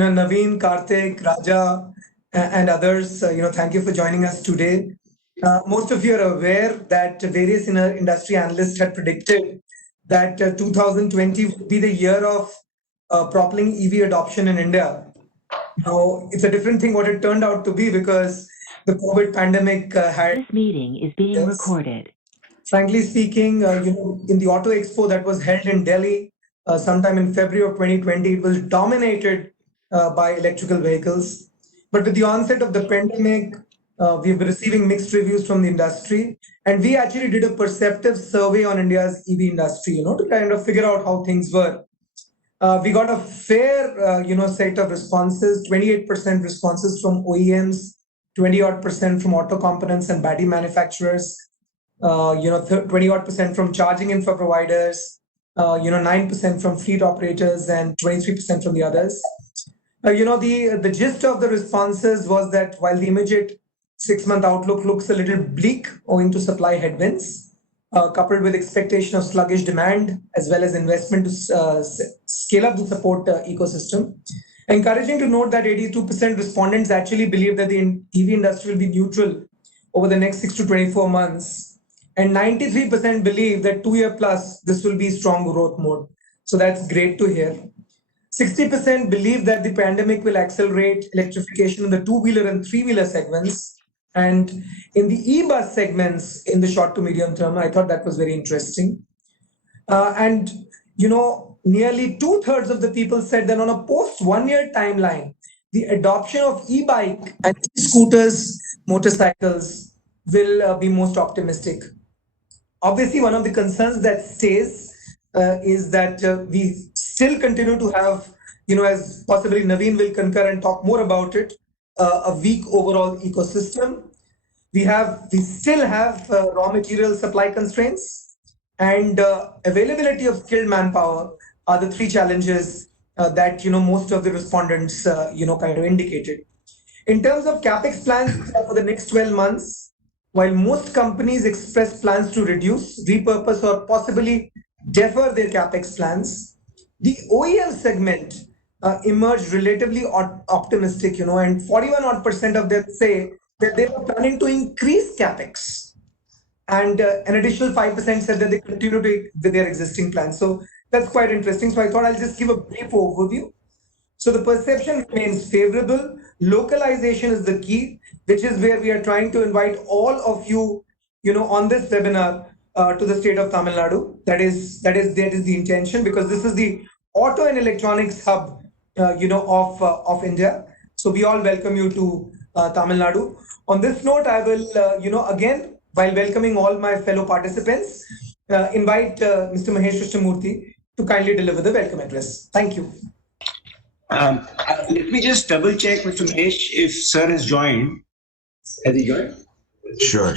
Naveen, Karthik, Raja, and others, thank you for joining us today. Most of you are aware that various industry analysts had predicted that 2020 would be the year of propelling EV adoption in India. Now, it's a different thing what it turned out to be because the COVID pandemic had. This meeting is being Yes. recorded. Frankly speaking, in the Auto Expo that was held in Delhi sometime in February of 2020, it was dominated by electrical vehicles. But with the onset of the pandemic, we've been receiving mixed reviews from the industry. And we actually did a perceptive survey on India's EV industry, to kind of figure out how things were. We got a fair, set of responses, 28% responses from OEMs, 20 odd percent from auto components and battery manufacturers, 20 odd percent from charging infra providers, 9% from fleet operators and 23% from the others. The gist of the responses was that while the immediate 6-month outlook looks a little bleak owing to supply headwinds, coupled with expectation of sluggish demand as well as investment to scale up the support ecosystem. Encouraging to note that 82% respondents actually believe that the EV industry will be neutral over the next 6 to 24 months. And 93% believe that 2-year plus, this will be strong growth mode. So that's great to hear. 60% believe that the pandemic will accelerate electrification in the two-wheeler and three-wheeler segments. And in the e-bus segments in the short to medium term, I thought that was very interesting. Nearly 2/3 of the people said that on a post 1-year timeline, the adoption of e-bike and scooters, motorcycles will be most optimistic. Obviously, one of the concerns that stays is that we still continue to have, as possibly Naveen will concur and talk more about it, a weak overall ecosystem. We still have raw material supply constraints and availability of skilled manpower are the three challenges that most of the respondents kind of indicated. In terms of capex plans for the next 12 months, while most companies express plans to reduce, repurpose, or possibly defer their capex plans, the OEM segment emerged relatively optimistic, and 41% of them say that they were planning to increase capex, and an additional 5% said that they continue with their existing plans. So that's quite interesting. So I thought I'll just give a brief overview. So the perception remains favorable. Localization is the key, which is where we are trying to invite all of you, on this webinar to the state of Tamil Nadu. That is the intention, because this is the auto and electronics hub, of India. So we all welcome you to Tamil Nadu. On this note, I will, again, while welcoming all my fellow participants, invite Mr. Mahesh Krishnamurthy to kindly deliver the welcome address. Thank you. Let me just double check, Mr. Mahesh, if Sir has joined. Has he joined? Sure.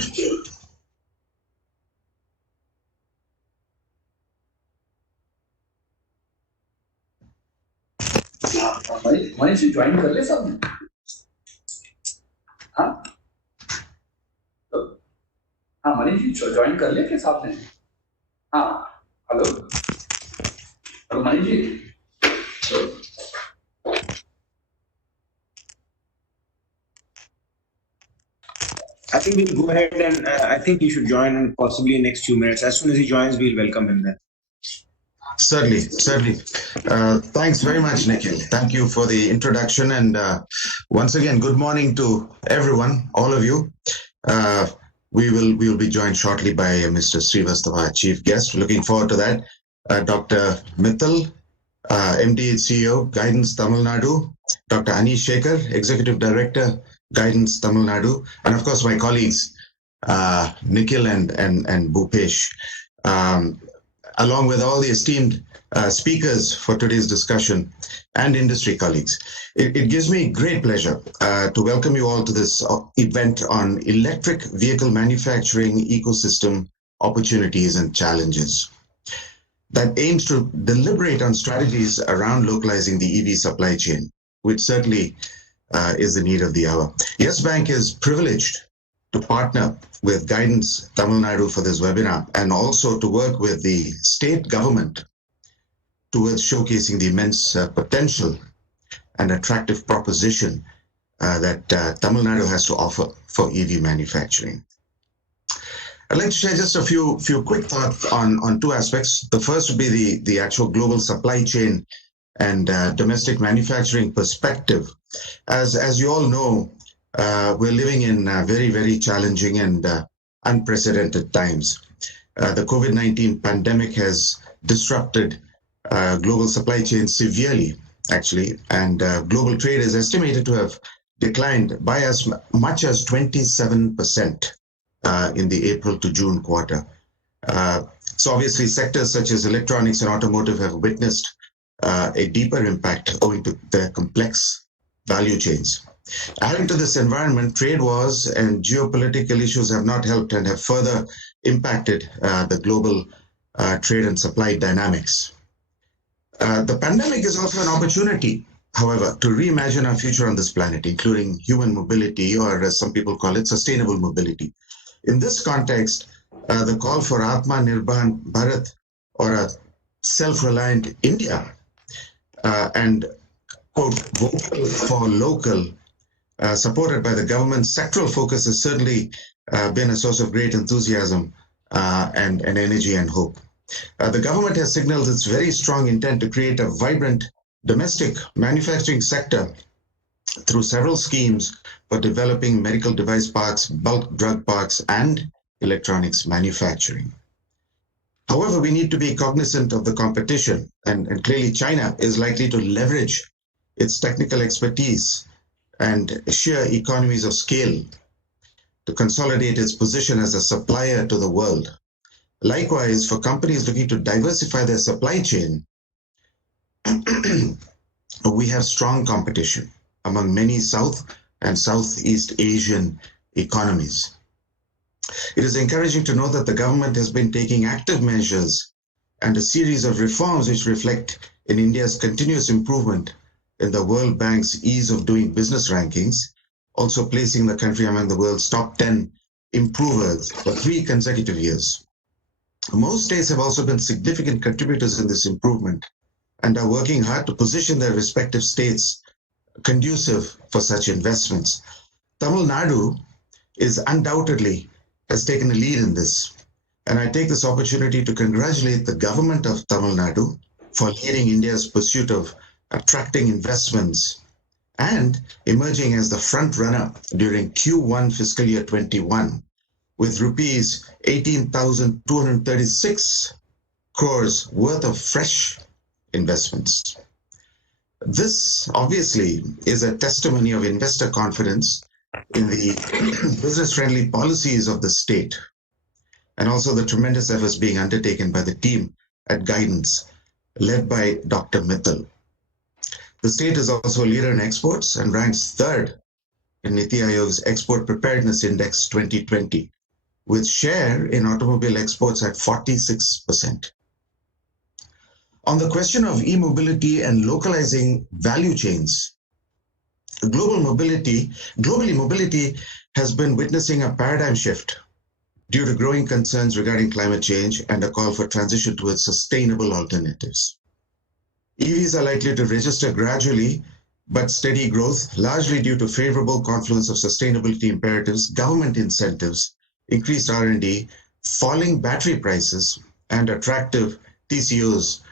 Manish ji join कर ले सब हाँ हाँ Manish ji join कर ले के साथ में हाँ hello Manish ji I think we'll go ahead and I think he should join in possibly in the next few minutes. As soon as he joins, we'll welcome him then. Certainly. Thanks very much, Nikhil. Thank you for the introduction. And once again, good morning to everyone, all of you. We will be joined shortly by Mr. Srivastava, chief guest. Looking forward to that. Dr. Mittal, MD and CEO, Guidance Tamil Nadu. Dr. Anish Shekhar, Executive Director, Guidance Tamil Nadu. And of course, my colleagues, Nikhil and Bhupesh. Along with all the esteemed speakers for today's discussion and industry colleagues. It gives me great pleasure to welcome you all to this event on electric vehicle manufacturing ecosystem opportunities and challenges that aims to deliberate on strategies around localizing the EV supply chain, which certainly is the need of the hour. Yes Bank is privileged to partner with Guidance Tamil Nadu for this webinar and also to work with the state government towards showcasing the immense potential and attractive proposition that Tamil Nadu has to offer for EV manufacturing. I'd like to share just a few quick thoughts on two aspects. The first would be the actual global supply chain and domestic manufacturing perspective. As you all know, we're living in very, very challenging and unprecedented times. The COVID-19 pandemic has disrupted global supply chains severely, actually, and global trade is estimated to have declined by as much as 27% in the April to June quarter. So obviously sectors such as electronics and automotive have witnessed a deeper impact owing to their complex value chains. Adding to this environment, trade wars and geopolitical issues have not helped and have further impacted the global trade and supply dynamics. The pandemic is also an opportunity, however, to reimagine our future on this planet, including human mobility, or as some people call it, sustainable mobility. In this context, the call for Atma Nirbhar Bharat, or a self-reliant India, and quote, vocal for local, supported by the government's sectoral focus, has certainly been a source of great enthusiasm and energy and hope. The government has signaled its very strong intent to create a vibrant domestic manufacturing sector through several schemes for developing medical device parks, bulk drug parks, and electronics manufacturing. However, we need to be cognizant of the competition, and clearly China is likely to leverage its technical expertise and sheer economies of scale to consolidate its position as a supplier to the world. Likewise, for companies looking to diversify their supply chain, we have strong competition among many South and Southeast Asian economies. It is encouraging to know that the government has been taking active measures and a series of reforms which reflect in India's continuous improvement in the World Bank's ease of doing business rankings, also placing the country among the world's top 10 improvers for 3 consecutive years. Most states have also been significant contributors in this improvement and are working hard to position their respective states conducive for such investments. Tamil Nadu is undoubtedly has taken a lead in this, and I take this opportunity to congratulate the government of Tamil Nadu for leading India's pursuit of attracting investments and emerging as the front runner during Q1 fiscal year 21 with rupees 18,236 crores worth of fresh investments. This obviously is a testimony of investor confidence in the business-friendly policies of the state, and also the tremendous efforts being undertaken by the team at Guidance, led by Dr. Mittal. The state is also a leader in exports and ranks 3rd in Niti Aayog's Export Preparedness Index 2020, with share in automobile exports at 46%. On the question of e-mobility and localizing value chains, globally mobility has been witnessing a paradigm shift due to growing concerns regarding climate change and a call for transition towards sustainable alternatives. EVs are likely to register gradually but steady growth, largely due to favorable confluence of sustainability imperatives, government incentives, increased R&D, falling battery prices, and attractive TCOs,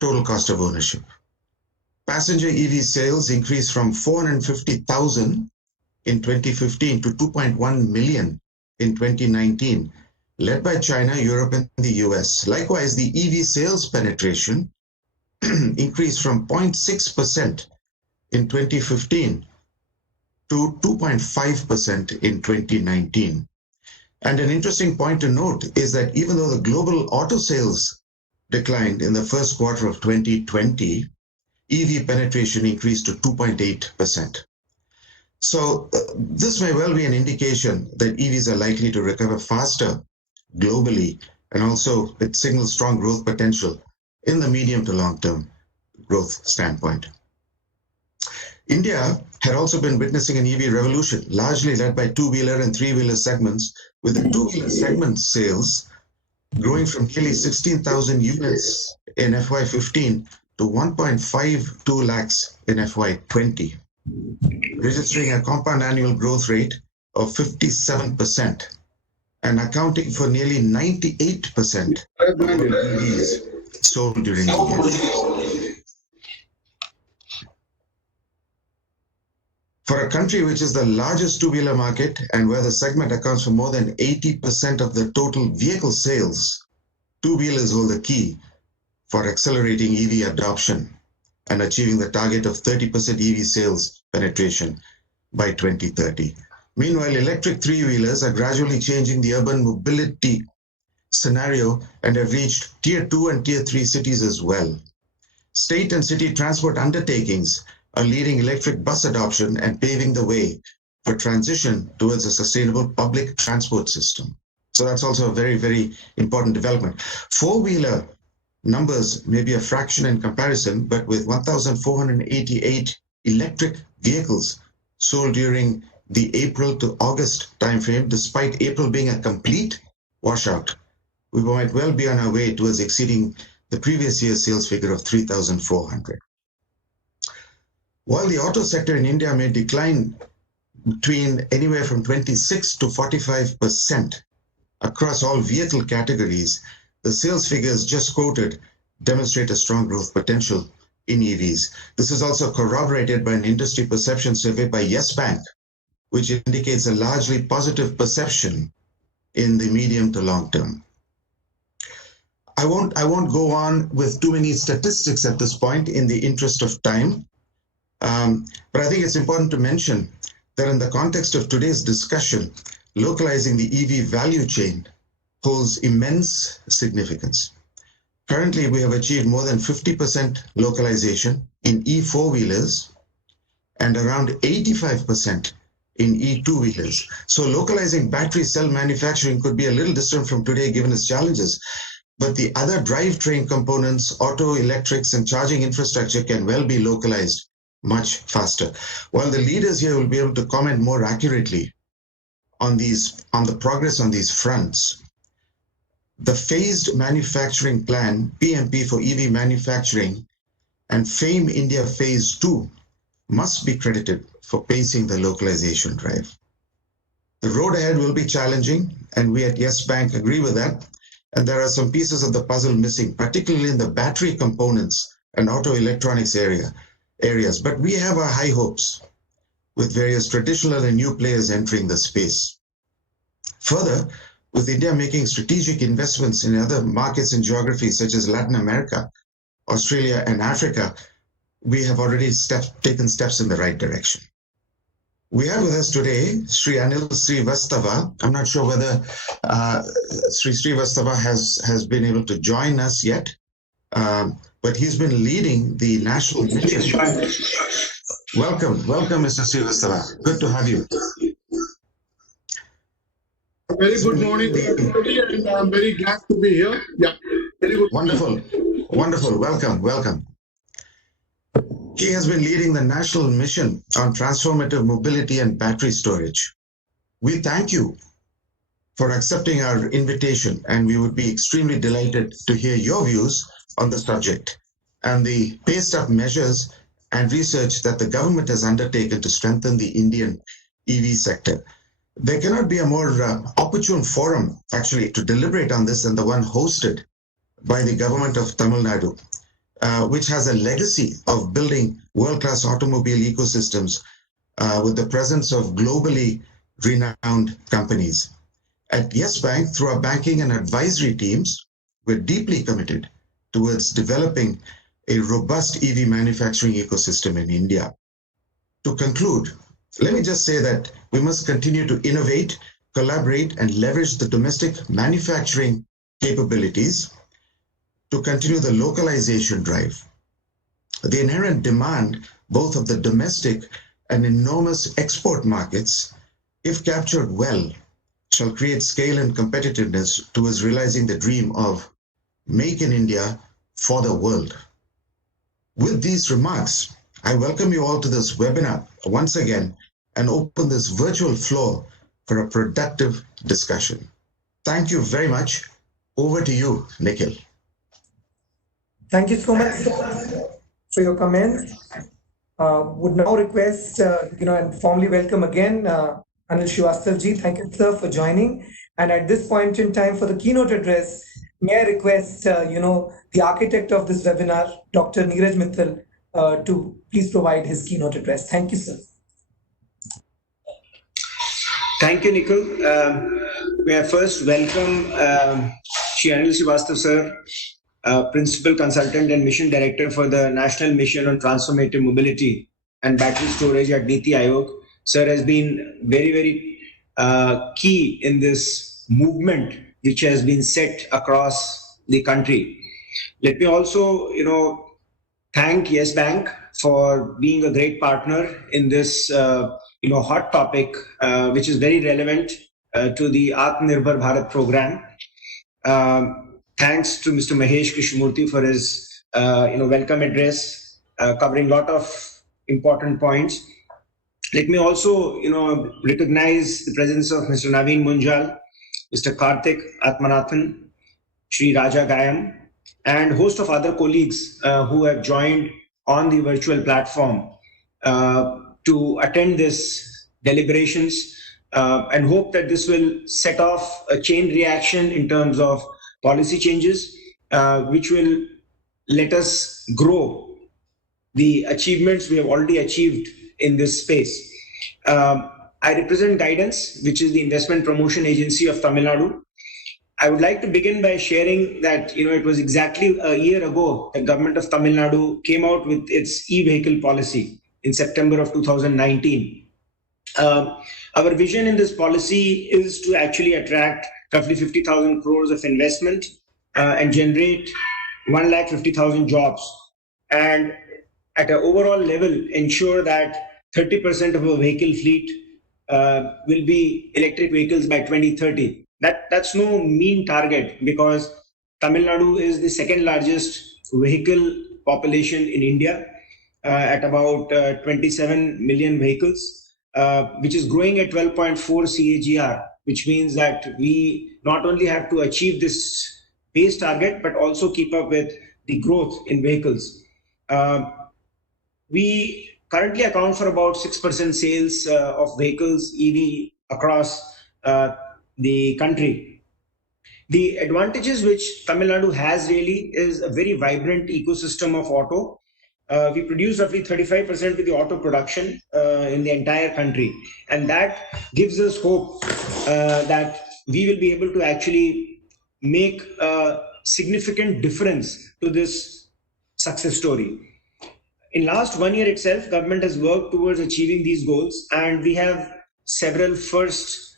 total cost of ownership. Passenger EV sales increased from 450,000 in 2015 to 2.1 million in 2019, led by China, Europe, and the US. Likewise, the EV sales penetration increased from 0.6% in 2015 to 2.5% in 2019. And an interesting point to note is that even though the global auto sales declined in the first quarter of 2020, EV penetration increased to 2.8%. So this may well be an indication that EVs are likely to recover faster globally, and also it signals strong growth potential in the medium to long-term growth standpoint. India had also been witnessing an EV revolution, largely led by two-wheeler and three-wheeler segments, with the two-wheeler segment sales growing from nearly 16,000 units in FY15 to 1.52 lakhs in FY20, registering a compound annual growth rate of 57% and accounting for nearly 98% of all EVs sold during the year. For a country which is the largest two-wheeler market and where the segment accounts for more than 80% of the total vehicle sales, two-wheelers hold the key for accelerating EV adoption and achieving the target of 30% EV sales penetration by 2030. Meanwhile, electric three-wheelers are gradually changing the urban mobility scenario and have reached Tier 2 and Tier 3 cities as well. State and city transport undertakings are leading electric bus adoption and paving the way for transition towards a sustainable public transport system. So that's also a very, very important development. Four-wheeler numbers may be a fraction in comparison, but with 1,488 electric vehicles sold during the April to August timeframe, despite April being a complete washout, we might well be on our way towards exceeding the previous year's sales figure of 3,400. While the auto sector in India may decline between anywhere from 26 to 45% across all vehicle categories, the sales figures just quoted demonstrate a strong growth potential in EVs. This is also corroborated by an industry perception survey by Yes Bank, which indicates a largely positive perception in the medium to long term. I won't go on with too many statistics at this point in the interest of time. But I think it's important to mention that in the context of today's discussion, localizing the EV value chain holds immense significance. Currently, we have achieved more than 50% localization in E4-wheelers and around 85% in E2-wheelers. So localizing battery cell manufacturing could be a little distant from today given its challenges, but the other drivetrain components, auto electrics, and charging infrastructure can well be localized much faster. While the leaders here will be able to comment more accurately on the progress on these fronts, the phased manufacturing plan, PMP for EV manufacturing, and FAME India Phase 2 must be credited for pacing the localization drive. The road ahead will be challenging, and we at Yes Bank agree with that. And there are some pieces of the puzzle missing, particularly in the battery components and auto electronics areas. But we have our high hopes with various traditional and new players entering the space. Further, with India making strategic investments in other markets and geographies such as Latin America, Australia, and Africa, we have already taken steps in the right direction. We have with us today Sri Anil Srivastava. I'm not sure whether Sri Srivastava has been able to join us yet, but he's been leading the national mission. Welcome, Mr. Srivastava. Good to have you. Very good morning to everybody, and I'm very glad to be here. Yeah, very good. Wonderful. Welcome. He has been leading the national mission on transformative mobility and battery storage. We thank you for accepting our invitation, and we would be extremely delighted to hear your views on the subject and the paced-up measures and research that the government has undertaken to strengthen the Indian EV sector. There cannot be a more opportune forum, actually, to deliberate on this than the one hosted by the government of Tamil Nadu, which has a legacy of building world-class automobile ecosystems with the presence of globally renowned companies. At Yes Bank, through our banking and advisory teams, we're deeply committed towards developing a robust EV manufacturing ecosystem in India. To conclude, let me just say that we must continue to innovate, collaborate, and leverage the domestic manufacturing capabilities to continue the localization drive. The inherent demand, both of the domestic and enormous export markets, if captured well, shall create scale and competitiveness towards realizing the dream of Make in India for the world. With these remarks, I welcome you all to this webinar once again and open this virtual floor for a productive discussion. Thank you very much. Over to you, Nikhil. Thank you so much. for your comments. Would now request, and formally welcome again Anil Srivastav ji. Thank you, sir, for joining. And at this point in time, for the keynote address, may I request, the architect of this webinar, Dr. Neeraj Mittal, to please provide his keynote address. Thank you, sir. Thank you, Nikhil. May I first welcome Shri Anil Srivastav, sir, Principal Consultant and Mission Director for the National Mission on Transformative Mobility and Battery Storage at Niti Aayog. Sir has been very, very key in this movement which has been set across the country. Let me also, thank Yes Bank for being a great partner in this, hot topic, which is very relevant to the Atmanirbhar Bharat program. Thanks to Mr. Mahesh Krishnamurthy for his, welcome address, covering a lot of important points. Let me also, recognize the presence of Mr. Naveen Munjal, Mr. Karthik Atmanathan, Sri Raja Gayam, and host of other colleagues who have joined on the virtual platform to attend this deliberations, and hope that this will set off a chain reaction in terms of policy changes, which will let us grow the achievements we have already achieved in this space. I represent Guidance, which is the investment promotion agency of Tamil Nadu. I would like to begin by sharing that it was exactly a year ago the government of Tamil Nadu came out with its e-vehicle policy in September of 2019. Our vision in this policy is to actually attract roughly 50,000 crores of investment and generate 150,000 jobs, and at an overall level ensure that 30% of our vehicle fleet will be electric vehicles by 2030. That's no mean target, because Tamil Nadu is the second largest vehicle population in India at about 27 million vehicles, which is growing at 12.4 CAGR, which means that we not only have to achieve this base target, but also keep up with the growth in vehicles. We currently account for about 6% sales of vehicles EV across the country. The advantages which Tamil Nadu has really is a very vibrant ecosystem of auto. We produce roughly 35% of the auto production in the entire country, and that gives us hope that we will be able to actually make a significant difference to this success story. In last 1 year itself, government has worked towards achieving these goals, and we have several firsts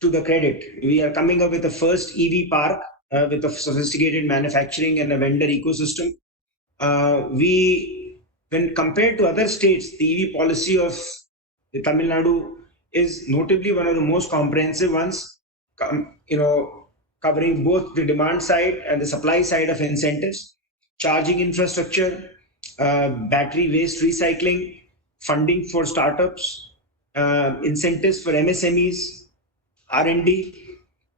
to the credit. We are coming up with the first EV park with a sophisticated manufacturing and a vendor ecosystem. When compared to other states, the EV policy of the Tamil Nadu is notably one of the most comprehensive ones, covering both the demand side and the supply side of incentives, charging infrastructure, battery waste recycling, funding for startups, incentives for MSMEs, R&D,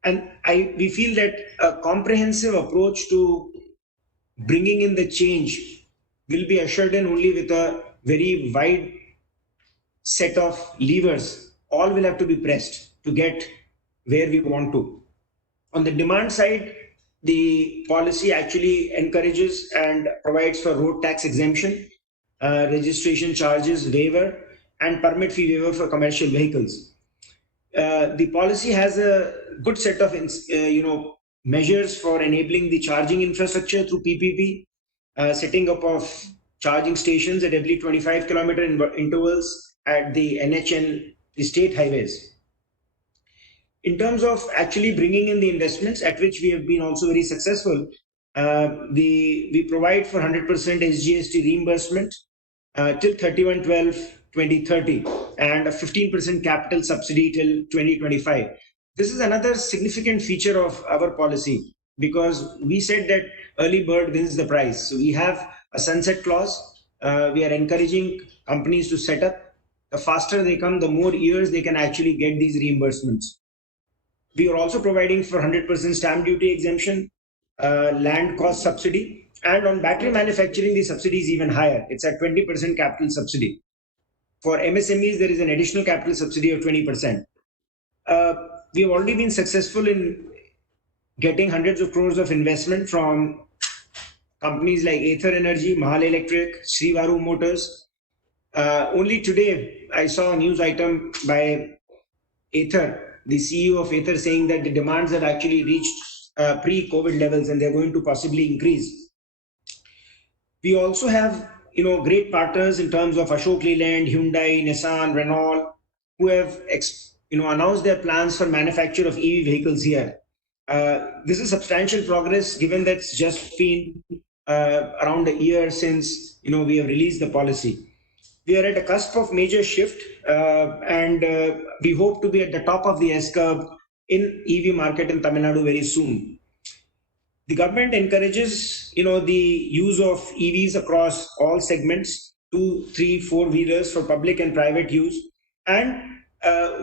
and we feel that a comprehensive approach to bringing in the change will be ushered in only with a very wide set of levers. All will have to be pressed to get where we want to. On the demand side, the policy actually encourages and provides for road tax exemption, registration charges waiver, and permit fee waiver for commercial vehicles. The policy has a good set of measures for enabling the charging infrastructure through PPP, setting up of charging stations at every 25-kilometer intervals at the NH and the state highways. In terms of actually bringing in the investments, at which we have been also very successful, we provide for 100% SGST reimbursement till 31/12/2030 and a 15% capital subsidy till 2025. This is another significant feature of our policy, because we said that early bird wins the prize. So we have a sunset clause. We are encouraging companies to set up. The faster they come, the more years they can actually get these reimbursements. We are also providing for 100% stamp duty exemption, land cost subsidy, And on battery manufacturing, the subsidy is even higher. It's at 20% capital subsidy. For MSMEs, there is an additional capital subsidy of 20%. We have already been successful in getting hundreds of crores of investment from companies like Ather Energy, Mahal Electric, Srivaru Motors. Only today, I saw a news item by Ather, the CEO of Ather, saying that the demands have actually reached pre-COVID levels and they're going to possibly increase. We also have, great partners in terms of Ashok Leyland, Hyundai, Nissan, Renault, who have, announced their plans for manufacture of EV vehicles here. This is substantial progress, given that it's just been around a year since we have released the policy. We are at a cusp of major shift, and we hope to be at the top of the S-curve in EV market in Tamil Nadu very soon. The government encourages, the use of EVs across all segments, 2, 3, 4-wheelers for public and private use, and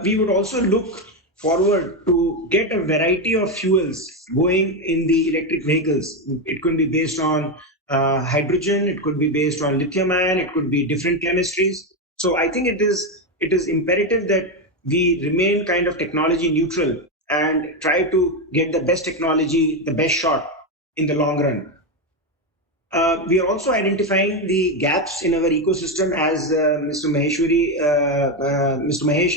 we would also look forward to get a variety of fuels going in the electric vehicles. It could be based on hydrogen, it could be based on lithium ion, it could be different chemistries. So I think it is imperative that we remain kind of technology neutral and try to get the best technology, the best shot in the long run. We are also identifying the gaps in our ecosystem, as Mr. Mahesh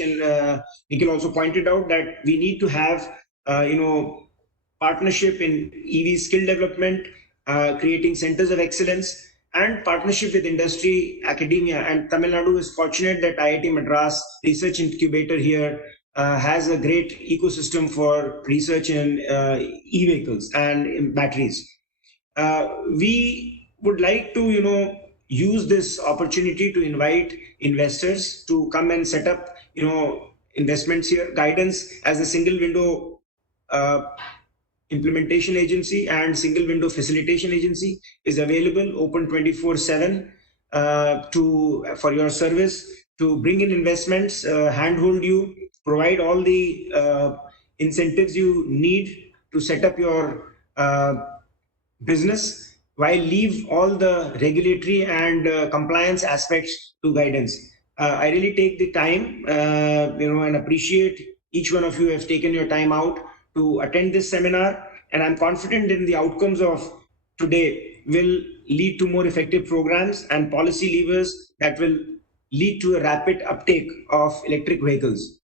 and Nikhil also pointed out, that we need to have, partnership in EV skill development, creating centers of excellence, and partnership with industry, academia. And Tamil Nadu is fortunate that IIT Madras Research Incubator here has a great ecosystem for research in e-vehicles and in batteries. We would like to, use this opportunity to invite investors to come and set up, investments here. Guidance as a single window implementation agency and single window facilitation agency is available, open 24/7 for your service, to bring in investments, handhold you, provide all the incentives you need to set up your business, while leave all the regulatory and compliance aspects to guidance. I really take the time, and appreciate each one of you have taken your time out to attend this seminar, and I'm confident in the outcomes of today will lead to more effective programs and policy levers that will lead to a rapid uptake of electric vehicles.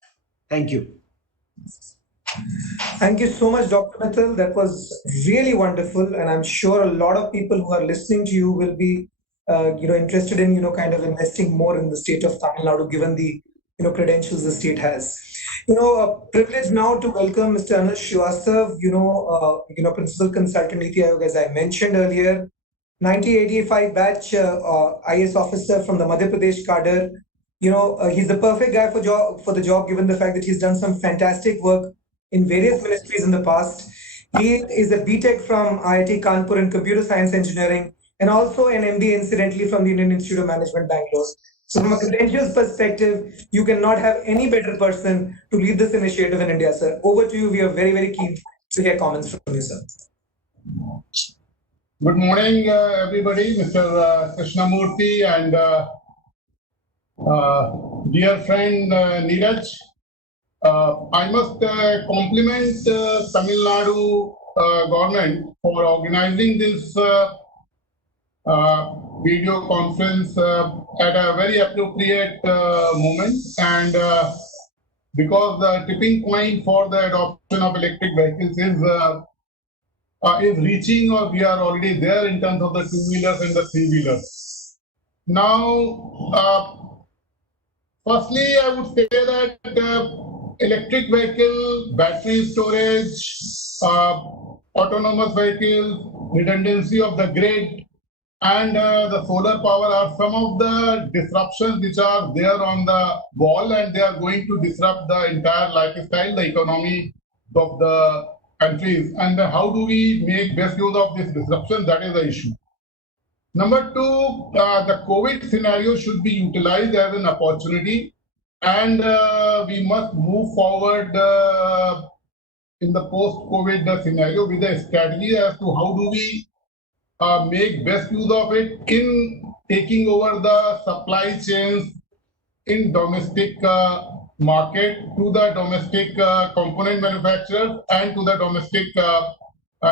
Thank you. Thank you so much, Dr. Mithil. That was really wonderful, and I'm sure a lot of people who are listening to you will be, interested in, kind of investing more in the state of Tamil Nadu, given the, credentials the state has. A privilege now to welcome Mr. Anush Srivastav, Principal Consultant Niti Aayog, as I mentioned earlier, 1985 batch IS officer from the Madhya Pradesh cadre. He's the perfect guy for the job, given the fact that he's done some fantastic work in various ministries in the past. He is a BTech from IIT Kanpur in Computer Science Engineering, and also an MBA, incidentally, from the Indian Institute of Management, Bangalore. So from a credentials perspective, you cannot have any better person to lead this initiative in India, sir. Over to you. We are very, very keen to hear comments from you, sir. Good morning, everybody. Mr. Krishnamurthy and dear friend Neeraj. I must compliment Tamil Nadu government for organizing this video conference at a very appropriate moment, and because the tipping point for the adoption of electric vehicles is reaching, or we are already there in terms of the two-wheelers and the three-wheelers. Now, firstly, I would say that electric vehicle, battery storage, autonomous vehicles, redundancy of the grid, and the solar power are some of the disruptions which are there on the wall, and they are going to disrupt the entire lifestyle, the economy of the countries. And how do we make best use of this disruption? That is the issue. Number two, the COVID scenario should be utilized as an opportunity, and we must move forward in the post-COVID scenario with a strategy as to how do we make best use of it in taking over the supply chains in domestic market to the domestic component manufacturers and to the domestic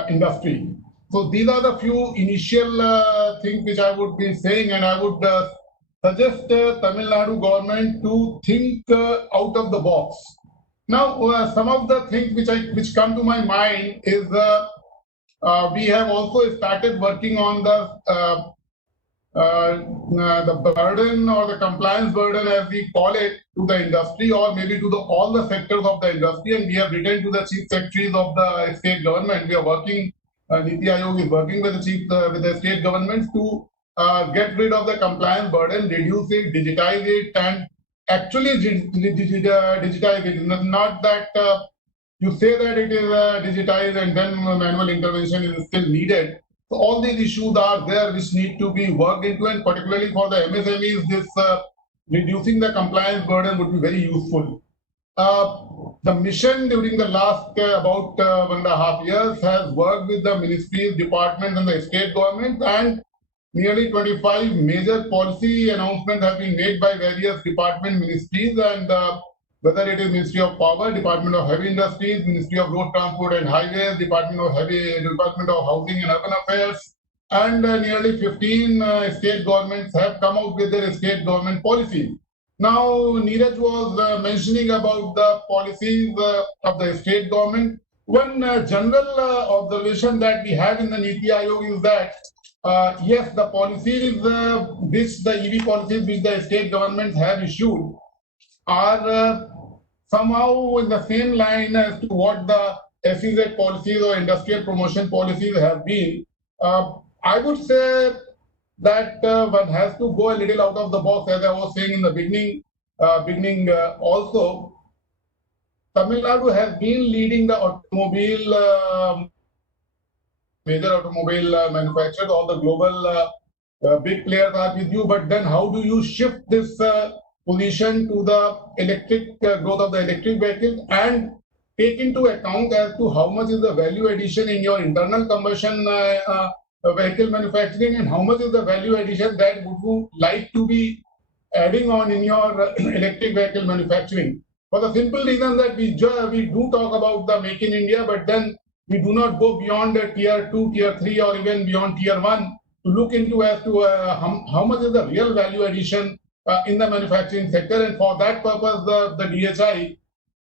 industry. So these are the few initial things which I would be saying, and I would suggest Tamil Nadu government to think out of the box. Now, some of the things which come to my mind is we have also started working on the burden or the compliance burden, as we call it, to the industry or maybe to all the sectors of the industry. And we have written to the chief secretaries of the state government. We are working, Niti Aayog is working with the state governments to get rid of the compliance burden, reduce it, digitize it, and actually digitize it. Not that you say that it is digitized and then manual intervention is still needed. So all these issues are there which need to be worked into, and particularly for the MSMEs, this reducing the compliance burden would be very useful. The mission during the last about 1.5 years has worked with the ministries, departments, and the state governments, and nearly 25 major policy announcements have been made by various department ministries, and whether it is Ministry of Power, Department of Heavy Industries, Ministry of Road Transport and Highways, Department of Housing and Urban Affairs, and nearly 15 state governments have come out with their state government policies. Now, Neeraj was mentioning about the policies of the state government. One general observation that we have in the Niti Aayog is that yes, the policies the EV policies which the state governments have issued are somehow in the same line as to what the SEZ policies or industrial promotion policies have been. I would say that one has to go a little out of the box, as I was saying in the beginning also. Tamil Nadu has been leading the automobile, major automobile manufacturers, all the global big players are with you, but then how do you shift this position to the electric growth of the electric vehicles and take into account as to how much is the value addition in your internal combustion vehicle manufacturing and how much is the value addition that would you like to be adding on in your electric vehicle manufacturing. For the simple reason that we do talk about the Make in India, but then we do not go beyond the tier 2, tier 3 or even beyond tier 1 to look into as to how much is the real value addition in the manufacturing sector, and for that purpose the DHI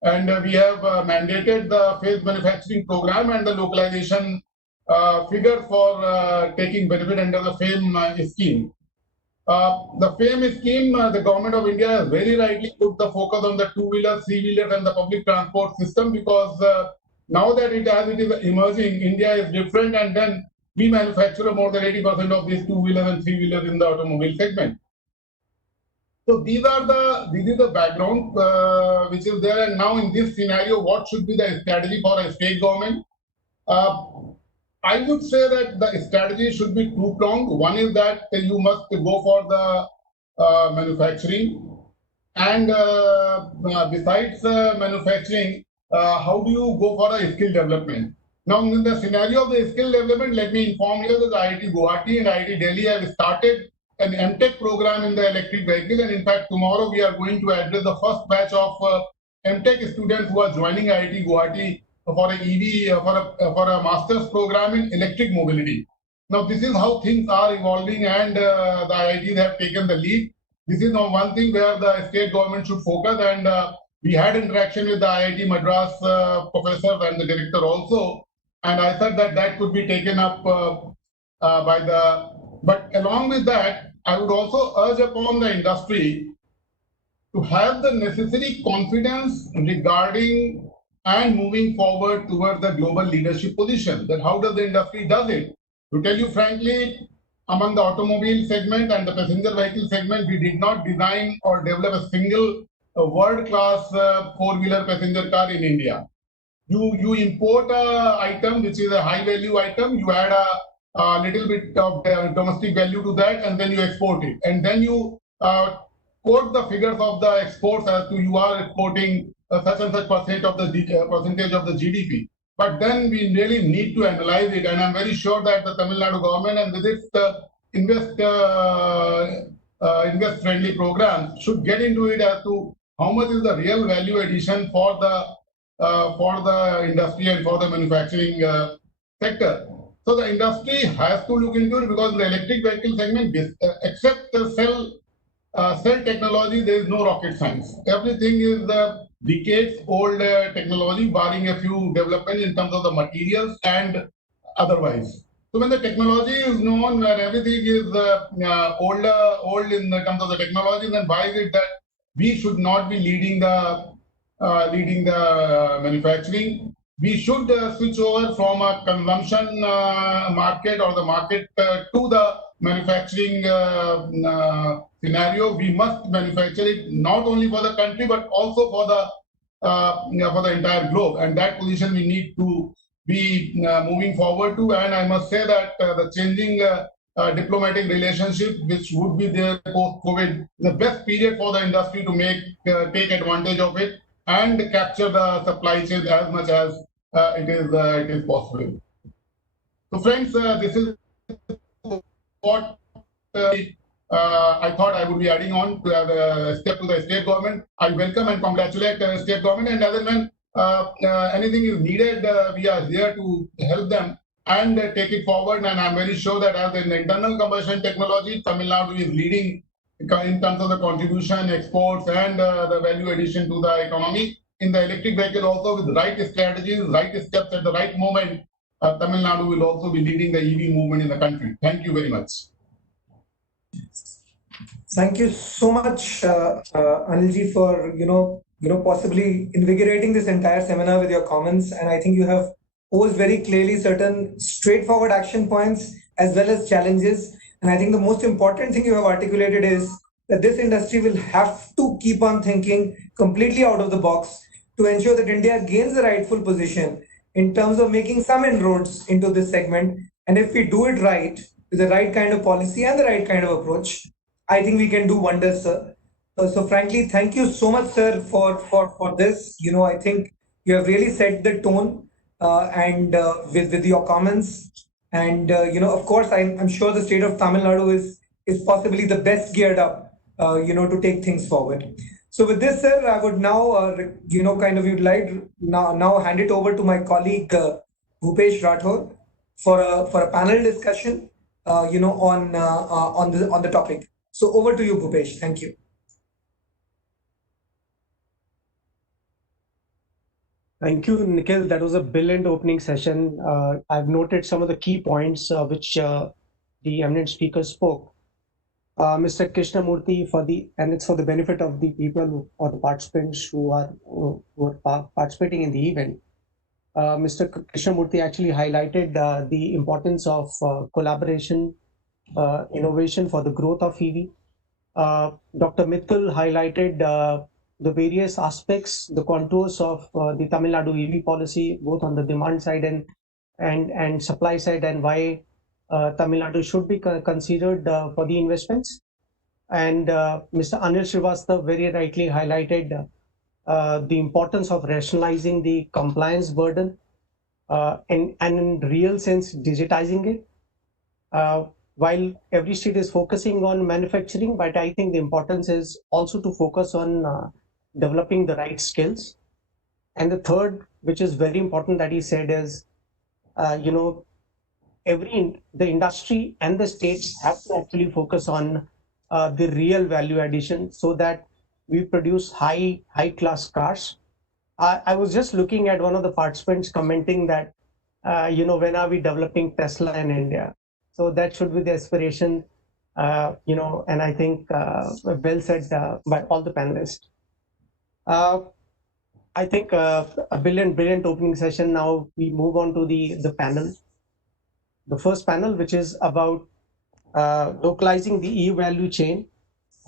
and we have mandated the phased manufacturing program and the localization figure for taking benefit under the FAME scheme. The FAME scheme, the government of India has very rightly put the focus on the two-wheelers, three-wheelers and the public transport system, because now that it is emerging, India is different, and then we manufacture more than 80% of these two-wheelers and three-wheelers in the automobile segment. So this is the background which is there, and now in this scenario, what should be the strategy for a state government? I would say that the strategy should be two-pronged. One is that you must go for the manufacturing, and besides manufacturing, how do you go for a skill development? Now, in the scenario of the skill development, let me inform you that IIT Guwahati and IIT Delhi have started an MTech program in the electric vehicle, and in fact, tomorrow we are going to address the first batch of MTech students who are joining IIT Guwahati for an EV, for a master's program in electric mobility. Now, this is how things are evolving, and the IITs have taken the lead. This is now one thing where the state government should focus, and we had interaction with the IIT Madras professors and the director also, and I said that that could be taken up by the. But along with that, I would also urge upon the industry to have the necessary confidence regarding and moving forward towards the global leadership position. That how does the industry does it? To tell you frankly, among the automobile segment and the passenger vehicle segment, we did not design or develop a single world-class four-wheeler passenger car in India. You import a item which is a high-value item, you add a little bit of domestic value to that, and then you export it. And then you quote the figures of the exports as to you are exporting such and such percentage of the GDP. but then we really need to analyze it. And I'm very sure that the Tamil Nadu government and with its invest-friendly program should get into it as to how much is the real value addition for the industry and for the manufacturing sector. So the industry has to look into it, because in the electric vehicle segment, except the cell technology, there is no rocket science. Everything is the decades-old technology, barring a few developments in terms of the materials and otherwise. So when the technology is known, where everything is old in terms of the technology, then why is it that we should not be leading the manufacturing? We should switch over from a consumption market or the market to the manufacturing scenario. We must manufacture it not only for the country but also for the entire globe, and that position we need to be moving forward to. And I must say that the changing diplomatic relationship, which would be there post-COVID, the best period for the industry to take advantage of it and capture the supply chain as much as it is possible. So, friends, this is what I thought I would be adding on to the step to the state government. I welcome and congratulate the state government, and as and when anything is needed, we are here to help them and take it forward. And I'm very sure that as an internal combustion technology, Tamil Nadu is leading in terms of the contribution, exports, and the value addition to the economy. In the electric vehicle also, with the right strategies, right steps at the right moment, Tamil Nadu will also be leading the EV movement in the country. Thank you very much. Thank you so much, Anilji, for possibly invigorating this entire seminar with your comments. And I think you have posed very clearly certain straightforward action points as well as challenges. And I think the most important thing you have articulated is that this industry will have to keep on thinking completely out of the box to ensure that India gains the rightful position in terms of making some inroads into this segment. And if we do it right, with the right kind of policy and the right kind of approach, I think we can do wonders, sir. So frankly, thank you so much, sir, for this. I think you have really set the tone and with your comments. And of course, I'm sure the state of Tamil Nadu is possibly the best geared up, to take things forward. So with this, sir, I would now, would like now hand it over to my colleague Bhupesh Rathore for a panel discussion, on the topic. So over to you, Bhupesh. Thank you. Thank you, Nikhil. That was a brilliant opening session. I've noted some of the key points which the eminent speaker spoke. Mr. Krishnamurthy, and it's for the benefit of the people or the participants who are participating in the event. Mr. Krishnamurthy actually highlighted the importance of collaboration, innovation for the growth of EV. Dr. Mittal highlighted the various aspects, the contours of the Tamil Nadu EV policy, both on the demand side and supply side, and why Tamil Nadu should be considered for the investments. And Mr. Anil Srivastav very rightly highlighted the importance of rationalizing the compliance burden and in real sense digitizing it. While every state is focusing on manufacturing, but I think the importance is also to focus on developing the right skills. And the third, which is very important that he said is, the industry and the states have to actually focus on the real value addition so that we produce high class cars. I was just looking at one of the participants commenting that, when are we developing Tesla in India? So that should be the aspiration, and I think well said by all the panelists. I think a brilliant opening session. Now we move on to the panel. The first panel, which is about localizing the e-value chain,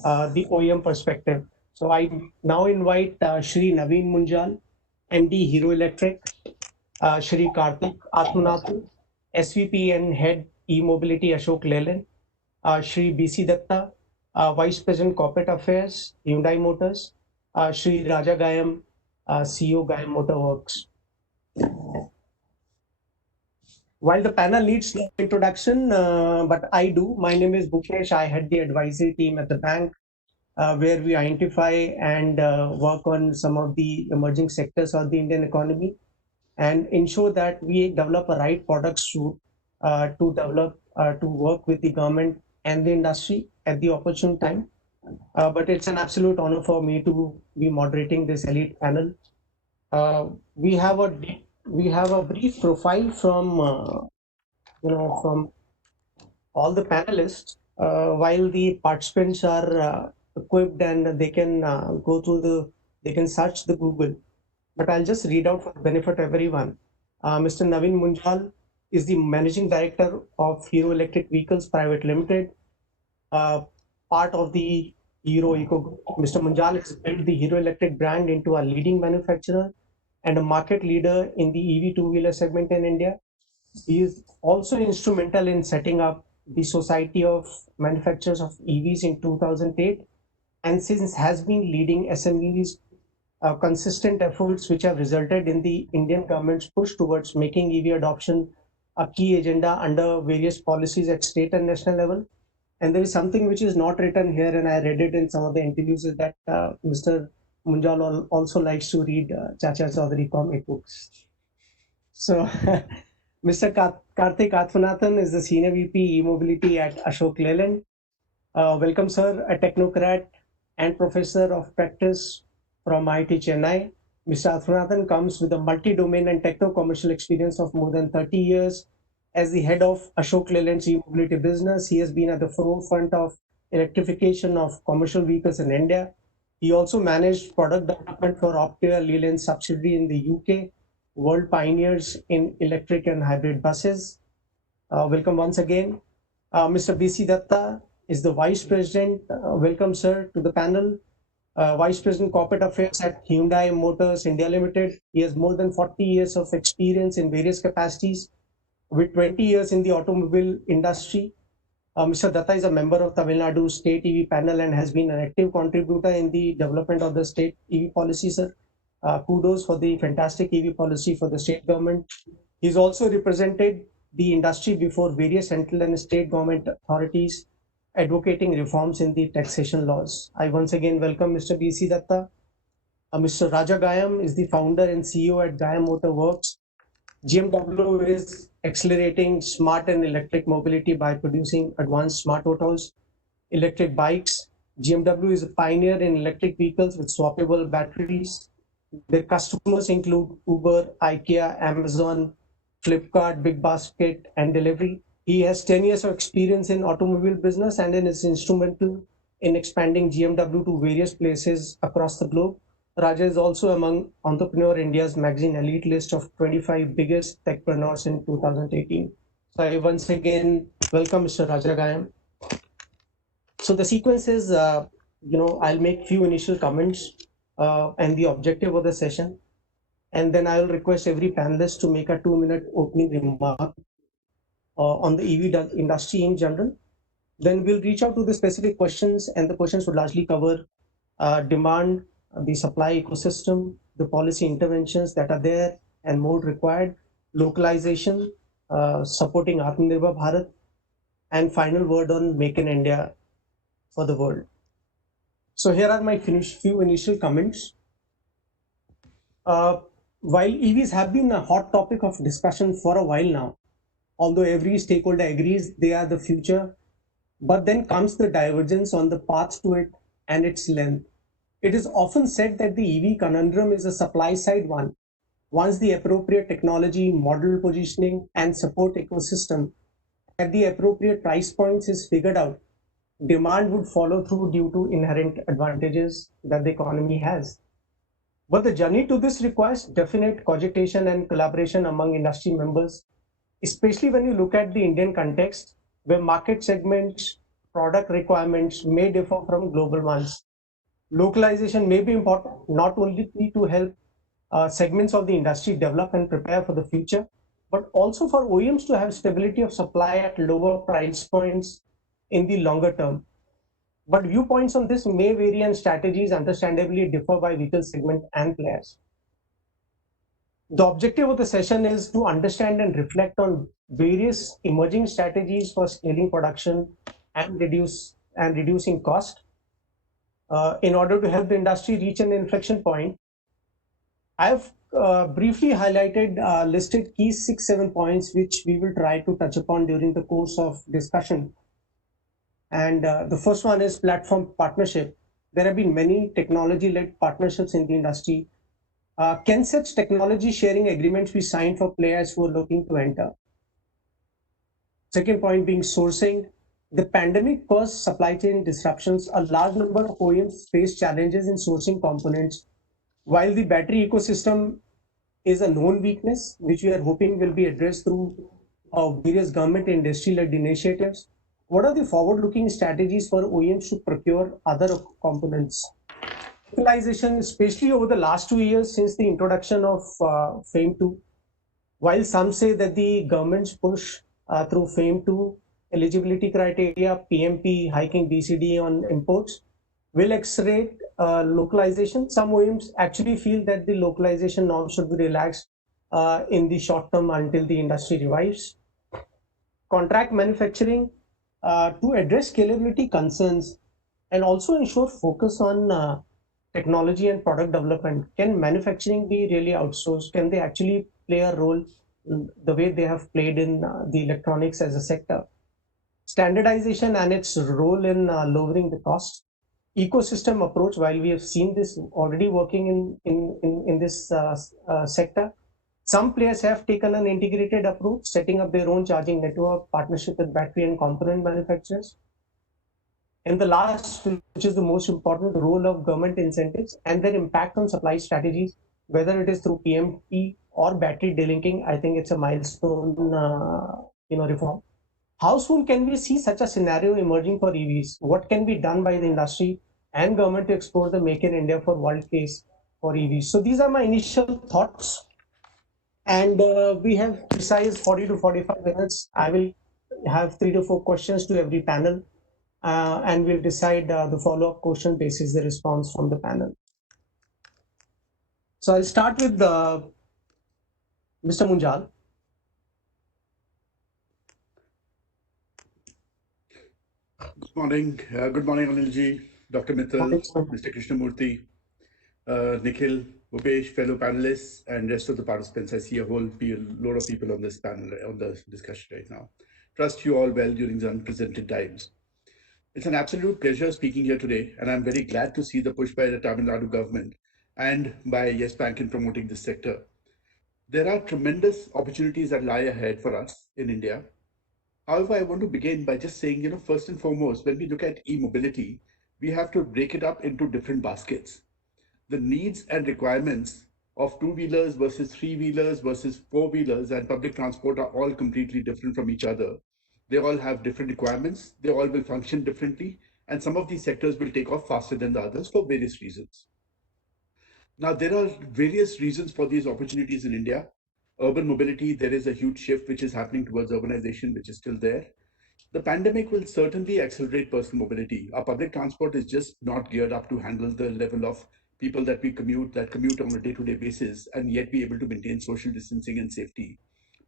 the OEM perspective. So I now invite Shri Naveen Munjal, MD Hero Electric, Shri Karthik Atmanathan, SVP and Head E-Mobility Ashok Leyland, Shri BC Datta, Vice President Corporate Affairs, Hyundai Motors, Shri Raja Gayam, CEO Gayam Motor Works. While the panel needs no introduction, but I do. My name is Bhupesh. I head the advisory team at the bank, where we identify and work on some of the emerging sectors of the Indian economy and ensure that we develop a right product suite to work with the government and the industry at the opportune time. But it's an absolute honor for me to be moderating this elite panel. Uh, we have a brief profile from all the panelists, while the participants are equipped and they can they can search the Google. But I'll just read out for the benefit of everyone. Mr. Naveen Munjal is the Managing Director of Hero Electric Vehicles Private Limited, part of the Hero Eco Group. Mr. Munjal has built the Hero Electric brand into a leading manufacturer and a market leader in the EV two-wheeler segment in India. He is also instrumental in setting up the Society of Manufacturers of EVs in 2008, and since has been leading SMEs consistent efforts which have resulted in the Indian government's push towards making EV adoption a key agenda under various policies at state and national level. And there is something which is not written here, and I read it in some of the interviews, is that Mr. Munjal also likes to read Chacha Chaudhary comic books. So Mr. Karthik Atmanathan is the Senior VP E-Mobility at Ashok Leyland. Welcome, sir, a technocrat and professor of practice from IIT Chennai. Mr. Atmanathan comes with a multi-domain and techno-commercial experience of more than 30 years. As the head of Ashok Leyland's e-mobility business, he has been at the forefront of electrification of commercial vehicles in India. He also managed product development for Optare Leyland's subsidiary in the UK, world pioneers in electric and hybrid buses. Welcome once again. Mr. B.C. Datta is the Vice President. Welcome, sir, to the panel. Vice President Corporate Affairs at Hyundai Motors India Limited. He has more than 40 years of experience in various capacities, with 20 years in the automobile industry. Mr. Datta is a member of Tamil Nadu State EV Panel and has been an active contributor in the development of the state EV policy, sir. Kudos for the fantastic EV policy for the state government. He's also represented the industry before various central and state government authorities, advocating reforms in the taxation laws. I once again welcome Mr. B.C. Datta. Mr. Raja Gayam is the founder and CEO at Gayam Motor Works. GMW is accelerating smart and electric mobility by producing advanced smart autos, electric bikes. GMW is a pioneer in electric vehicles with swappable batteries. Their customers include Uber, IKEA, Amazon, Flipkart, Big Basket, and Delivery. He has 10 years of experience in automobile business and is instrumental in expanding GMW to various places across the globe. Raja is also among Entrepreneur India's magazine elite list of 25 biggest techpreneurs in 2018. So I once again welcome Mr. Raja Gayam. So the sequence is, I'll make few initial comments and the objective of the session. And then I will request every panelist to make a 2-minute opening remark on the EV industry in general. Then we'll reach out to the specific questions, and the questions would largely cover demand, the supply ecosystem, the policy interventions that are there and more required, localization, supporting Atmanirbhar Bharat, and final word on Make in India for the world. So here are my few initial comments. While EVs have been a hot topic of discussion for a while now, although every stakeholder agrees they are the future, but then comes the divergence on the path to it and its length. It is often said that the EV conundrum is a supply side one. Once the appropriate technology, model positioning, and support ecosystem at the appropriate price points is figured out, demand would follow through due to inherent advantages that the economy has. But the journey to this requires definite cogitation and collaboration among industry members, especially when you look at the Indian context, where market segments, product requirements may differ from global ones. Localization may be important not only to help segments of the industry develop and prepare for the future, but also for OEMs to have stability of supply at lower price points in the longer term. But viewpoints on this may vary and strategies understandably differ by vehicle segment and players. The objective of the session is to understand and reflect on various emerging strategies for scaling production and reducing cost. In order to help the industry reach an inflection point, I've briefly highlighted listed key 6-7 points which we will try to touch upon during the course of discussion. And the first one is platform partnership. There have been many technology-led partnerships in the industry. Can such technology sharing agreements be signed for players who are looking to enter? Second point being sourcing. The pandemic caused supply chain disruptions. A large number of OEMs face challenges in sourcing components. While the battery ecosystem is a known weakness, which we are hoping will be addressed through various government and industry-led initiatives, what are the forward-looking strategies for OEMs to procure other components? Localization, especially over the last 2 years since the introduction of FAME 2, while some say that the government's push through FAME 2 eligibility criteria, PMP, hiking BCD on imports, will accelerate localization. Some OEMs actually feel that the localization norms should be relaxed in the short term until the industry revives. Contract manufacturing to address scalability concerns and also ensure focus on technology and product development. Can manufacturing be really outsourced? Can they actually play a role the way they have played in the electronics as a sector? Standardization and its role in lowering the cost. Ecosystem approach, while we have seen this already working in this sector, some players have taken an integrated approach, setting up their own charging network, partnership with battery and component manufacturers. And the last, which is the most important, role of government incentives and their impact on supply strategies, whether it is through PMP or battery delinking. I think it's a milestone, reform. How soon can we see such a scenario emerging for EVs? What can be done by the industry and government to explore the Make in India for World case for EVs? So these are my initial thoughts. And we have precise 40 to 45 minutes. I will have 3 to 4 questions to every panel. And we'll decide the follow-up question basis the response from the panel. So I'll start with Mr. Munjal. Good morning. Good morning, Anilji, Dr. Mittal, Mr. Krishnamurthy, Nikhil, Upesh, fellow panelists, and rest of the participants. I see a load of people on this panel, on the discussion right now. Trust you all well during the unprecedented times. It's an absolute pleasure speaking here today, and I'm very glad to see the push by the Tamil Nadu government and by Yes Bank in promoting this sector. There are tremendous opportunities that lie ahead for us in India. However, I want to begin by just saying, first and foremost, when we look at e-mobility, we have to break it up into different baskets. The needs and requirements of two-wheelers versus three-wheelers versus four-wheelers and public transport are all completely different from each other. They all have different requirements. They all will function differently. And some of these sectors will take off faster than the others for various reasons. Now, there are various reasons for these opportunities in India. Urban mobility, there is a huge shift which is happening towards urbanization, which is still there. The pandemic will certainly accelerate personal mobility. Our public transport is just not geared up to handle the level of people that commute on a day-to-day basis, and yet be able to maintain social distancing and safety.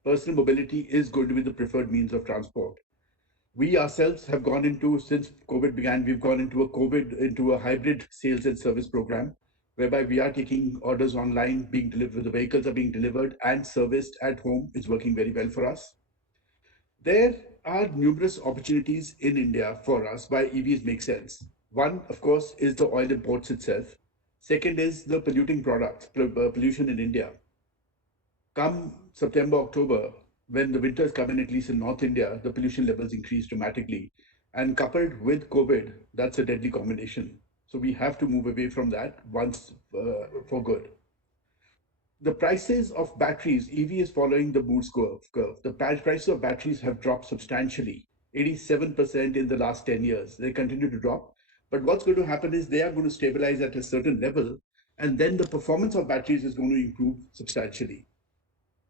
Personal mobility is going to be the preferred means of transport. We ourselves have gone into, since COVID began, we've gone into a hybrid sales and service program, whereby we are taking orders online, being delivered, the vehicles are being delivered and serviced at home. Is working very well for us. There are numerous opportunities in India for us why EVs make sense. One, of course, is the oil imports itself. Second is the polluting products, pollution in India. Come September, October, when the winters come in, at least in North India, the pollution levels increase dramatically. And coupled with COVID, that's a deadly combination. So we have to move away from that once for good. The prices of batteries, EV is following the Moore's curve. The prices of batteries have dropped substantially, 87% in the last 10 years. They continue to drop. But what's going to happen is they are going to stabilize at a certain level, and then the performance of batteries is going to improve substantially.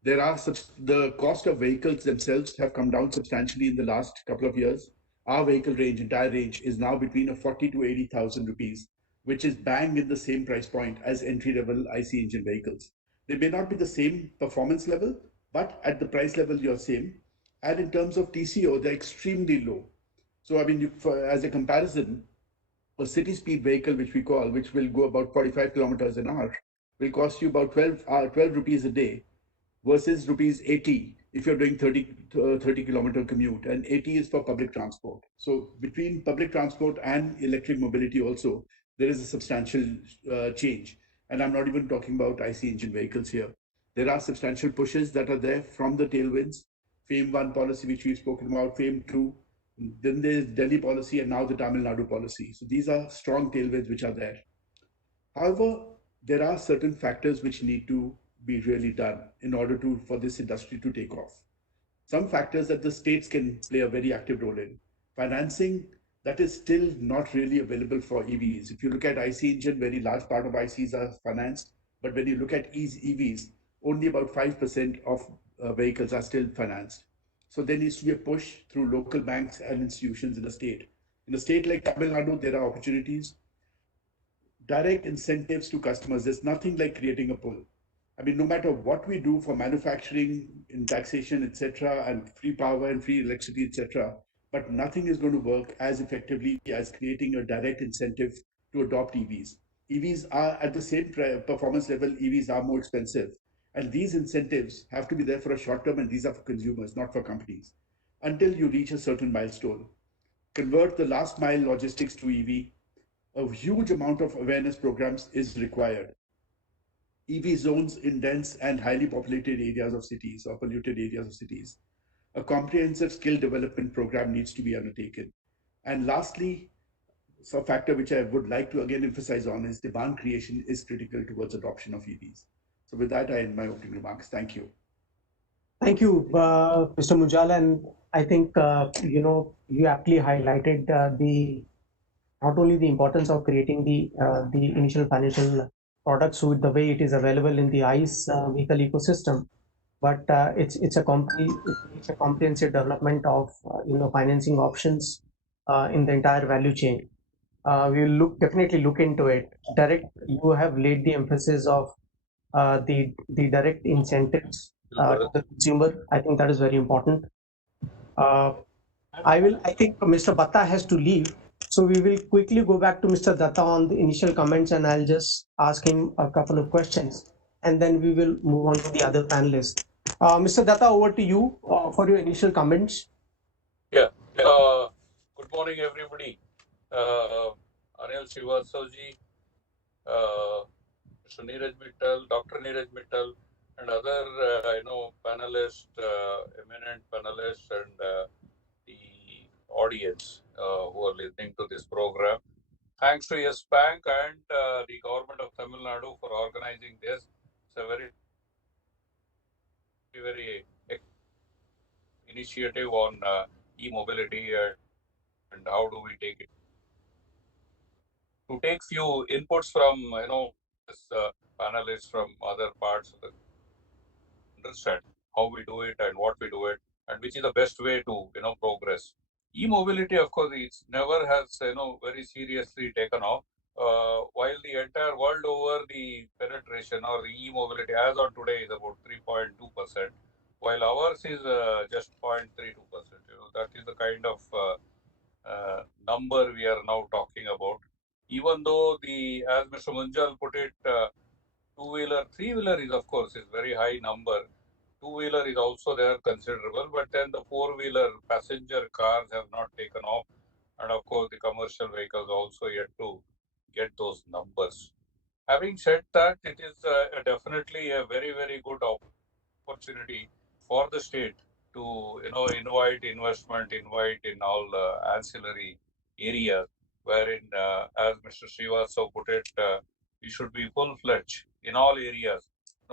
The cost of vehicles themselves have come down substantially in the last couple of years. Our vehicle range, entire range, is now between a 40 to 80,000 rupees, which is bang in the same price point as entry-level IC engine vehicles. They may not be the same performance level, but at the price level, you're same. And in terms of TCO, they're extremely low. So, I mean, as a comparison, a city speed vehicle, which we call, which will go about 45 kilometers an hour, will cost you about 12 rupees a day versus rupees 80 if you're doing 30 kilometer commute, and 80 is for public transport. So between public transport and electric mobility also, there is a substantial change. And I'm not even talking about IC engine vehicles here. There are substantial pushes that are there from the tailwinds. FAME 1 policy, which we've spoken about, FAME 2, then there's Delhi policy, and now the Tamil Nadu policy. So these are strong tailwinds which are there. However, there are certain factors which need to be really done in order to for this industry to take off. Some factors that the states can play a very active role in. Financing that is still not really available for EVs. If you look at IC engine, very large part of ICs are financed, but when you look at EVs, only about 5% of vehicles are still financed. So there needs to be a push through local banks and institutions in the state. In a state like Tamil Nadu, there are opportunities, direct incentives to customers. There's nothing like creating a pull. I mean, no matter what we do for manufacturing, in taxation, etc., and free power and free electricity, etc., but nothing is going to work as effectively as creating a direct incentive to adopt EVs. EVs are at the same performance level, EVs are more expensive. And these incentives have to be there for a short term, and these are for consumers, not for companies, until you reach a certain milestone. Convert the last mile logistics to EV. A huge amount of awareness programs is required. EV zones in dense and highly populated areas of cities or polluted areas of cities. A comprehensive skill development program needs to be undertaken. And lastly, some factor which I would like to again emphasize on is demand creation is critical towards adoption of EVs. So with that, I end my opening remarks. Thank you. Thank you, Mr. Mujala. And I think, you aptly highlighted not only the importance of creating the initial financial products with the way it is available in the ICE vehicle ecosystem, but it's a comprehensive development of financing options in the entire value chain. We'll definitely look into it. Direct, you have laid the emphasis of the direct incentives to the consumer. I think that is very important. I think Mr. Batta has to leave. So we will quickly go back to Mr. Datta on the initial comments, and I'll just ask him a couple of questions, and then we will move on to the other panelists. Mr. Datta, over to you for your initial comments. Yeah. Good morning, everybody. Anil Srivastav-ji, Mr. Neeraj Mittal, Dr. Neeraj Mittal, and other, panelists, eminent panelists, and the audience who are listening to this program. Thanks to Yes Bank and the government of Tamil Nadu for organizing this. It's a very, very initiative on e-mobility and how do we take it. To take few inputs from this, panelists from other parts of the understand how we do it and what we do it and which is the best way to progress. E-mobility, of course, it never has very seriously taken off. While the entire world over, the penetration or the e-mobility as on today is about 3.2%, while ours is just 0.32%. That is the kind of number we are now talking about. Even though as Mr. Munjal put it, two-wheeler, three-wheeler is of course is very high number. Two-wheeler is also there considerable, but then the four-wheeler passenger cars have not taken off, and of course the commercial vehicles also yet to get those numbers. Having said that, it is definitely a very, very good opportunity for the state to invite investment, invite in all ancillary areas, wherein, as Mr. Srivastava put it, we should be full-fledged in all areas.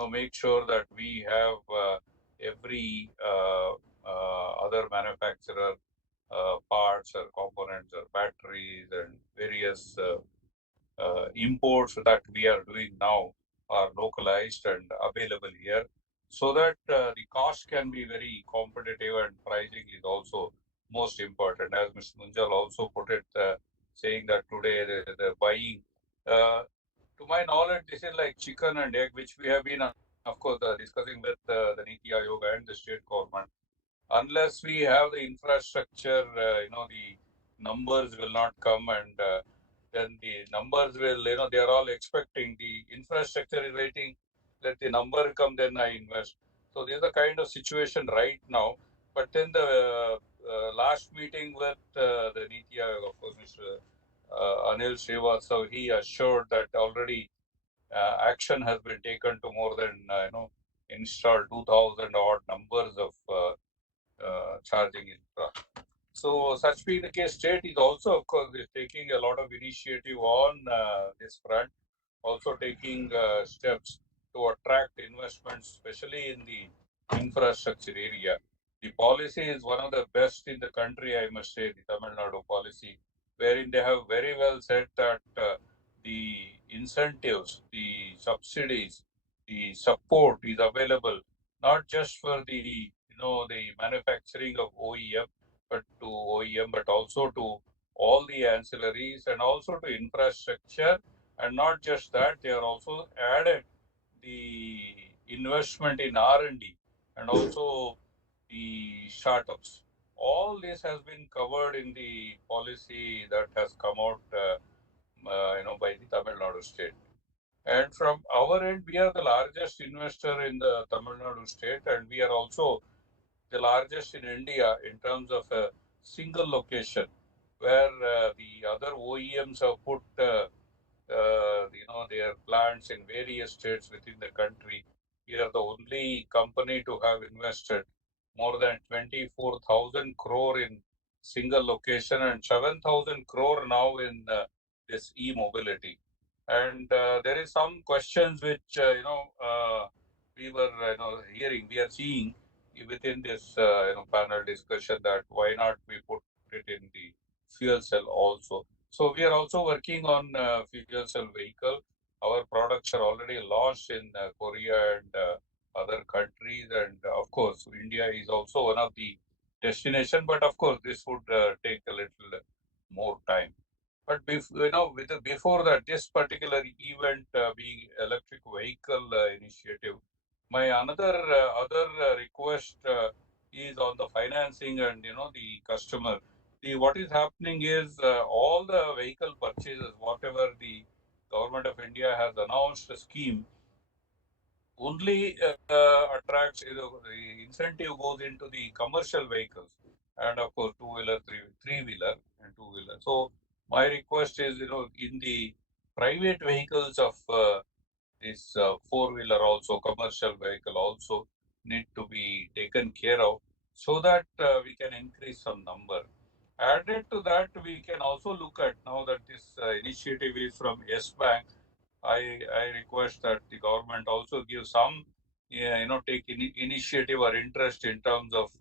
Make sure that we have every other manufacturer parts or components or batteries and various imports that we are doing now are localized and available here, so that the cost can be very competitive and pricing is also most important. As Mr. Munjal also put it, saying that today the buying, to my knowledge, this is like chicken and egg, which we have been of course, discussing with the Niti Aayog and the state government. Unless we have the infrastructure, the numbers will not come, and then the numbers will, they are all expecting the infrastructure is waiting. Let the number come, then I invest. So this is the kind of situation right now. But then the last meeting with the Niti Aayog, of course, Mr. Anil Srivastav, he assured that already action has been taken to more than install 2,000 odd numbers of charging infra. So such being the case, state is also, of course, is taking a lot of initiative on this front, also taking steps to attract investments, especially in the infrastructure area. The policy is one of the best in the country, I must say, the Tamil Nadu policy, wherein they have very well said that the incentives, the subsidies, the support is available not just for the the manufacturing of OEM, but also to all the ancillaries and also to infrastructure. And not just that, they are also added the investment in R&D and also the startups. All this has been covered in the policy that has come out, by the Tamil Nadu state. And from our end, we are the largest investor in the Tamil Nadu state, and we are also the largest in India in terms of a single location, where the other OEMs have put their plants in various states within the country. We are the only company to have invested more than 24,000 crore in single location and 7,000 crore now in this e-mobility. And there is some questions which we were hearing, we are seeing within this panel discussion, that why not we put it in the fuel cell also. So we are also working on fuel cell vehicle. Our products are already launched in Korea and other countries, and of course India is also one of the destination. But of course this would take a little more time. But before that, this particular event being electric vehicle initiative, my other request is on the financing and the customer. What is happening is all the vehicle purchases, whatever the government of India has announced a scheme, only attracts, the incentive goes into the commercial vehicles, and of course two-wheeler, three-wheeler and two-wheeler. So my request is, in the private vehicles of this four-wheeler also, commercial vehicle also need to be taken care of, so that we can increase some number. Added to that, we can also look at, now that this initiative is from Yes Bank, I request that the government also give some, take initiative or interest in terms of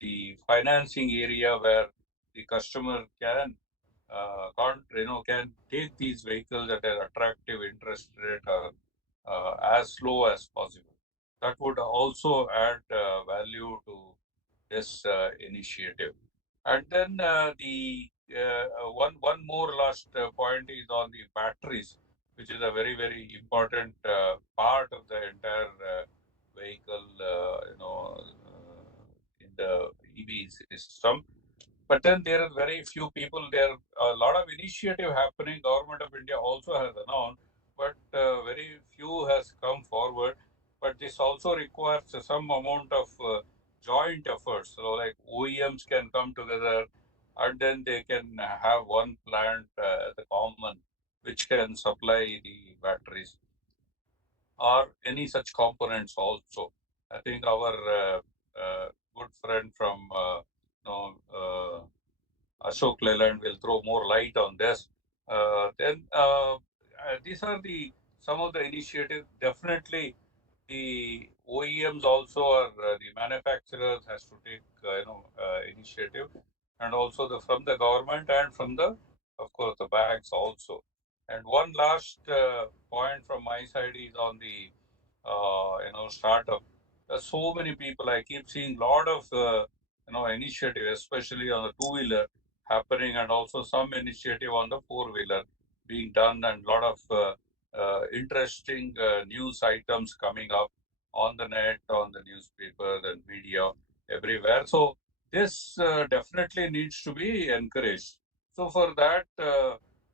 the financing area, where the customer can take these vehicles at an attractive interest rate, as low as possible. That would also add value to this initiative. And then the one more last point is on the batteries, which is a very important part of the entire vehicle, in the EV system. But then there are very few people. There are a lot of initiative happening. Government of India also has announced, but very few has come forward. But this also requires some amount of joint efforts. So like OEMs can come together, and then they can have one plant as a common, which can supply the batteries or any such components also. I think our good friend from Ashok Leland will throw more light on this. These are some of the initiatives. Definitely, the OEMs also, or the manufacturers has to take initiative, and also from the government and from the, of course, the banks also. And one last point from my side is on the startup. There's so many people. I keep seeing a lot of initiative, especially on the two-wheeler happening, and also some initiative on the four-wheeler being done, and a lot of interesting news items coming up on the net, on the newspaper, and media everywhere. So this definitely needs to be encouraged. So for that,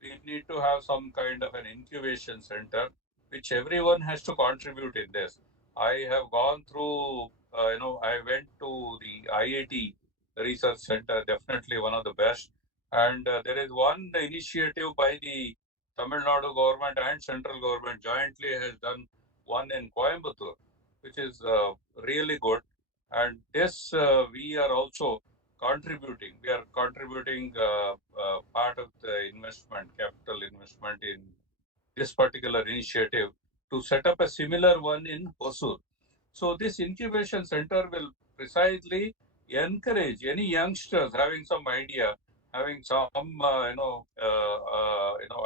we need to have some kind of an incubation center, which everyone has to contribute in this. I have gone through, I went to the IIT Research Center, definitely one of the best. And there is one initiative by the Tamil Nadu government and central government jointly has done one in Coimbatore, which is really good. And this we are also contributing. We are contributing part of the investment, capital investment in this particular initiative to set up a similar one in Hosur. So this incubation center will precisely encourage any youngsters having some idea, having some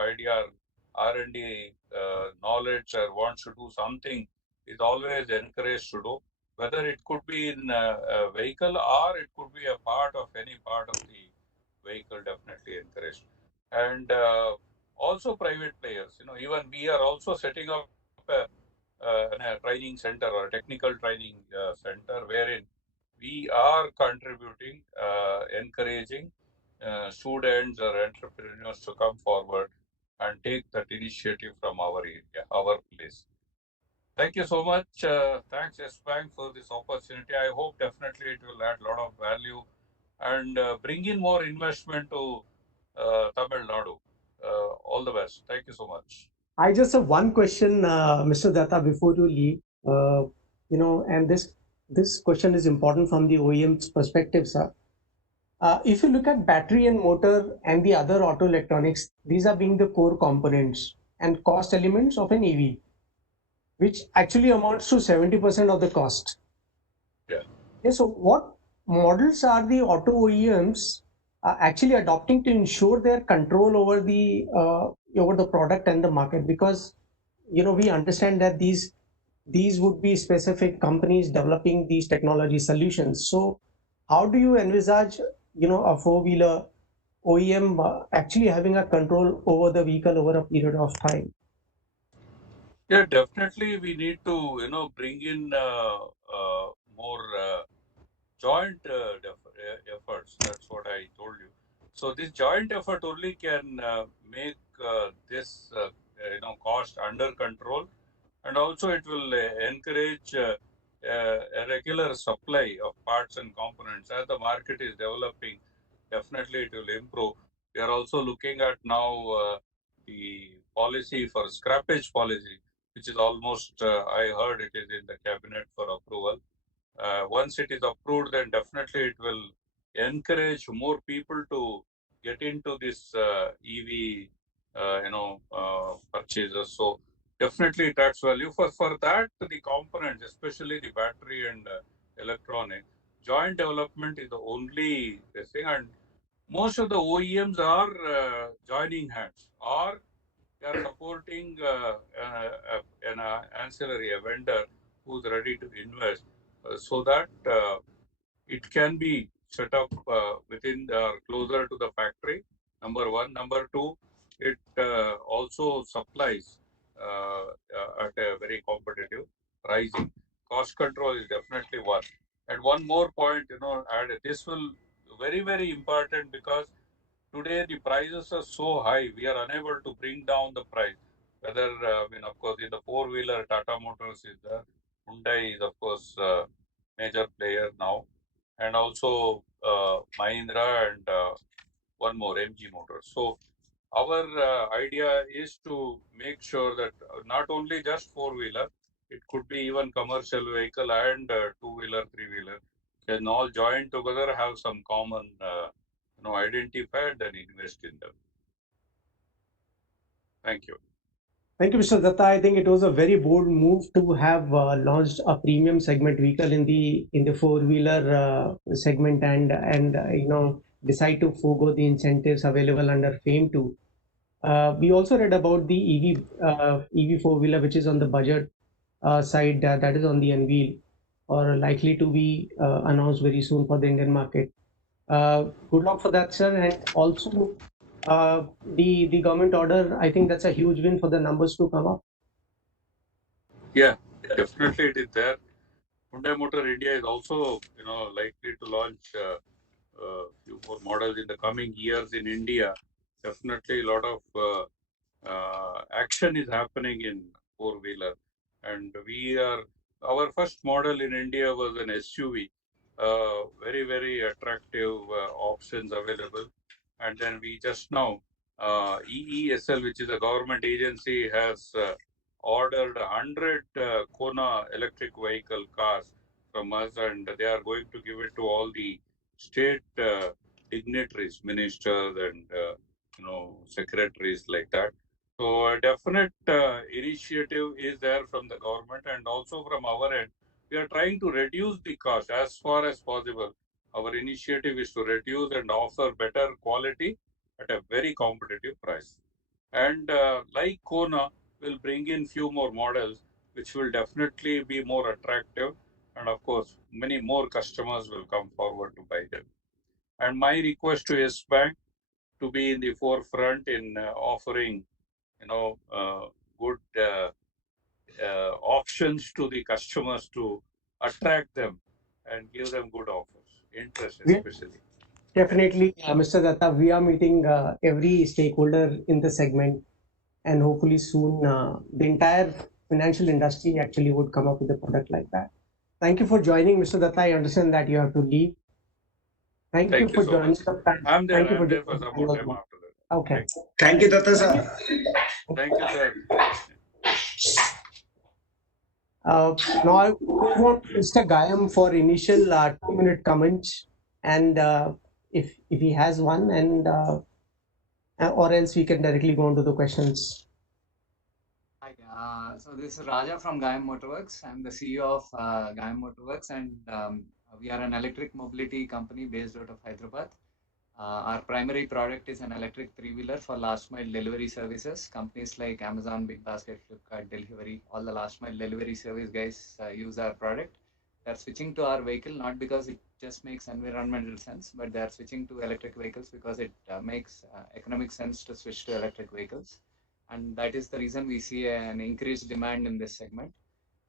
idea, R&D knowledge, or wants to do something, is always encouraged to do. Whether it could be in a vehicle or it could be a part of any part of the vehicle, definitely encouraged. And also private players. Even we are also setting up a training center or a technical training center wherein we are contributing, encouraging students or entrepreneurs to come forward and take that initiative from our area, our place. Thank you so much. Thanks, S Bank, for this opportunity. I hope definitely it will add a lot of value and bring in more investment to Tamil Nadu. All the best. Thank you so much. I just have one question, Mr. Datta, before you leave. And this question is important from the OEM's perspective, sir. If you look at battery and motor and the other auto electronics, these are being the core components and cost elements of an EV, which actually amounts to 70% of the cost. Yeah. So what models are the auto OEMs actually adopting to ensure their control over the product and the market? Because we understand that these would be specific companies developing these technology solutions. So how do you envisage a four-wheeler OEM actually having a control over the vehicle over a period of time? Yeah, definitely we need to bring in more joint efforts. That's what I told you. So this joint effort only can make this cost under control, and also it will encourage a regular supply of parts and components. As the market is developing, definitely it will improve. We are also looking at now the policy for scrappage policy, which is almost, I heard it is in the cabinet for approval. Once it is approved, then definitely it will encourage more people to get into this EV, purchases. So definitely it adds value. For that, the components, especially the battery and electronic, joint development is the only thing. And most of the OEMs are joining hands, or they are supporting an ancillary, a vendor who's ready to invest, so that it can be set up within closer to the factory. Number one. Number two, it also supplies at a very competitive pricing. Cost control is definitely one. And one more point, added. This will very, very important, because today the prices are so high, we are unable to bring down the price. Whether, of course, in the four-wheeler, Tata Motors is there. Hyundai is, of course, major player now. And also Mahindra and one more, MG Motors. So our idea is to make sure that not only just four-wheeler, it could be even commercial vehicle and two-wheeler, three-wheeler, can all join together, have some common identify and then invest in them. Thank you. Thank you, Mr. Datta. I think it was a very bold move to have launched a premium segment vehicle in the four-wheeler segment, and decide to forego the incentives available under FAME 2. We also read about the EV four-wheeler, which is on the budget side, that is on the anvil, or likely to be announced very soon for the Indian market. Good luck for that, sir. And also, The government order, I think that's a huge win for the numbers to come up. Yeah, definitely it is there. Hyundai Motor India is also, likely to launch few more models in the coming years in India. Definitely, a lot of action is happening in four-wheeler, and our first model in India was an SUV. Very very attractive options available, and then we just now EESL, which is a government agency, has ordered 100 Kona electric vehicle cars from us, and they are going to give it to all the state dignitaries, ministers, and secretaries like that. So a definite initiative is there from the government, and also from our end. We are trying to reduce the cost as far as possible. Our initiative is to reduce and offer better quality at a very competitive price. And like Kona, will bring in few more models, which will definitely be more attractive. And of course, many more customers will come forward to buy them. And my request to Yes Bank to be in the forefront in offering, good options to the customers to attract them and give them good offers, interest We- especially. Definitely, Mr. Datta, we are meeting every stakeholder in the segment, and hopefully soon the entire financial industry actually would come up with a product like that. Thank you for joining, Mr. Datta. I understand that you have to leave. Thank you Thank you for so joining much. the panel. I'm there. Thank you I'm for there joining for the some more panel as time well. after that. Okay. Thank you, Datta sir. Thank you, sir. Now I want Mr. Gayam for initial 2-minute comments, and if he has one, and or else we can directly go on to the questions. Hi, so this is Raja from Gayam Motorworks. I'm the CEO of Gayam Motorworks, and we are an electric mobility company based out of Hyderabad. Our primary product is an electric three-wheeler for last mile delivery services. Companies like Amazon, Big Basket, Flipkart, Delivery, all the last mile delivery service guys use our product. They're switching to our vehicle not because it just makes environmental sense, but they're switching to electric vehicles because it makes economic sense to switch to electric vehicles. And that is the reason we see an increased demand in this segment.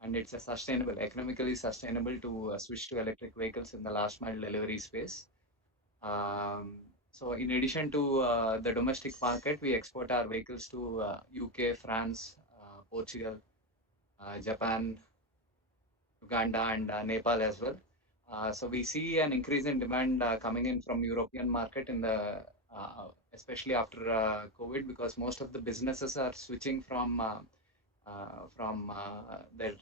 And it's a sustainable, economically sustainable to switch to electric vehicles in the last mile delivery space. So in addition to the domestic market, we export our vehicles to UK, France, Portugal, Japan, Uganda, and Nepal as well. So we see an increase in demand coming in from European market in the especially after COVID, because most of the businesses are switching from their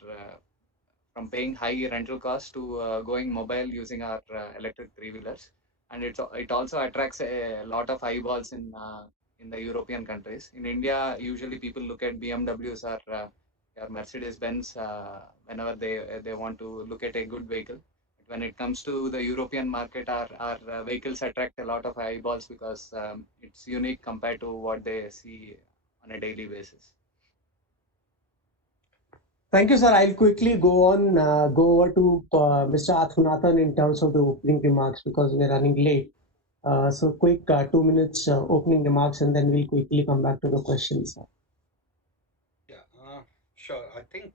from paying high rental costs to going mobile using our electric three-wheelers, and it also attracts a lot of eyeballs in the European countries. In India, usually people look at BMWs or Mercedes Benz whenever they want to look at a good vehicle. But when it comes to the European market, our vehicles attract a lot of eyeballs because it's unique compared to what they see on a daily basis. Thank you, sir. I'll quickly go over to Mr. Athunathan in terms of the opening remarks because we're running late. So quick 2 minutes opening remarks, and then we'll quickly come back to the questions. Yeah, sure. I think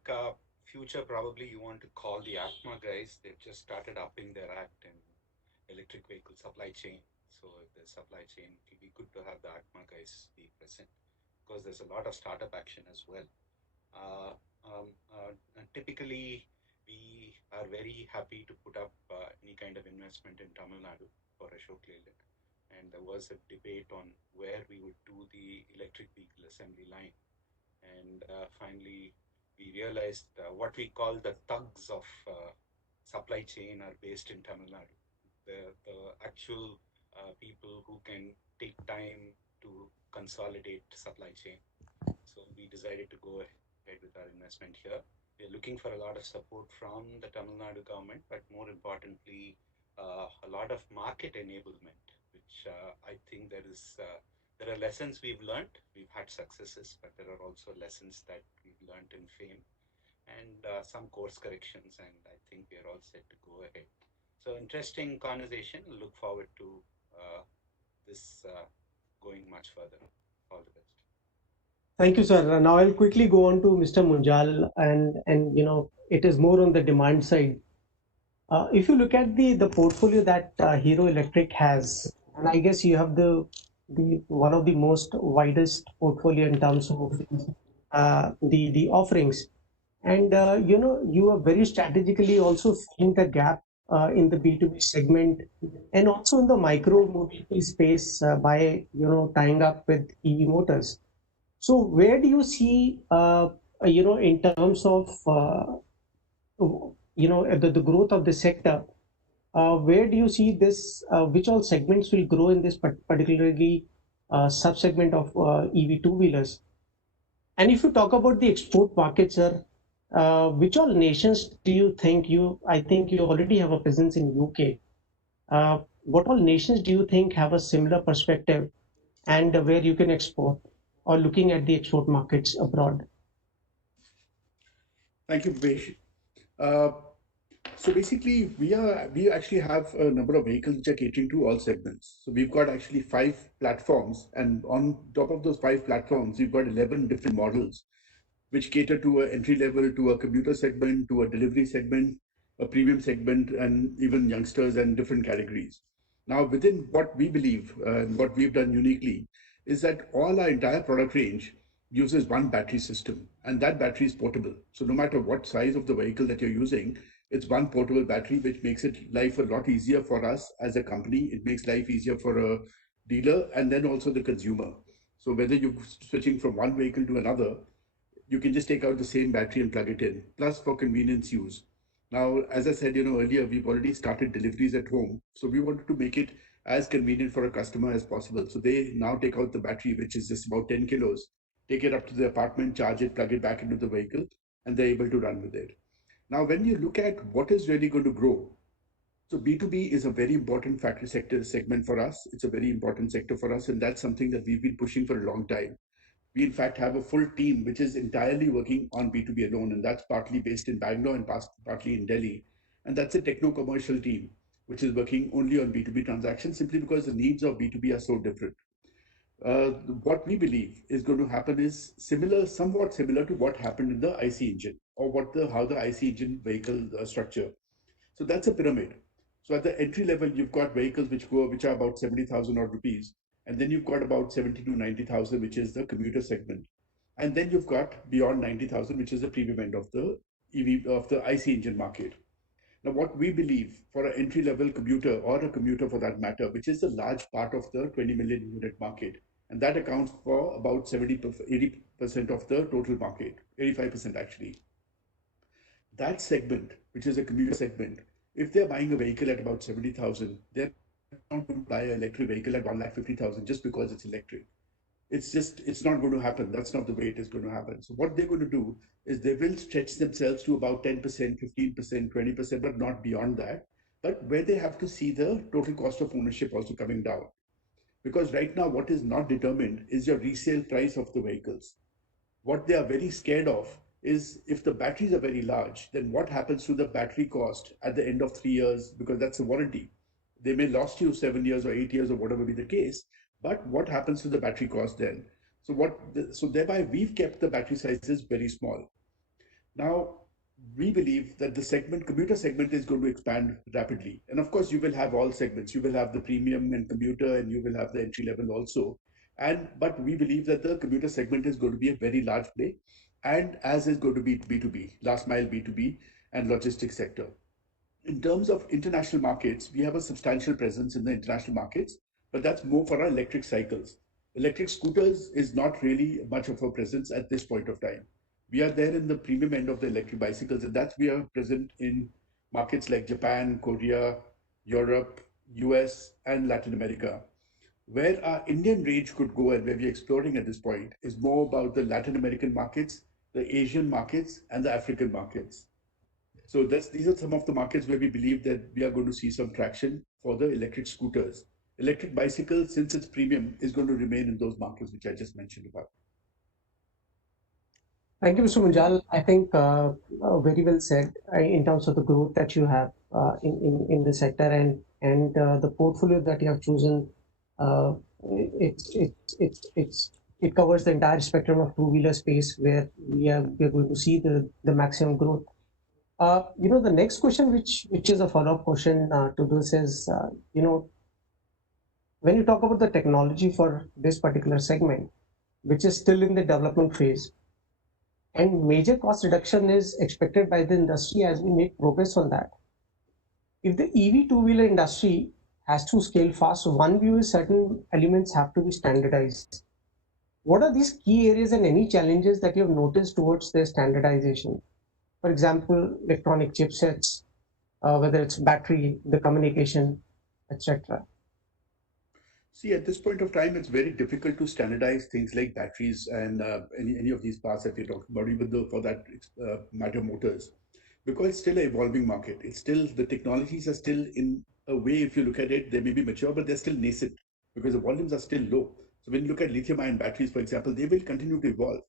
future probably you want to call the ATMA guys. They've just started upping their act in electric vehicle supply chain. So if there's supply chain, it'll be good to have the ATMA guys be present because there's a lot of startup action as well. Typically, we are very happy to put up any kind of investment in Tamil Nadu for Ashok Leyland. And there was a debate on where we would do the electric vehicle assembly line. And finally, we realized what we call the thugs of supply chain are based in Tamil Nadu. The actual people who can take time to consolidate supply chain. So we decided to go ahead with our investment here. We're looking for a lot of support from the Tamil Nadu government, but more importantly, a lot of market enablement, which I think there are lessons we've learned. We've had successes, but there are also lessons that we've learned in FAME and some course corrections, and I think we're all set to go ahead. So interesting conversation. Look forward to this going much further. All the best. Thank you, sir. Now I'll quickly go on to Mr. Munjal, and it is more on the demand side. If you look at the portfolio that Hero Electric has, and I guess you have the one of the most widest portfolio in terms of the offerings, and you are very strategically also filling the gap in the B2B segment and also in the micro mobility space by tying up with EV motors. So where do you see in terms of the growth of the sector, where do you see this, which all segments will grow in this particularly sub-segment of EV two-wheelers? And if you talk about the export market, sir, which all nations do you think I think you already have a presence in UK. What all nations do you think have a similar perspective and where you can export or looking at the export markets abroad? Thank you, Bhupesh. So basically, we actually have a number of vehicles which are catering to all segments. So we've got actually 5 platforms, and on top of those 5 platforms, we've got 11 different models which cater to an entry level, to a commuter segment, to a delivery segment, a premium segment, and even youngsters and different categories. Now, within what we believe and what we've done uniquely is that all our entire product range uses one battery system, and that battery is portable. So no matter what size of the vehicle that you're using, it's one portable battery, which makes it life a lot easier for us as a company. It makes life easier for a dealer and then also the consumer. So whether you're switching from one vehicle to another, you can just take out the same battery and plug it in, plus for convenience use. Now, as I said, earlier, we've already started deliveries at home. So we wanted to make it as convenient for a customer as possible. So they now take out the battery, which is just about 10 kilos, take it up to the apartment, charge it, plug it back into the vehicle, and they're able to run with it. Now, when you look at what is really going to grow, so B2B is a very important factory sector segment for us. It's a very important sector for us, and that's something that we've been pushing for a long time. We, in fact, have a full team which is entirely working on B2B alone, and that's partly based in Bangalore and partly in Delhi. And that's a techno-commercial team which is working only on B2B transactions simply because the needs of B2B are so different. What we believe is going to happen is somewhat similar to what happened in the IC engine, or how the IC engine vehicle structure. So that's a pyramid. So at the entry level, you've got vehicles which are about 70,000 odd rupees, and then you've got about 70 to 90,000, which is the commuter segment, and then you've got beyond 90,000, which is the premium end of the IC engine market. Now, what we believe for an entry level commuter, or a commuter for that matter, which is a large part of the 20 million unit market, and that accounts for about 80% of the total market, 85% actually. That segment, which is a commuter segment, if they're buying a vehicle at about 70,000, they're not going to buy an electric vehicle at 1,50,000 just because it's electric. It's not going to happen. That's not the way it is going to happen. So what they're going to do is they will stretch themselves to about 10%, 15%, 20%, but not beyond that. But where they have to see the total cost of ownership also coming down. Because right now, what is not determined is your resale price of the vehicles. What they are very scared of is if the batteries are very large, then what happens to the battery cost at the end of 3 years? Because that's a warranty. They may last you 7 years or 8 years or whatever be the case, but what happens to the battery cost then? So thereby we've kept the battery sizes very small. Now, we believe that the commuter segment is going to expand rapidly. And of course, you will have all segments. You will have the premium and commuter, and you will have the entry level also. But we believe that the commuter segment is going to be a very large play, and as is going to be B2B, last mile B2B and logistics sector. In terms of international markets, we have a substantial presence in the international markets, but that's more for our electric cycles. Electric scooters is not really much of a presence at this point of time. We are there in the premium end of the electric bicycles, and we are present in markets like Japan, Korea, Europe, US, and Latin America. Where our Indian range could go and where we're exploring at this point is more about the Latin American markets, the Asian markets, and the African markets. So these are some of the markets where we believe that we are going to see some traction for the electric scooters. Electric bicycles, since it's premium, is going to remain in those markets which I just mentioned about. Thank you, Mr. Munjal. I think very well said in terms of the growth that you have in the sector and the portfolio that you have chosen it covers the entire spectrum of two-wheeler space where we're going to see the maximum growth. The next question, which is a follow-up question to this is, when you talk about the technology for this particular segment, which is still in the development phase, and major cost reduction is expected by the industry as we make progress on that. If the EV two-wheeler industry has to scale fast, one view is certain elements have to be standardized. What are these key areas and any challenges that you have noticed towards their standardization? For example, electronic chipsets, whether it's battery, the communication, etc. See, at this point of time, it's very difficult to standardize things like batteries and any of these parts that we're talking about, even though for that matter motors, because it's still an evolving market. It's still, the technologies are still in a way, if you look at it, they may be mature, but they're still nascent because the volumes are still low. So when you look at lithium ion batteries, for example, they will continue to evolve.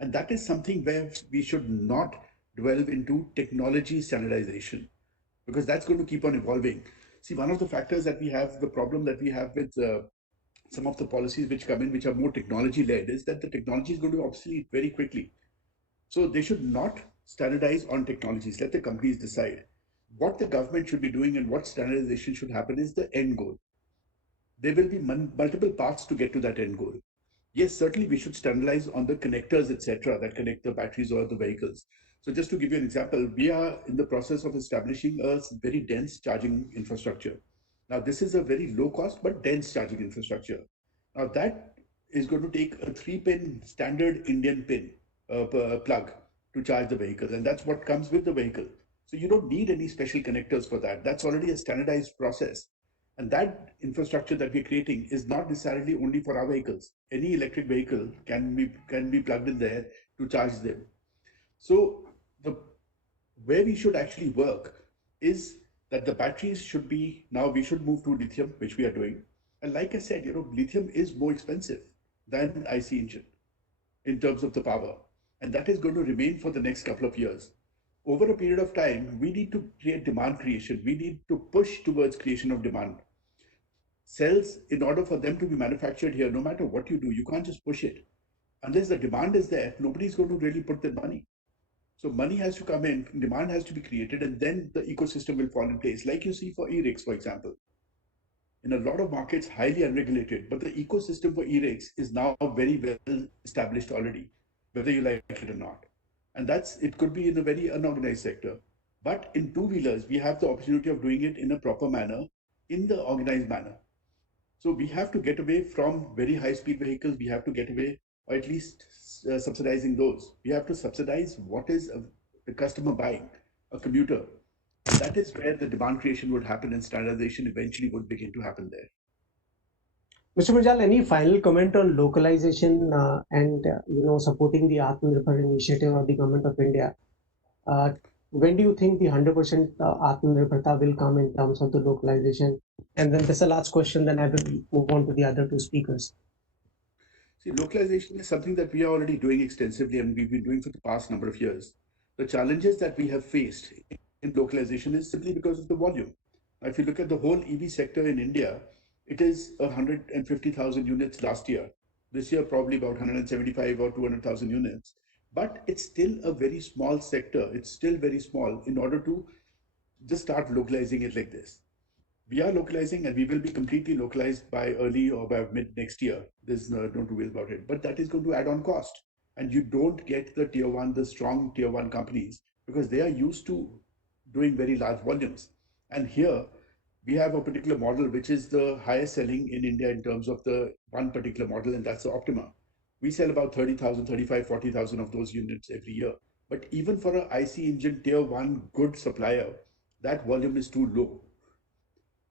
And that is something where we should not delve into technology standardization because that's going to keep on evolving. See, one of the factors that we have, the problem that we have with some of the policies which come in, which are more technology led, is that the technology is going to be obsolete very quickly. So they should not standardize on technologies. Let the companies decide. What the government should be doing and what standardization should happen is the end goal. There will be multiple paths to get to that end goal. Yes, certainly we should standardize on the connectors, etc., that connect the batteries or the vehicles. So just to give you an example, we are in the process of establishing a very dense charging infrastructure. Now, this is a very low cost but dense charging infrastructure. Now, that is going to take a 3-pin standard Indian pin plug to charge the vehicle, and that's what comes with the vehicle. So you don't need any special connectors for that. That's already a standardized process. And that infrastructure that we're creating is not necessarily only for our vehicles. Any electric vehicle can be plugged in there to charge them. So the where we should actually work is that the batteries should be, now we should move to lithium, which we are doing. And like I said, lithium is more expensive than IC engine in terms of the power. And that is going to remain for the next couple of years. Over a period of time, we need to create demand creation. We need to push towards creation of demand. Cells, in order for them to be manufactured here, no matter what you do, you can't just push it. Unless the demand is there, nobody's going to really put their money. So money has to come in, demand has to be created, and then the ecosystem will fall in place. Like you see for e-rigs, for example. In a lot of markets, highly unregulated, but the ecosystem for e-rigs is now very well established already, whether you like it or not. And it could be in a very unorganized sector. But in two-wheelers, we have the opportunity of doing it in a proper manner, in the organized manner. So we have to get away from very high-speed vehicles. We have to get away, or at least subsidizing those. We have to subsidize what is the customer buying, a commuter. And that is where the demand creation would happen and standardization eventually would begin to happen there. Mr. Mujal, any final comment on localization and supporting the Atmanirbhar initiative of the government of India? When do you think the 100% Atmanirbharta will come in terms of the localization? And then this is the last question, then I will move on to the other two speakers. See, localization is something that we are already doing extensively and we've been doing for the past number of years. The challenges that we have faced in localization is simply because of the volume. Now, if you look at the whole EV sector in India, it is 150,000 units last year. This year, probably about 175 or 200,000 units. But it's still a very small sector. It's still very small in order to just start localizing it like this. We are localizing and we will be completely localized by early or by mid next year. There's no two ways about it. But that is going to add on cost. And you don't get the tier one, the strong tier one companies, because they are used to doing very large volumes. And here we have a particular model which is the highest selling in India in terms of the one particular model, and that's the Optima. We sell about 30,000, 35, 40,000 of those units every year. But even for an IC engine tier one good supplier, that volume is too low.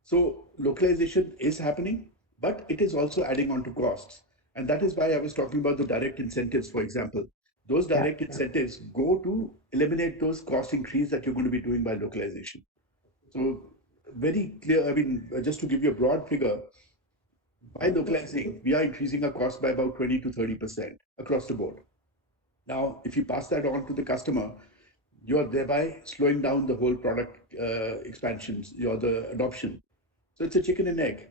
So localization is happening, but it is also adding on to costs. And that is why I was talking about the direct incentives, for example. Those direct incentives go to eliminate those cost increase that you're going to be doing by localization. So very clear, I mean, just to give you a broad figure, by localizing, we are increasing our cost by about 20 to 30% across the board. Now, if you pass that on to the customer, you are thereby slowing down the whole product expansions, the adoption. So it's a chicken and egg.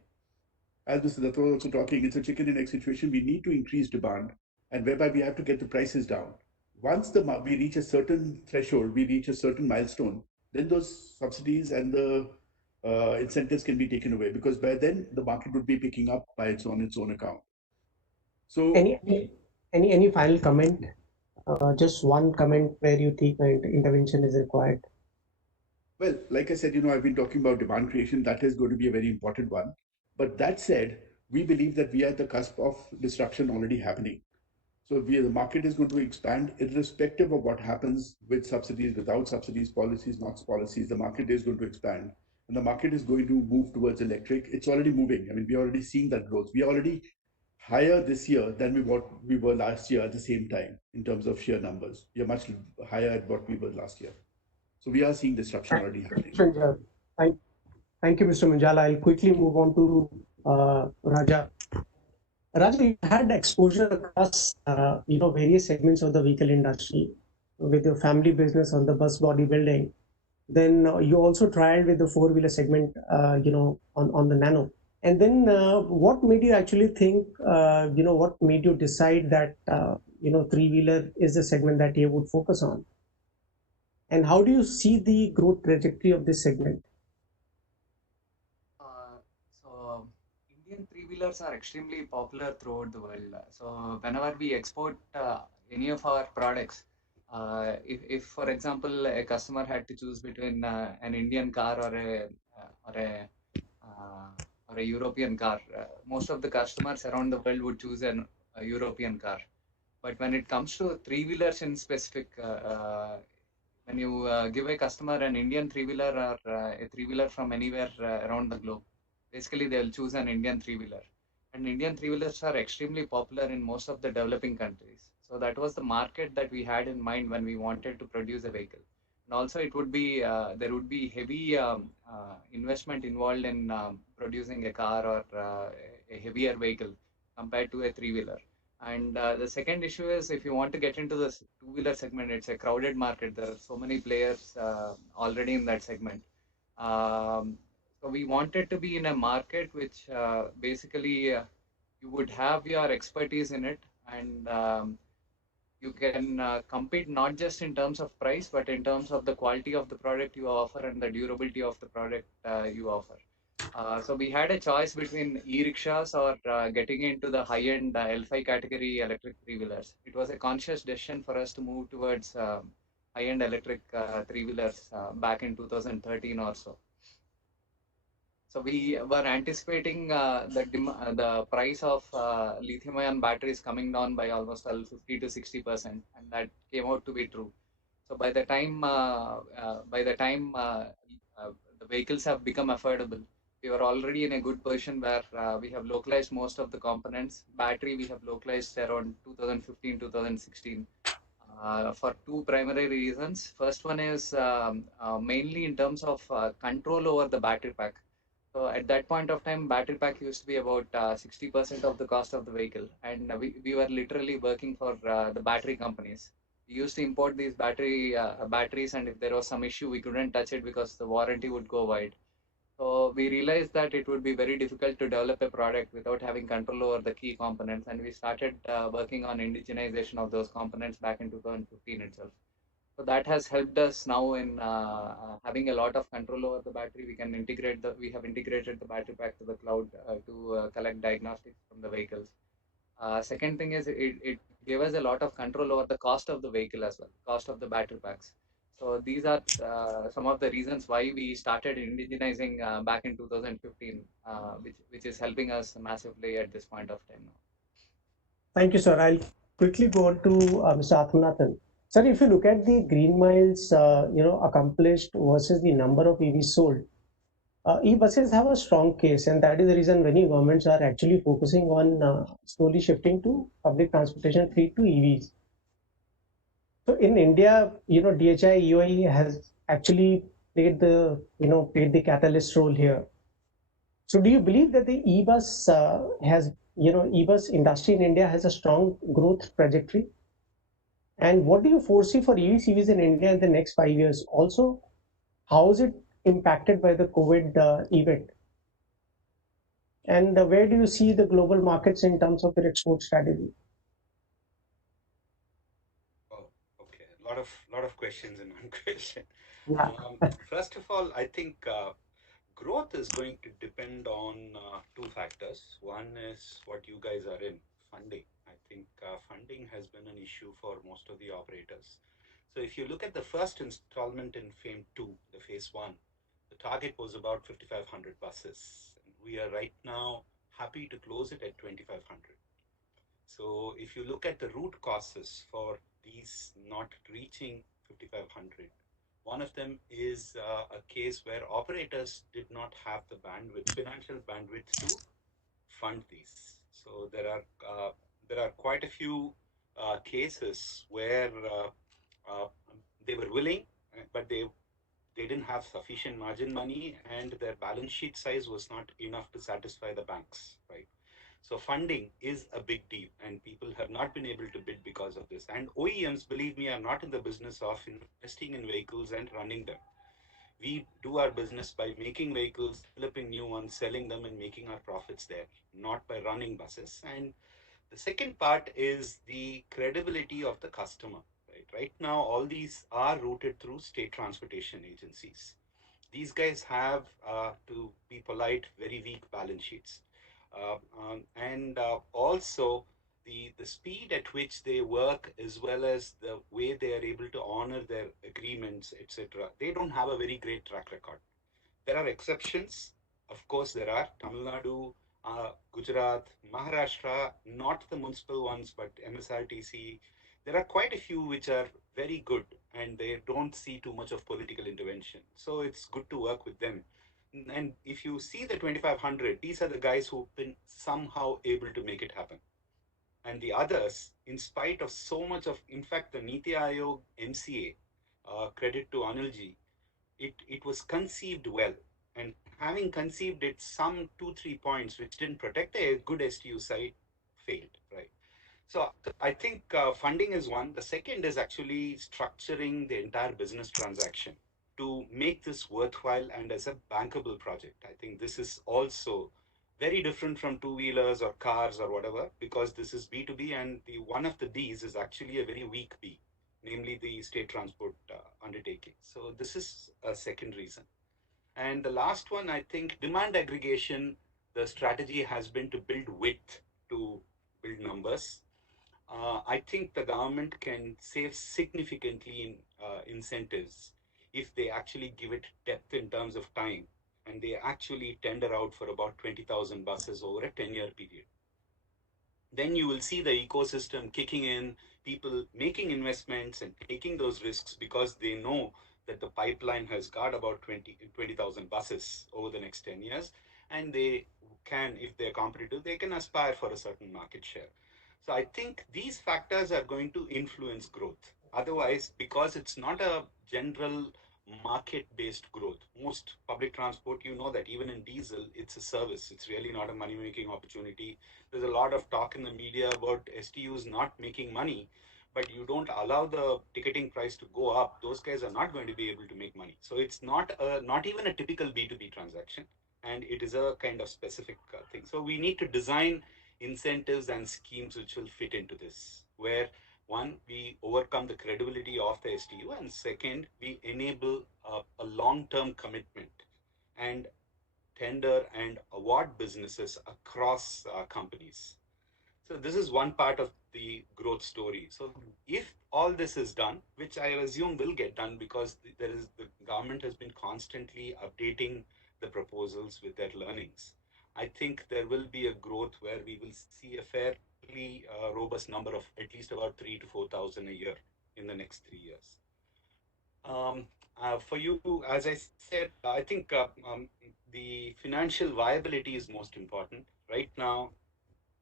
as Mr. Datta was also talking, it's a chicken and egg situation. We need to increase demand, and whereby we have to get the prices down. Once we reach a certain threshold, we reach a certain milestone, then those subsidies and the incentives can be taken away, because by then the market would be picking up by its own account. So Any final comment? Just one comment where you think intervention is required. well, like I said, I've been talking about demand creation. That is going to be a very important one. But that said, we believe that we are at the cusp of disruption already happening. So the market is going to expand irrespective of what happens with subsidies, without subsidies, policies, not policies. The market is going to expand, and the market is going to move towards electric. It's already moving. I mean, we're already seeing that growth. We are already higher this year than what we were last year at the same time in terms of sheer numbers. We are much higher at what we were last year. So we are seeing disruption already happening. Thank you, Mr. Munjala. I'll quickly move on to Raja. Raja, you had exposure across various segments of the vehicle industry with your family business on the bus body building. Then you also tried with the four-wheeler segment, on the Nano. And then what made you actually think, what made you decide that, three-wheeler is the segment that you would focus on? And how do you see the growth trajectory of this segment? So Indian three-wheelers are extremely popular throughout the world. So whenever we export any of our products, if for example a customer had to choose between an Indian car or a European car, most of the customers around the world would choose a European car. But when it comes to three-wheelers in specific, when you give a customer an Indian three-wheeler or a three-wheeler from anywhere around the globe, basically they'll choose an Indian three-wheeler. And Indian three-wheelers are extremely popular in most of the developing countries. So that was the market that we had in mind when we wanted to produce a vehicle. And also it would be, there would be heavy investment involved in producing a car or a heavier vehicle compared to a three-wheeler. And the second issue is, if you want to get into the two-wheeler segment, it's a crowded market. There are so many players already in that segment. So we wanted to be in a market which basically you would have your expertise in it, and you can compete not just in terms of price, but in terms of the quality of the product you offer and the durability of the product you offer. So we had a choice between e-rickshaws or getting into the high-end L5 category electric three-wheelers. It was a conscious decision for us to move towards high-end electric three-wheelers back in 2013 or so. So we were anticipating the price of lithium-ion batteries coming down by almost 50 to 60%, and that came out to be true. So by the time the vehicles have become affordable, we were already in a good position where we have localized most of the components. Battery we have localized around 2015, 2016. For two primary reasons. First one is mainly in terms of control over the battery pack. So at that point of time, battery pack used to be about 60% of the cost of the vehicle, and we were literally working for the battery companies. We used to import these batteries, and if there was some issue, we couldn't touch it because the warranty would go wide. So we realized that it would be very difficult to develop a product without having control over the key components, and we started working on indigenization of those components back in 2015 itself. So that has helped us now in having a lot of control over the battery. We have integrated the battery pack to the cloud to collect diagnostics from the vehicles. Second thing is it gave us a lot of control over the cost of the vehicle as well, cost of the battery packs. So these are some of the reasons why we started indigenizing back in 2015, which is helping us massively at this point of time now. Thank you, sir. I'll quickly go on to Mr. Atmanathan. Sir, if you look at the green miles, accomplished versus the number of EVs sold, e-buses have a strong case, and that is the reason many governments are actually focusing on slowly shifting to public transportation fleet to EVs. So in India, DHI EOI has actually played the catalyst role here. So do you believe that the e-bus e-bus industry in India has a strong growth trajectory? And what do you foresee for EV/CVs in India in the next 5 years? Also, how is it impacted by the COVID event? And where do you see the global markets in terms of your export strategy? Oh, okay. A lot of questions in one question. Yeah. First of all, I think growth is going to depend on two factors. One is what you guys are in, funding. I think funding has been an issue for most of the operators. So if you look at the first installment in FAME 2, the phase 1, the target was about 5,500 buses. We are right now happy to close it at 2,500. So if you look at the root causes for these not reaching 5,500, one of them is a case where operators did not have the bandwidth, financial bandwidth to fund these. So there are quite a few cases where uh, they were willing, but they didn't have sufficient margin money, and their balance sheet size was not enough to satisfy the banks, right? So funding is a big deal, and people have not been able to bid because of this. And OEMs, believe me, are not in the business of investing in vehicles and running them. We do our business by making vehicles, developing new ones, selling them, and making our profits there, not by running buses. And the second part is the credibility of the customer. Right now, all these are routed through state transportation agencies. These guys have, to be polite, very weak balance sheets. And also the speed at which they work, as well as the way they are able to honor their agreements, etc. They don't have a very great track record. There are exceptions. Of course, there are Tamil Nadu, Gujarat, Maharashtra, not the municipal ones, but MSRTC. There are quite a few which are very good and they don't see too much of political intervention. So it's good to work with them. And if you see the 2,500, these are the guys who've been somehow able to make it happen. And the others, in spite of so much of, in fact, the Niti Aayog MCA, credit to Anilji, it was conceived well. And having conceived it, some 2-3 points which didn't protect a good STU site failed, right? So I think funding is one. The second is actually structuring the entire business transaction to make this worthwhile and as a bankable project. I think this is also very different from two-wheelers or cars or whatever, because this is B2B, and the one of the B's is actually a very weak B, namely the state transport undertaking. So this is a second reason. And the last one, I think demand aggregation, the strategy has been to build width to build numbers. I think the government can save significantly in incentives if they actually give it depth in terms of time, and they actually tender out for about 20,000 buses over a 10-year period. Then you will see the ecosystem kicking in, people making investments and taking those risks because they know that the pipeline has got about 20,000 buses over the next 10 years. And they can, if they're competitive, they can aspire for a certain market share. So I think these factors are going to influence growth. Otherwise, because it's not a general market-based growth, most public transport, you know that even in diesel, it's a service. It's really not a money-making opportunity. There's a lot of talk in the media about STUs not making money, but you don't allow the ticketing price to go up, those guys are not going to be able to make money. So it's not even a typical B2B transaction, and it is a kind of specific thing. So we need to design incentives and schemes which will fit into this, where one, we overcome the credibility of the STU, and second, we enable a long-term commitment and tender and award businesses across companies. So this is one part of the growth story. So if all this is done, which I assume will get done because the government has been constantly updating the proposals with their learnings, I think there will be a growth where we will see a fairly robust number of at least about 3 to 4,000 a year in the next 3 years. For you, as I said, I think the financial viability is most important. Right now,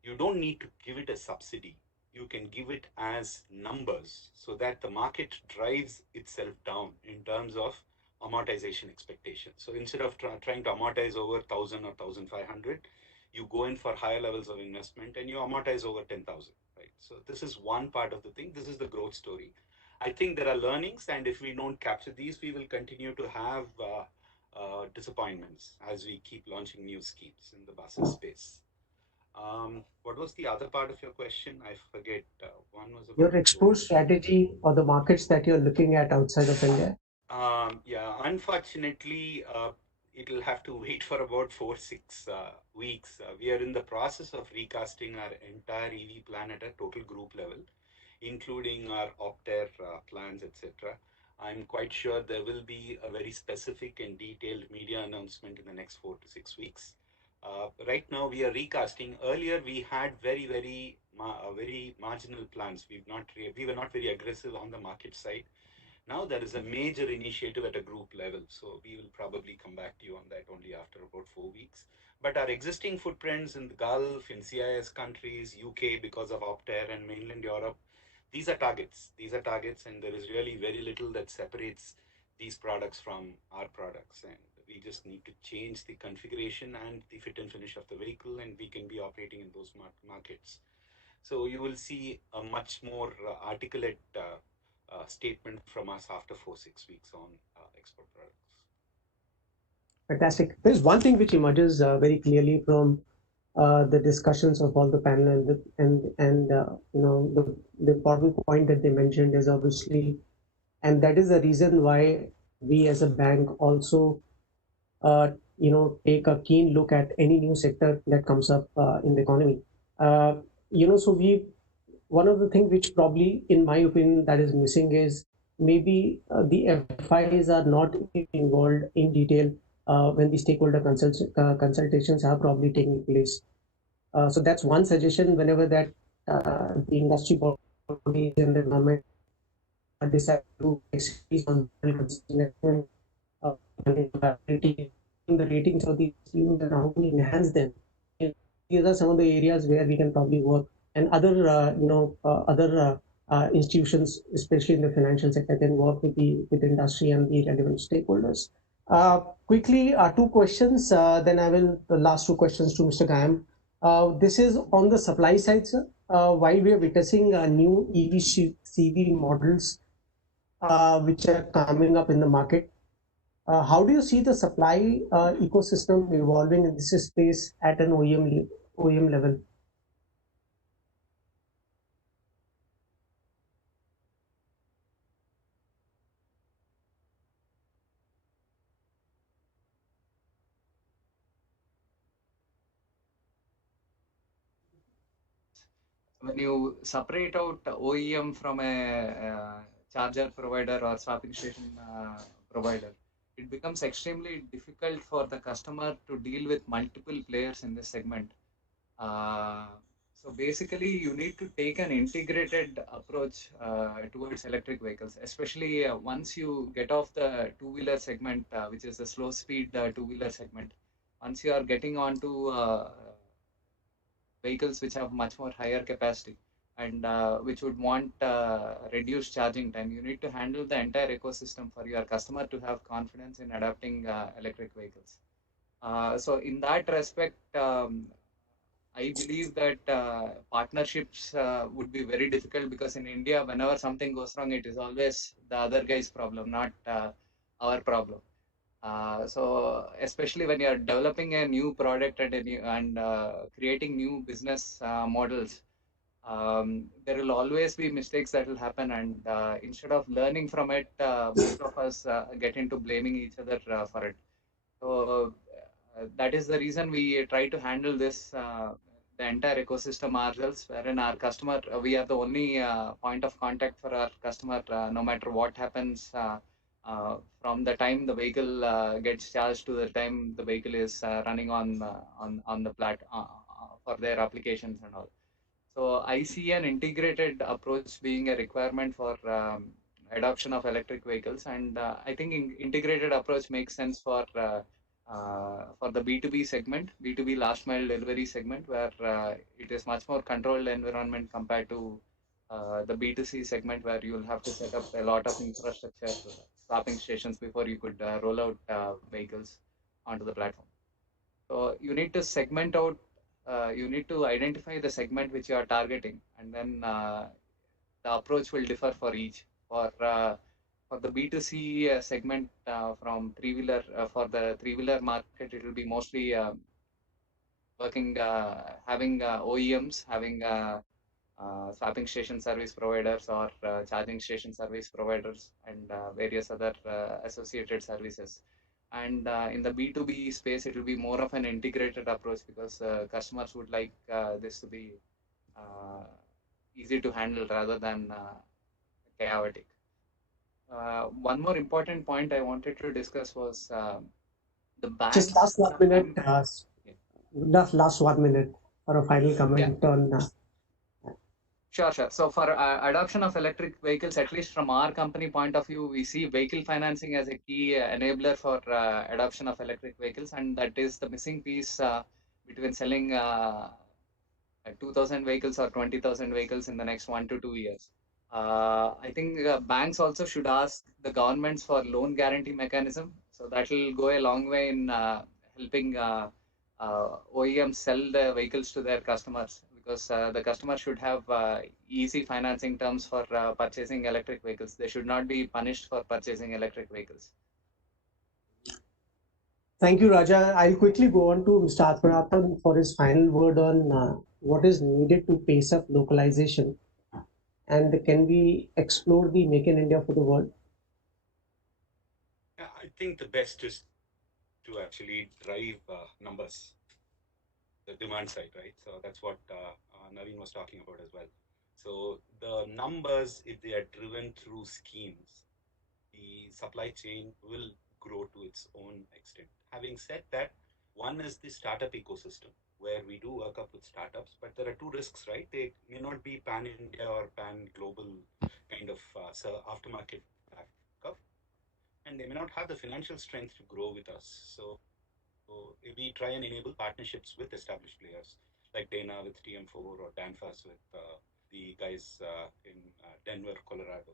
you don't need to give it a subsidy. You can give it as numbers so that the market drives itself down in terms of amortization expectations. So instead of trying to amortize over 1,000 or 1,500, you go in for higher levels of investment and you amortize over 10,000, right? So this is one part of the thing. This is the growth story. I think there are learnings, and if we don't capture these, we will continue to have disappointments as we keep launching new schemes in the buses space. What was the other part of your question? I forget. One was Your about export growth. strategy or the markets that you're looking at outside of India? Yeah, unfortunately, it'll have to wait for about 4-6 weeks. We are in the process of recasting our entire EV plan at a total group level, including our Opter plans, etc. I'm quite sure there will be a very specific and detailed media announcement in the next 4 to 6 weeks. Right now, we are recasting. Earlier, we had very marginal plans. We were not very aggressive on the market side. Now there is a major initiative at a group level, so we will probably come back to you on that only after about 4 weeks. But our existing footprints in the Gulf, in CIS countries, UK because of Opter, and mainland Europe, these are targets. These are targets, and there is really very little that separates these products from our products. And we just need to change the configuration and the fit and finish of the vehicle, and we can be operating in those markets. So you will see a much more articulate statement from us after 4-6 weeks on export products. Fantastic. There's one thing which emerges very clearly from the discussions of all the panel and the important point that they mentioned is obviously, and that is the reason why we as a bank also take a keen look at any new sector that comes up in the economy. So one of the things which probably, in my opinion, that is missing is maybe the FIs are not involved in detail when the stakeholder consultations are probably taking place. So that's one suggestion whenever that the industry bodies and the government decide to increase on consideration the ratings of these schemes and how to enhance them. These are some of the areas where we can probably work, and other institutions, especially in the financial sector, can work with the industry and the relevant stakeholders. Quickly, two questions. Then I will the last two questions to Mr. Gayam. This is on the supply side, sir. While we are witnessing new EV CV models which are coming up in the market, how do you see the supply ecosystem evolving in this space at an OEM level? When you separate out OEM from a charger provider or swapping station provider, it becomes extremely difficult for the customer to deal with multiple players in this segment. So basically, you need to take an integrated approach towards electric vehicles, especially once you get off the two-wheeler segment, which is the slow-speed two-wheeler segment. Once you are getting onto vehicles which have much more higher capacity and which would want reduced charging time, you need to handle the entire ecosystem for your customer to have confidence in adopting electric vehicles. So in that respect, I believe that partnerships would be very difficult because in India, whenever something goes wrong, it is always the other guy's problem, not our problem. So especially when you're developing a new product and creating new business models, there will always be mistakes that will happen. And instead of learning from it, most of us get into blaming each other for it. So that is the reason we try to handle this, the entire ecosystem ourselves, wherein our customer, we are the only point of contact for our customer, no matter what happens from the time the vehicle gets charged to the time the vehicle is running on the for their applications and all. So I see an integrated approach being a requirement for adoption of electric vehicles, and I think integrated approach makes sense for the B2B segment, B2B last mile delivery segment, where it is much more controlled environment compared to the B2C segment, where you will have to set up a lot of infrastructure, swapping stations before you could roll out vehicles onto the platform. So you need to segment out, you need to identify the segment which you are targeting, and then the approach will differ for each. For for the B2C segment from three-wheeler for the three-wheeler market, it will be mostly working having OEMs having swapping station service providers or charging station service providers and various other associated services. And in the B2B space, it will be more of an integrated approach because customers would like this to be easy to handle rather than chaotic. One more important point I wanted to discuss was the banks. Just last 1 minute. Last 1 minute for a final comment on. Sure. So for adoption of electric vehicles, at least from our company point of view, we see vehicle financing as a key enabler for adoption of electric vehicles, and that is the missing piece between selling 2,000 vehicles or 20,000 vehicles in the next 1 to 2 years. I think banks also should ask the governments for loan guarantee mechanism. So that will go a long way in helping OEMs sell the vehicles to their customers, because the customer should have easy financing terms for purchasing electric vehicles. They should not be punished for purchasing electric vehicles. Thank you, Raja. I'll quickly go on to Mr. Atmanathan for his final word on what is needed to pace up localization, and can we explore the Make in India for the world? I think the best is to actually drive numbers, the demand side, right? So that's what Naveen was talking about as well. So the numbers, if they are driven through schemes, the supply chain will grow to its own extent. Having said that, one is the startup ecosystem, where we do work up with startups, but there are two risks, right? They may not be pan-India or pan-global kind of aftermarket backup, and they may not have the financial strength to grow with us. So we try and enable partnerships with established players like Dana with TM4 or Danfoss with the guys in Denver, Colorado.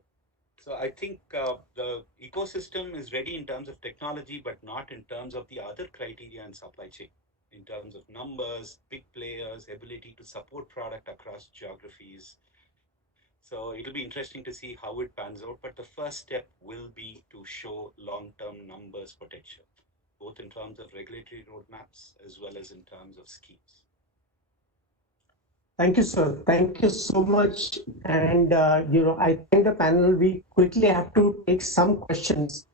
So I think the ecosystem is ready in terms of technology, but not in terms of the other criteria and supply chain, in terms of numbers, big players, ability to support product across geographies. So it'll be interesting to see how it pans out. But the first step will be to show long-term numbers potential, both in terms of regulatory roadmaps as well as in terms of schemes. Thank you, sir. Thank you so much. And, I thank the panel. We quickly have to take some questions.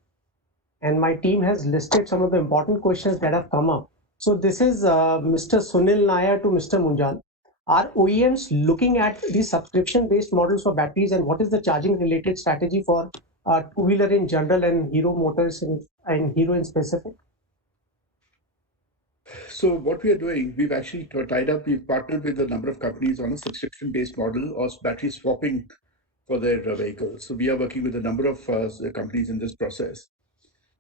And my team has listed some of the important questions that have come up. So this is Mr. Sunil Nair to Mr. Munjal. Are OEMs looking at the subscription-based models for batteries, and what is the charging-related strategy for two-wheeler in general and Hero Motors and Hero in specific? So what we are doing, we've actually we've partnered with a number of companies on a subscription-based model of battery swapping for their vehicles. So we are working with a number of companies in this process.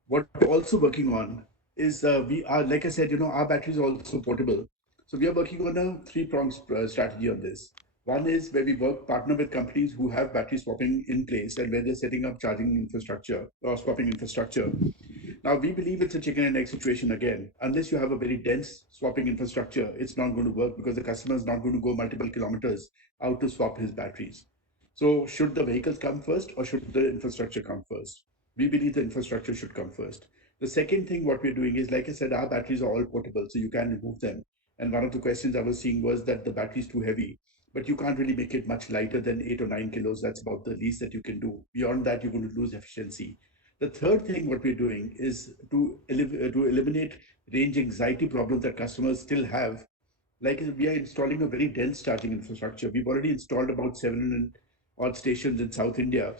What we're also working on is we are, like I said, our batteries are also portable. So we are working on a three-pronged strategy on this. One is where we partner with companies who have battery swapping in place and where they're setting up charging infrastructure or swapping infrastructure. Now, we believe it's a chicken and egg situation again. Unless you have a very dense swapping infrastructure, it's not going to work because the customer is not going to go multiple kilometers out to swap his batteries. So should the vehicles come first or should the infrastructure come first? We believe the infrastructure should come first. The second thing, what we're doing is, like I said, our batteries are all portable, so you can remove them. And one of the questions I was seeing was that the battery is too heavy, but you can't really make it much lighter than 8 or 9 kilos. That's about the least that you can do. Beyond that, you're going to lose efficiency. The third thing, what we're doing is to eliminate range anxiety problems that customers still have. Like we are installing a very dense charging infrastructure. We've already installed about 700 odd stations in South India.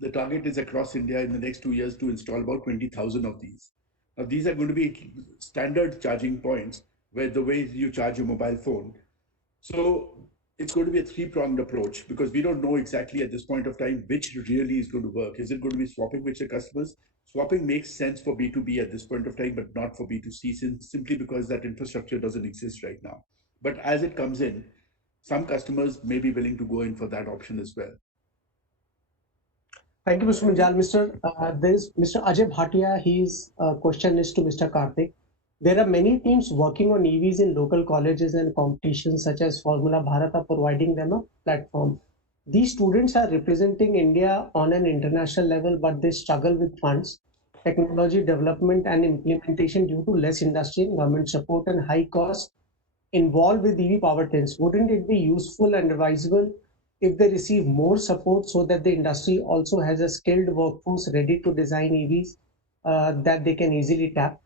The target is across India in the next 2 years to install about 20,000 of these. Now, these are going to be standard charging points where the way you charge your mobile phone. So it's going to be a three-pronged approach because we don't know exactly at this point of time which really is going to work. Is it going to be swapping with your customers? Swapping makes sense for B2B at this point of time, but not for B2C, simply because that infrastructure doesn't exist right now. But as it comes in, some customers may be willing to go in for that option as well. Thank you, Mr. Munjal. Mr. Ajay Bhatia, his question is to Mr. Karthik. There are many teams working on EVs in local colleges and competitions such as Formula Bharat are providing them a platform. These students are representing India on an international level, but they struggle with funds, technology development and implementation due to less industry and government support and high costs involved with EV powertrains. Wouldn't it be useful and advisable if they receive more support so that the industry also has a skilled workforce ready to design EVs that they can easily tap?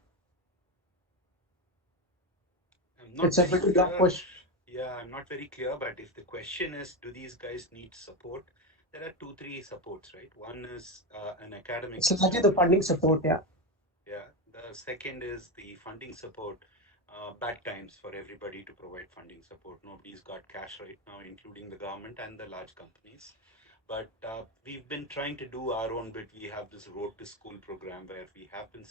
I'm not It's a very pretty long clear. question. Yeah, I'm not very clear, but if the question is, do these guys need support? There are two, three supports, right? One is an academic It's largely the system in funding terms of support, yeah. yeah. The second is the funding support. Bad times for everybody to provide funding support. Nobody's got cash right now, including the government and the large companies. But we've been trying to do our own bit. We have this Road to School program where we have been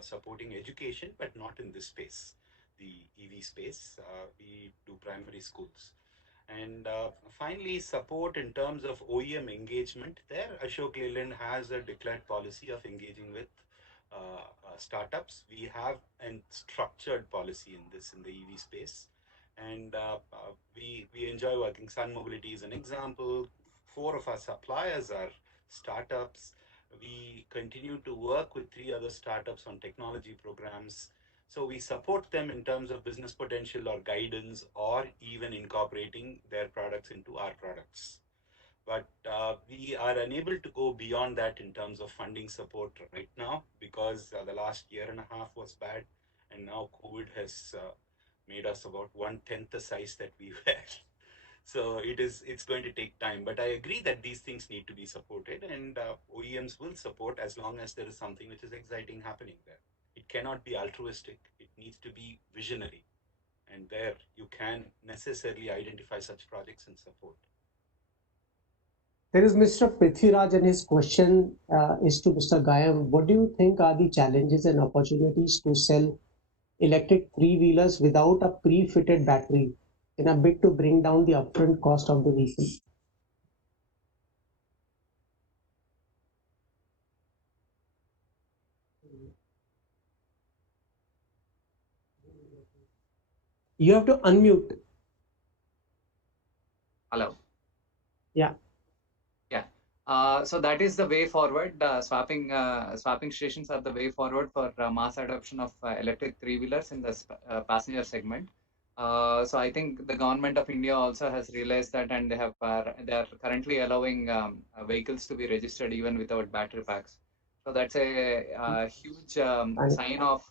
supporting education, but not in this space, the EV space. We do primary schools. And finally, support in terms of OEM engagement. There, Ashok Leyland has a declared policy of engaging with startups. We have a structured policy in this in the EV space, and we enjoy working. Sun Mobility is an example. Four of our suppliers are startups. We continue to work with three other startups on technology programs. So we support them in terms of business potential or guidance or even incorporating their products into our products. But we are unable to go beyond that in terms of funding support right now because the last year and a half was bad, and now COVID has made us about 1/10 the size that we were. So it's going to take time. But I agree that these things need to be supported, and OEMs will support as long as there is something which is exciting happening there. It cannot be altruistic. It needs to be visionary. And there you can necessarily identify such projects and support. There is Mr. Prithviraj, and his question is to Mr. Gayam. What do you think are the challenges and opportunities to sell electric three-wheelers without a pre-fitted battery in a bid to bring down the upfront cost of the vehicle? You have to unmute. Hello. Yeah. Yeah. So that is the way forward. Swapping stations are the way forward for mass adoption of electric three-wheelers in the passenger segment. So I think the government of India also has realized that, and they are currently allowing vehicles to be registered even without battery packs. So that's a huge sign of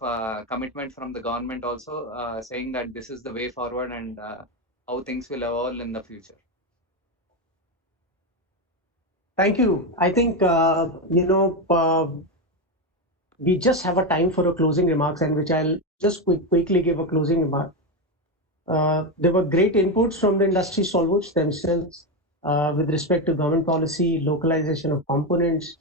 commitment from the government also, saying that this is the way forward and how things will evolve in the future. Thank you. I think, we just have a time for a closing remarks, and which I'll just quickly give a closing remark. There were great inputs from the industry stalwarts themselves with respect to government policy, localization of components,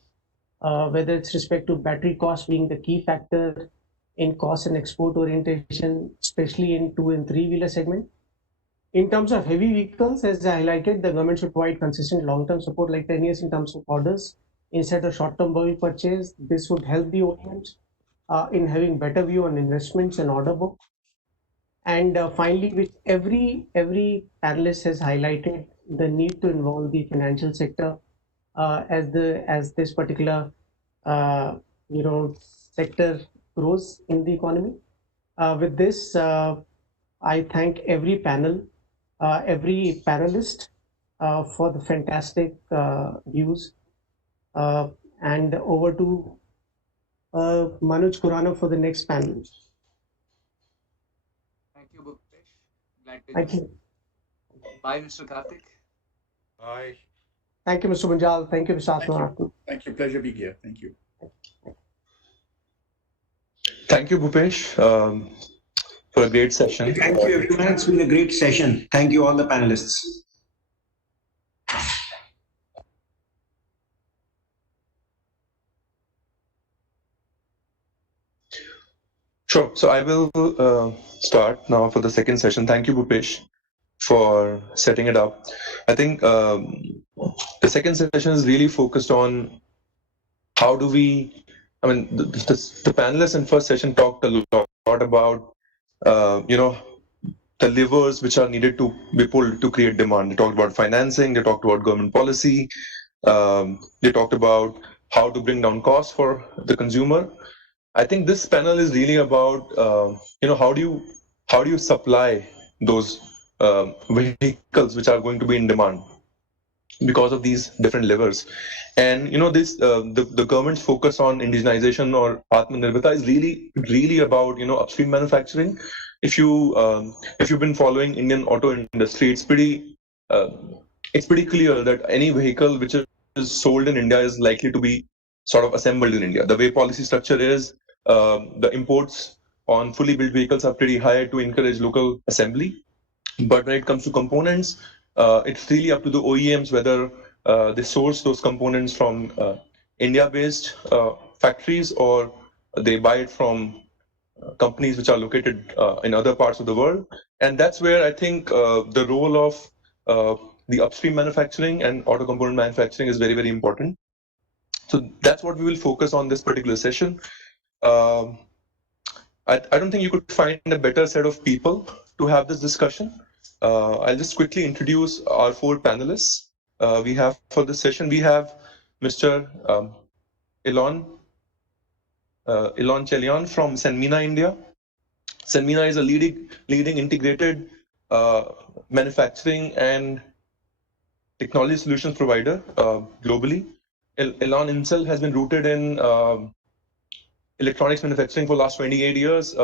whether it's respect to battery cost being the key factor in cost and export orientation, especially in 2 and 3-wheeler segment. In terms of heavy vehicles, as I highlighted, the government should provide consistent long-term support like 10 years in terms of orders instead of short-term bulk purchase. This would help the OEMs in having better view on investments and order book. And finally, which every panelist has highlighted, the need to involve the financial sector as this particular sector grows in the economy. With this, I thank every panel, every panelist for the fantastic views. And over to Manoj Khurana for the next panel. Thank you, Bhupesh. Glad to Thank join. you. Bye, Mr. Karthik. Bye. Thank you, Mr. Munjal. Thank you, Mr. Aswan. Thank you. Pleasure being here. Thank you. Thank you, Bhupesh, for a great session. Thank you, everyone. It's been a great session. Thank you, all the panelists. Sure. So I will start now for the second session. Thank you, Bhupesh, for setting it up. I think the second session is really focused on how do we, the panelists in first session talked a lot about, the levers which are needed to be pulled to create demand. They talked about financing, they talked about government policy, they talked about how to bring down costs for the consumer. I think this panel is really about how do you supply those vehicles which are going to be in demand because of these different levers. And this the government's focus on indigenization or Atmanirbharta is really about upstream manufacturing. If you've been following Indian auto industry, uh, it's pretty clear that any vehicle which is sold in India is likely to be sort of assembled in India. The way policy structure is, the imports on fully built vehicles are pretty high to encourage local assembly. But when it comes to components, it's really up to the OEMs whether they source those components from India-based factories or they buy it from companies which are located in other parts of the world. And that's where I think the role of the upstream manufacturing and auto component manufacturing is very, very important. So that's what we will focus on this particular session. I don't think you could find a better set of people to have this discussion. I'll just quickly introduce our four panelists. We have for this session, we have Mr. Elon Chelian from Sanmina, India. Sanmina is a leading integrated manufacturing and technology solutions provider globally. Elon himself has been rooted in electronics manufacturing for the last 28 years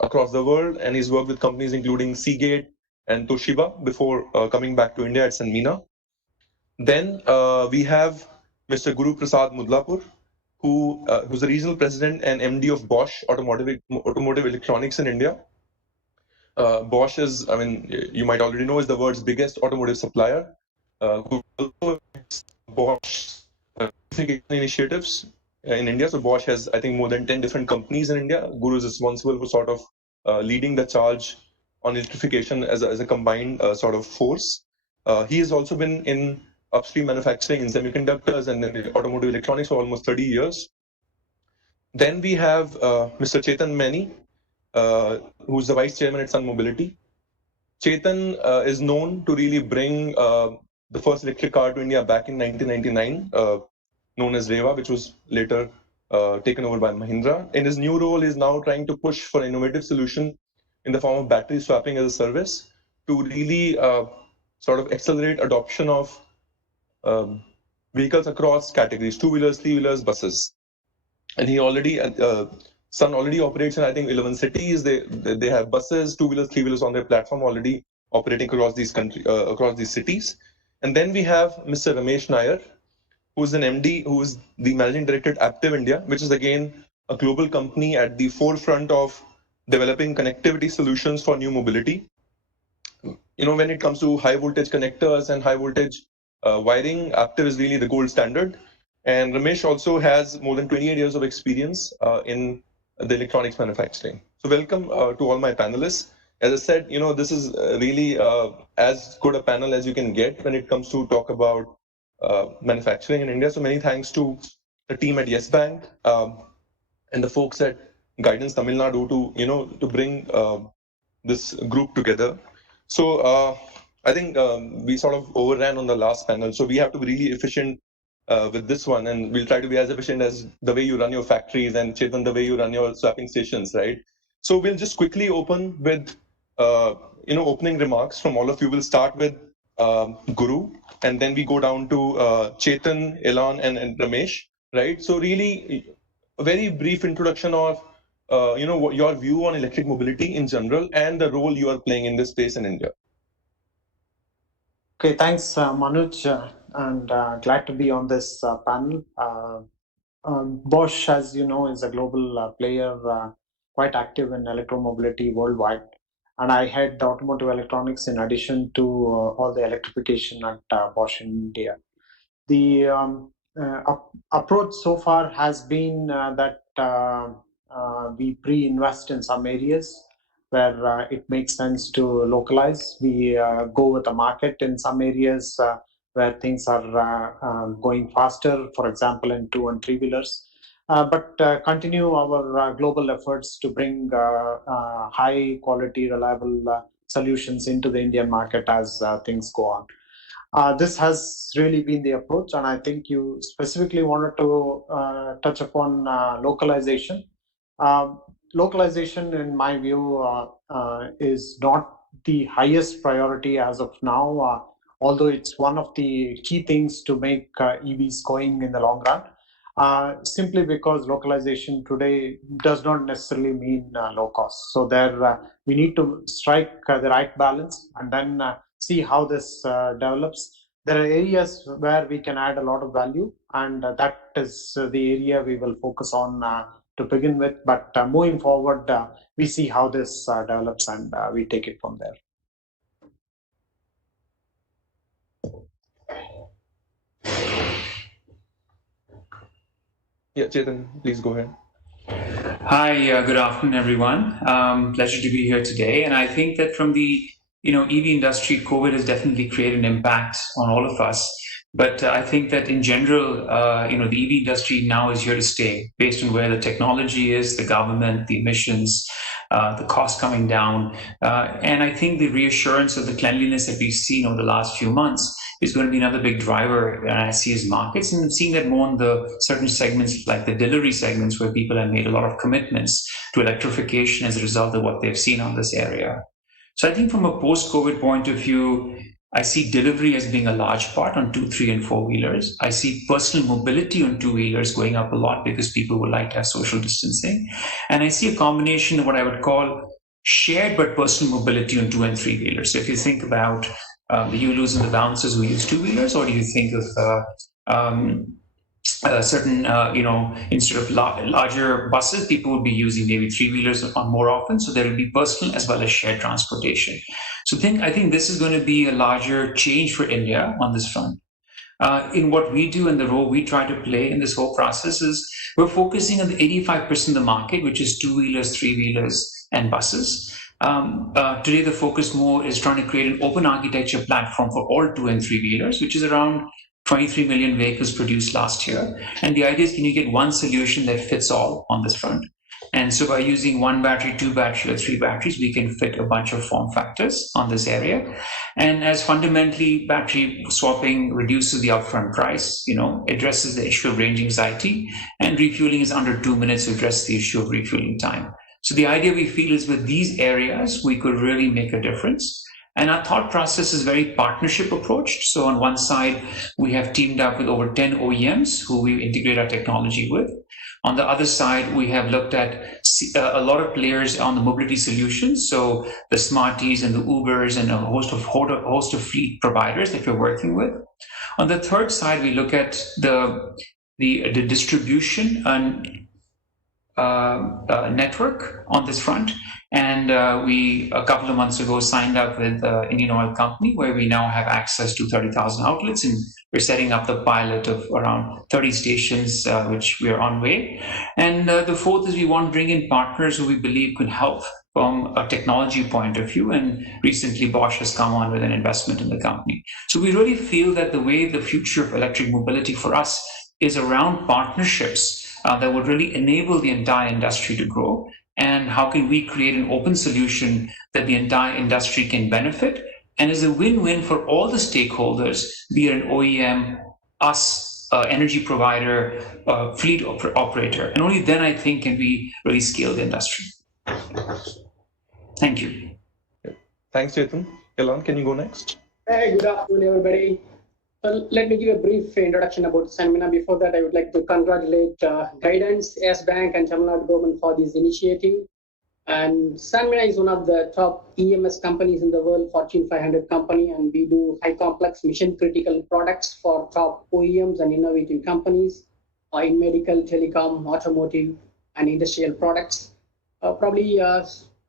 across the world, and he's worked with companies including Seagate and Toshiba before coming back to India at Sanmina. Then we have Mr. Guru Prasad Mudlapur, who's the regional president and MD of Bosch Automotive Electronics in India. Bosch is, you might already know, is the world's biggest automotive supplier. Bosch initiatives in India. So Bosch has, I think, more than 10 different companies in India. Guru is responsible for sort of leading the charge on electrification as a combined sort of force. He has also been in upstream manufacturing in semiconductors and in automotive electronics for almost 30 years. Then we have Mr. Chetan Maini, who's the vice chairman at Sun Mobility. Chetan is known to really bring the first electric car to India back in 1999, known as Reva, which was later taken over by Mahindra. In his new role, he's now trying to push for an innovative solution in the form of battery swapping as a service to really sort of accelerate adoption of vehicles across categories: two-wheelers, three-wheelers, buses. And he already, Sun already operates in, I think, 11 cities. They have buses, two-wheelers, three-wheelers on their platform already operating across these cities. And then we have Mr. Ramesh Nair, who's an MD, who is the managing director at Aptiv India, which is again a global company at the forefront of developing connectivity solutions for new mobility. When it comes to high voltage connectors and high voltage wiring, Aptiv is really the gold standard. And Ramesh also has more than 28 years of experience in the electronics manufacturing. So welcome to all my panelists. As I said, this is really as good a panel as you can get when it comes to talk about manufacturing in India. So many thanks to the team at Yes Bank and the folks at Guidance Tamil Nadu to bring this group together. So I think we sort of overran on the last panel. So we have to be really efficient with this one, and we'll try to be as efficient as the way you run your factories, and Chetan, the way you run your swapping stations, right? So we'll just quickly open with opening remarks from all of you. We'll start with Guru, and then we go down to Chetan, Elan, and Ramesh, right? So really, a very brief introduction of what your view on electric mobility in general and the role you are playing in this space in India. Okay, thanks, Manoj, and glad to be on this panel. Bosch, as you know, is a global player, quite active in electromobility worldwide. And I head automotive electronics in addition to all the electrification at Bosch in India. The approach so far has been that we pre-invest in some areas where it makes sense to localize. We go with the market in some areas where things are going faster, for example, in two and three-wheelers. But continue our global efforts to bring high quality, reliable solutions into the Indian market as things go on. This has really been the approach, and I think you specifically wanted to touch upon localization. Localization, in my view, is not the highest priority as of now, although it's one of the key things to make EVs going in the long run. Simply because localization today does not necessarily mean low cost. So there, we need to strike the right balance and then see how this develops. There are areas where we can add a lot of value, and that is the area we will focus on to begin with. But moving forward, we see how this develops, and we take it from there. Yeah, Chetan, please go ahead. Hi, good afternoon, everyone. Pleasure to be here today. And I think that from the EV industry, COVID has definitely created an impact on all of us. But I think that in general, the EV industry now is here to stay based on where the technology is, the government, the emissions, the cost coming down. And I think the reassurance of the cleanliness that we've seen over the last few months is going to be another big driver in IC's markets. And I'm seeing that more in the certain segments like the delivery segments where people have made a lot of commitments to electrification as a result of what they've seen on this area. So I think from a post-COVID point of view, I see delivery as being a large part on 2, 3, and 4-wheelers. I see personal mobility on 2-wheelers going up a lot because people would like to have social distancing. And I see a combination of what I would call shared but personal mobility on 2 and 3-wheelers. So if you think about the Ulus and the bouncers who use 2-wheelers, or do you think of certain, instead of larger buses, people would be using maybe 3-wheelers on more often. So there will be personal as well as shared transportation. So I think this is going to be a larger change for India on this front. In what we do and the role we try to play in this whole process is we're focusing on the 85% of the market, which is 2-wheelers, 3-wheelers, and buses. Today, the focus more is trying to create an open architecture platform for all 2 and 3-wheelers, which is around 23 million vehicles produced last year. And the idea is, can you get one solution that fits all on this front? And so by using 1 battery, 2 batteries, or 3 batteries, we can fit a bunch of form factors on this area. And as fundamentally battery swapping reduces the upfront price, addresses the issue of range anxiety, and refueling is under 2 minutes to address the issue of refueling time. So the idea we feel is with these areas, we could really make a difference. And our thought process is very partnership approached. So on one side, we have teamed up with over 10 OEMs who we integrate our technology with. On the other side, we have looked at a lot of players on the mobility solutions. So the Smarties and the Ubers and a host of fleet providers that we're working with. On the third side, we look at the distribution and network on this front. And we, a couple of months ago, signed up with Indian Oil Company, where we now have access to 30,000 outlets, and we're setting up the pilot of around 30 stations, which we are on way. And the fourth is we want to bring in partners who we believe could help from a technology point of view. And recently, Bosch has come on with an investment in the company. So we really feel that the way the future of electric mobility for us is around partnerships that would really enable the entire industry to grow. And how can we create an open solution that the entire industry can benefit and is a win-win for all the stakeholders, be it an OEM, us, energy provider, fleet operator. And only then I think can we really scale the industry. Thank you. Thanks, Chetan. Elan, can you go next? Hey, good afternoon, everybody. Let me give a brief introduction about Sanmina. Before that, I would like to congratulate Guidance, S Bank, and Tamil Nadu government for this initiative. And Sanmina is one of the top EMS companies in the world, Fortune 500 company, and we do high complex mission critical products for top OEMs and innovative companies in medical, telecom, automotive, and industrial products. Probably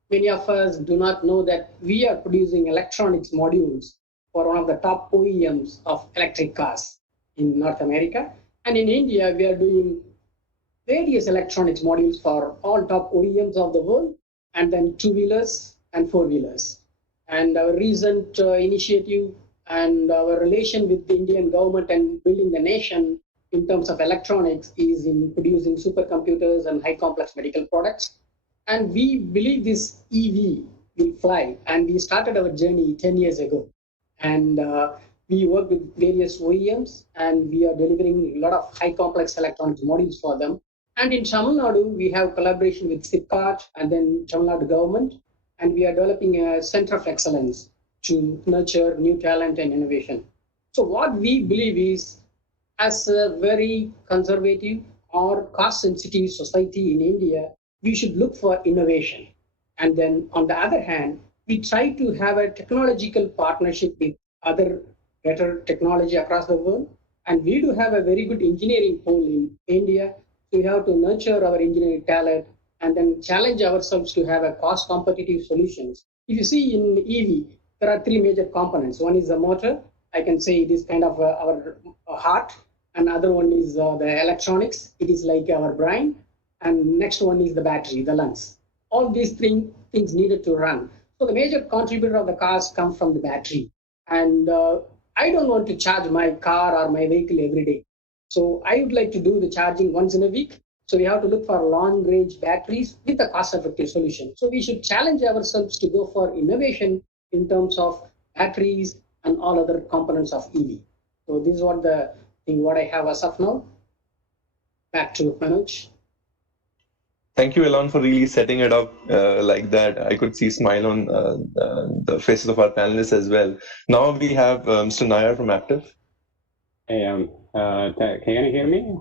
many of us do not know that we are producing electronics modules for one of the top OEMs of electric cars in North America. And in India, we are doing various electronics modules for all top OEMs of the world, and then 2-wheelers and 4-wheelers. And our recent initiative and our relation with the Indian government and building the nation in terms of electronics is in producing supercomputers and high complex medical products. And we believe this EV will fly. And we started our journey 10 years ago. And we work with various OEMs, and we are delivering a lot of high complex electronics modules for them. And in Tamil Nadu, we have collaboration with SIPCART and then Tamil Nadu government, and we are developing a center of excellence to nurture new talent and innovation. So what we believe is, as a very conservative or cost-sensitive society in India, we should look for innovation. And then on the other hand, we try to have a technological partnership with other better technology across the world. And we do have a very good engineering pool in India. So we have to nurture our engineering talent and then challenge ourselves to have a cost competitive solutions. If you see in EV, there are three major components. One is the motor. I can say it is kind of our heart. Another one is the electronics. It is like our brain. And next one is the battery, the lungs. All these things needed to run. So the major contributor of the cars come from the battery. And I don't want to charge my car or my vehicle every day. So I would like to do the charging once in a week. So we have to look for long range batteries with a cost effective solution. So we should challenge ourselves to go for innovation in terms of batteries and all other components of EV. So this is what I have as of now. Back to Manoj. Thank you, Elon, for really setting it up like that. I could see smile on the faces of our panelists as well. Now we have Mr. Nair from Active. Hey, can you hear me?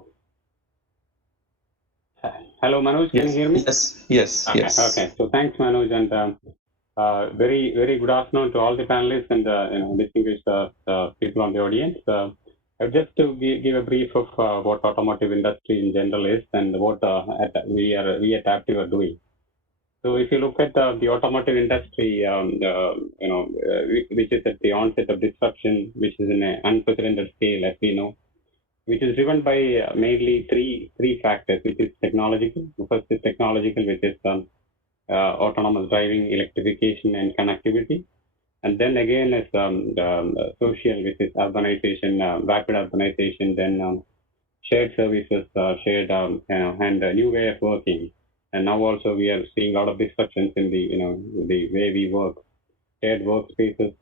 Hello, Manoj, can you hear me? Yes. Okay, so thanks, Manoj, and very, very good afternoon to all the panelists and distinguished people on the audience. Just to give a brief of what automotive industry in general is and what we at Aptiv are doing. So if you look at the automotive industry, which is at the onset of disruption, which is in an unprecedented scale, as we know, which is driven by mainly three factors, which is technological. The first is technological, which is autonomous driving, electrification, and connectivity. And then again, it's social, which is urbanization, rapid urbanization, then shared services, and a new way of working. And now also we are seeing a lot of disruptions in the way we work, shared workspaces,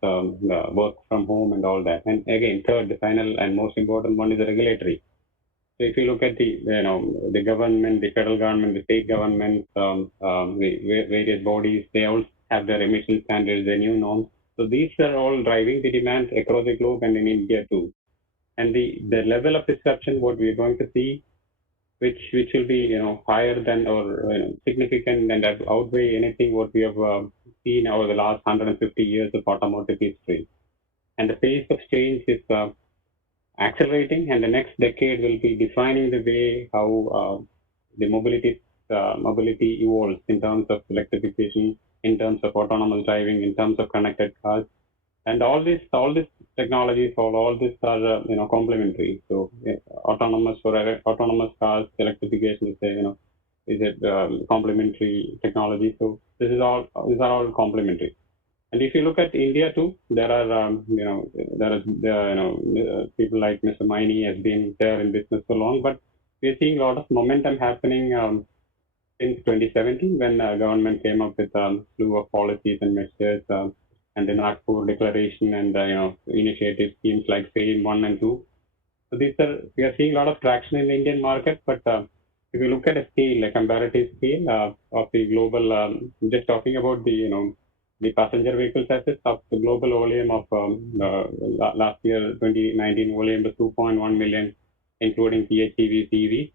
work from home, and all that. And again, third, the final and most important one is the regulatory. So if you look at the government, the federal government, the state governments, the various bodies, they all have their emission standards, their new norms. So these are all driving the demand across the globe and in India too. And the level of disruption, what we are going to see, which will be higher than or significant and outweigh anything what we have seen over the last 150 years of automotive history. And the pace of change is accelerating, and the next decade will be defining the way how the mobility evolves in terms of electrification, in terms of autonomous driving, in terms of connected cars, and all these technologies, all this are complementary. So autonomous cars, electrification is a complementary technology. So these are all complementary. And if you look at India too, there are people like Mr. Maini has been there in business for long, but we're seeing a lot of momentum happening since 2017 when government came up with a slew of policies and measures and the Nagpur Declaration and initiative schemes like FAME 1 and 2. So we are seeing a lot of traction in the Indian market, but if you look at a scale, a comparative scale of the global, just talking about the passenger vehicle sets of the global volume of last year, 2019 volume was 2.1 million, including PHEV, CEV.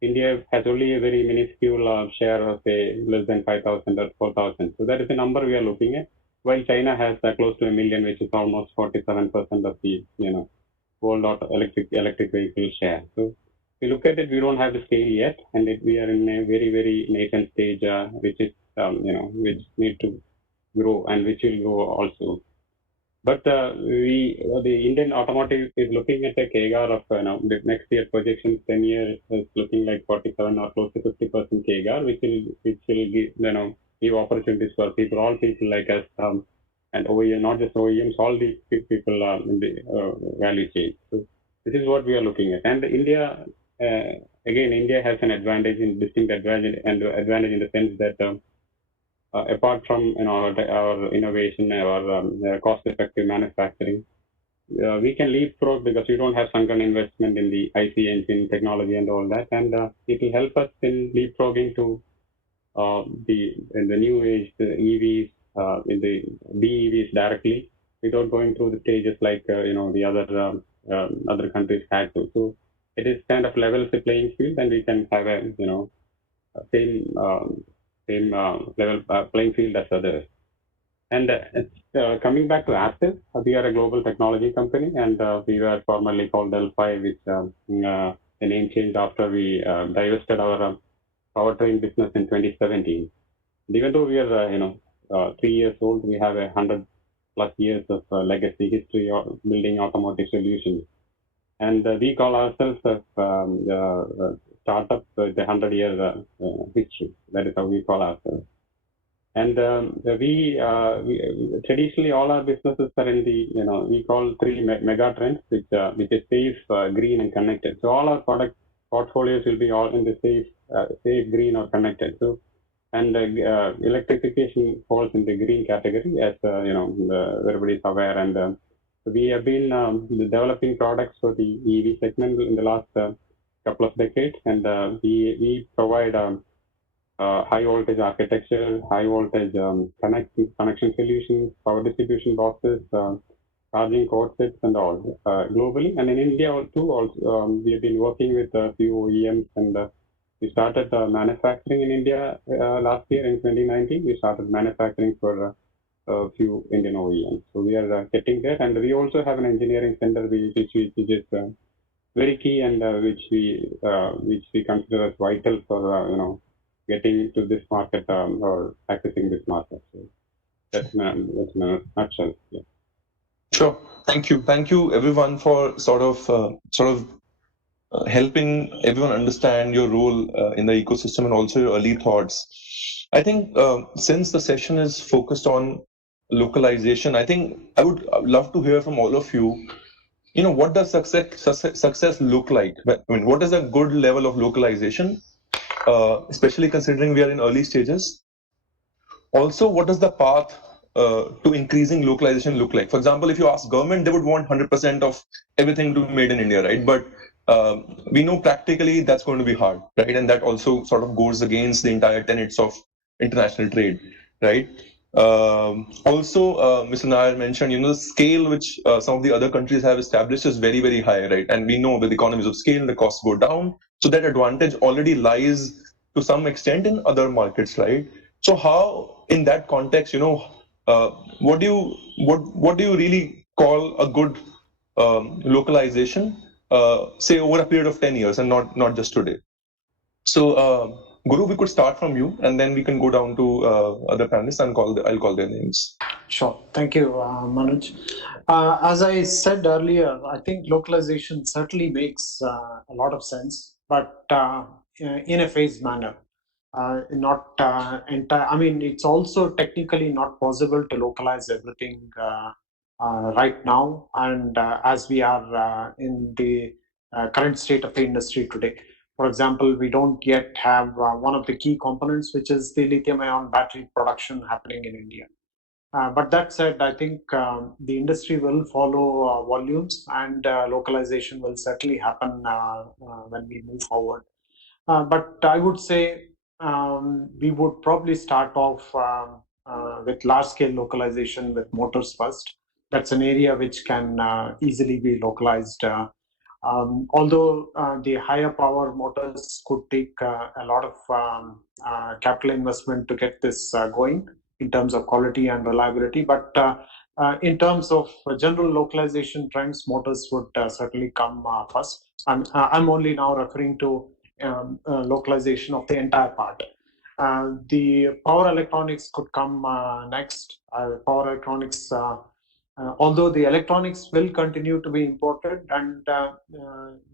India has only a very minuscule share of say less than 5,000 or 4,000. So that is the number we are looking at. While China has close to a million, which is almost 47% of the world electric vehicle share. So if we look at it, we don't have the scale yet, and we are in a very, very nascent stage, which is which need to grow and which will grow also. But the Indian automotive is looking at a CAGR of the next year projections 10 years is looking like 47 or close to 50% CAGR, which will give opportunities for all people like us and OEM, not just OEMs, all the people in the value chain. So this is what we are looking at. And India, again, India has an distinct advantage in the sense that apart from our innovation, our cost-effective manufacturing, we can leapfrog because we don't have sunken investment in the IC engine technology and all that, and it will help us in leapfrogging to in the new age, the EVs, in the BEVs directly, without going through the stages like the other countries had to. So it is kind of levels the playing field, and we can have a same level playing field as others. And coming back to Aptiv, we are a global technology company, and we were formerly called Delphi, which the name changed after we divested our powertrain business in 2017. And even though we are 3 years old, we have 100+ years of legacy history of building automotive solutions. And we call ourselves a startup with 100-year history. That is how we call ourselves. And we traditionally all our businesses are in the we call 3 mega trends, which is safe, green, and connected. So all our product portfolios will be all in the safe, green, or connected. So and electrification falls in the green category, as everybody is aware. And we have been developing products for the EV segment in the last couple of decades, and we provide high voltage architecture, high voltage connection solutions, power distribution boxes, charging cord sets, and all globally. And in India too, also we have been working with a few OEMs, and we started manufacturing in India last year in 2019. We started manufacturing for a few Indian OEMs. So we are getting there, and we also have an engineering center which is very key, and which we consider as vital for getting to this market or accessing this market. So that's in a nutshell. Yeah. Sure. Thank you everyone for sort of helping everyone understand your role in the ecosystem and also your early thoughts. I think since the session is focused on localization, I think I would love to hear from all of you. What does success look like? I mean, what is a good level of localization, especially considering we are in early stages? Also, what does the path to increasing localization look like? For example, if you ask government, they would want 100% of everything to be made in India, right? But we know practically that's going to be hard, right? And that also sort of goes against the entire tenets of international trade, right? Also, Mr. Nair mentioned, the scale which some of the other countries have established is very, very high, right? And we know with economies of scale, the costs go down. So that advantage already lies to some extent in other markets, right? So how, in that context, what do you really call a good localization, say over a period of 10 years and not just today? So, Guru, we could start from you, and then we can go down to other panelists and I'll call their names. Sure. Thank you, Manoj. As I said earlier, I think localization certainly makes a lot of sense, but in a phased manner. Not entire. I mean, it's also technically not possible to localize everything right now, and as we are in the current state of the industry today. For example, we don't yet have one of the key components, which is the lithium-ion battery production happening in India. But that said, I think the industry will follow volumes, and localization will certainly happen when we move forward. But I would say we would probably start off with large-scale localization with motors first. That's an area which can easily be localized. Although the higher power motors could take a lot of capital investment to get this going in terms of quality and reliability. But in terms of general localization trends, motors would certainly come first. I'm only now referring to localization of the entire part. The power electronics could come next. Power electronics, although the electronics will continue to be imported and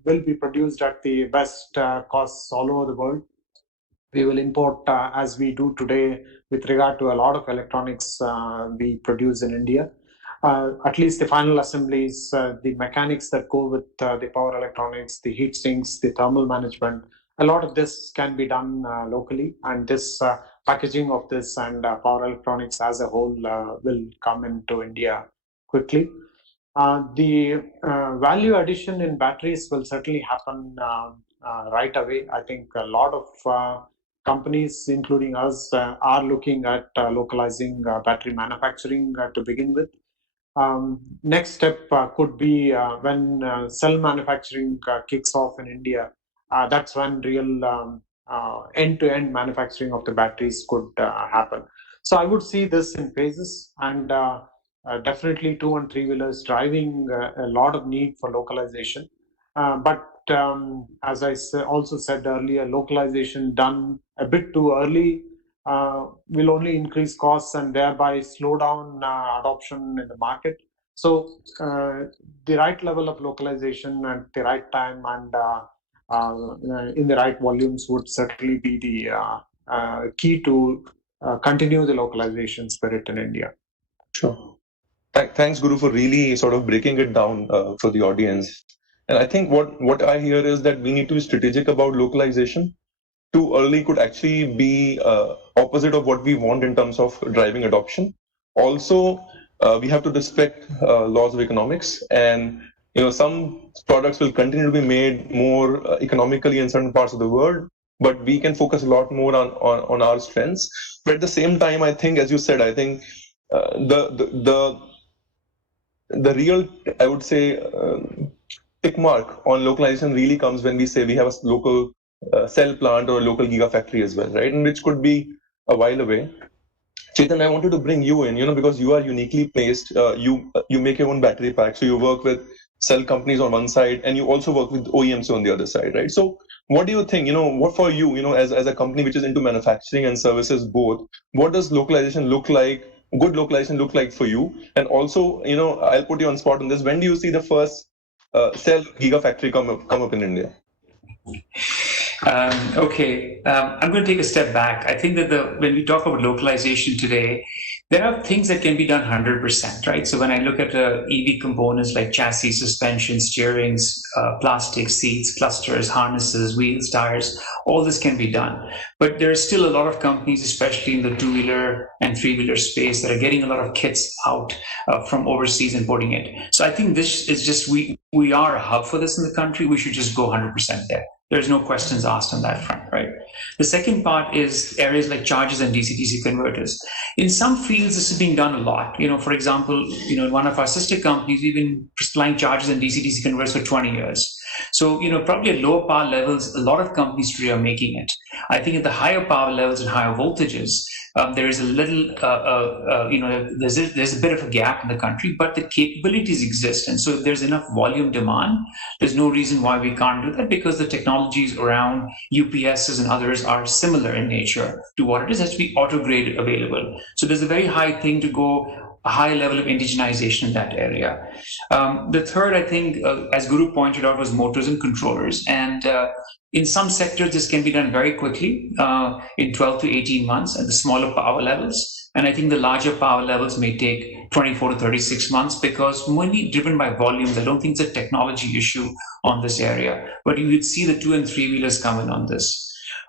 will be produced at the best costs all over the world. We will import as we do today with regard to a lot of electronics we produce in India. At least the final assemblies, the mechanics that go with the power electronics, the heat sinks, the thermal management, a lot of this can be done locally, and this packaging of this and power electronics as a whole will come into India quickly. The value addition in batteries will certainly happen right away. I think a lot of companies, including us, are looking at localizing battery manufacturing to begin with. Next step could be when cell manufacturing kicks off in India. That's when real end-to-end manufacturing of the batteries could happen. So I would see this in phases, and definitely two and three wheelers driving a lot of need for localization. But as I also said earlier, localization done a bit too early will only increase costs and thereby slow down adoption in the market. So the right level of localization at the right time and in the right volumes would certainly be the key to continue the localization spirit in India. Sure. Thanks, Guru, for really sort of breaking it down for the audience. And I think what I hear is that we need to be strategic about localization. Too early could actually be opposite of what we want in terms of driving adoption. Also, we have to respect laws of economics, and some products will continue to be made more economically in certain parts of the world, but we can focus a lot more on our strengths. But at the same time, I think, as you said, I think the real, I would say, tick mark on localization really comes when we say we have a local cell plant or a local gigafactory as well, right? And which could be a while away. Chetan, I wanted to bring you in, because you are uniquely placed. You make your own battery pack, so you work with cell companies on one side, and you also work with OEMs on the other side, right? So, what do you think? What for you? As a company which is into manufacturing and services both, what does localization look like? Good localization look like for you? And also, I'll put you on spot on this. When do you see the first cell gigafactory come up in India? Okay, I'm going to take a step back. I think that when we talk about localization today, there are things that can be done 100%, right? So when I look at EV components like chassis, suspension, steerings, plastic, seats, clusters, harnesses, wheels, tires, all this can be done. But there are still a lot of companies, especially in the two-wheeler and three-wheeler space, that are getting a lot of kits out from overseas and putting it. So I think this is just, we are a hub for this in the country. We should just go 100% there. There's no questions asked on that front, right? The second part is areas like chargers and DC-DC converters. In some fields, this is being done a lot. For example, in one of our sister companies, we've been supplying chargers and DC-DC converters for 20 years. So, probably at lower power levels, a lot of companies today are making it. I think at the higher power levels and higher voltages, there is a little, there's a bit of a gap in the country, but the capabilities exist. And so if there's enough volume demand, there's no reason why we can't do that, because the technologies around UPSs and others are similar in nature to what it is. It has to be auto-grade available. So there's a very high thing to go, a high level of indigenization in that area. The third, I think, as Guru pointed out, was motors and controllers. And in some sectors, this can be done very quickly, in 12 to 18 months at the smaller power levels. And I think the larger power levels may take 24 to 36 months, because mainly driven by volumes. I don't think it's a technology issue on this area, but you would see the 2 and 3 wheelers coming on this.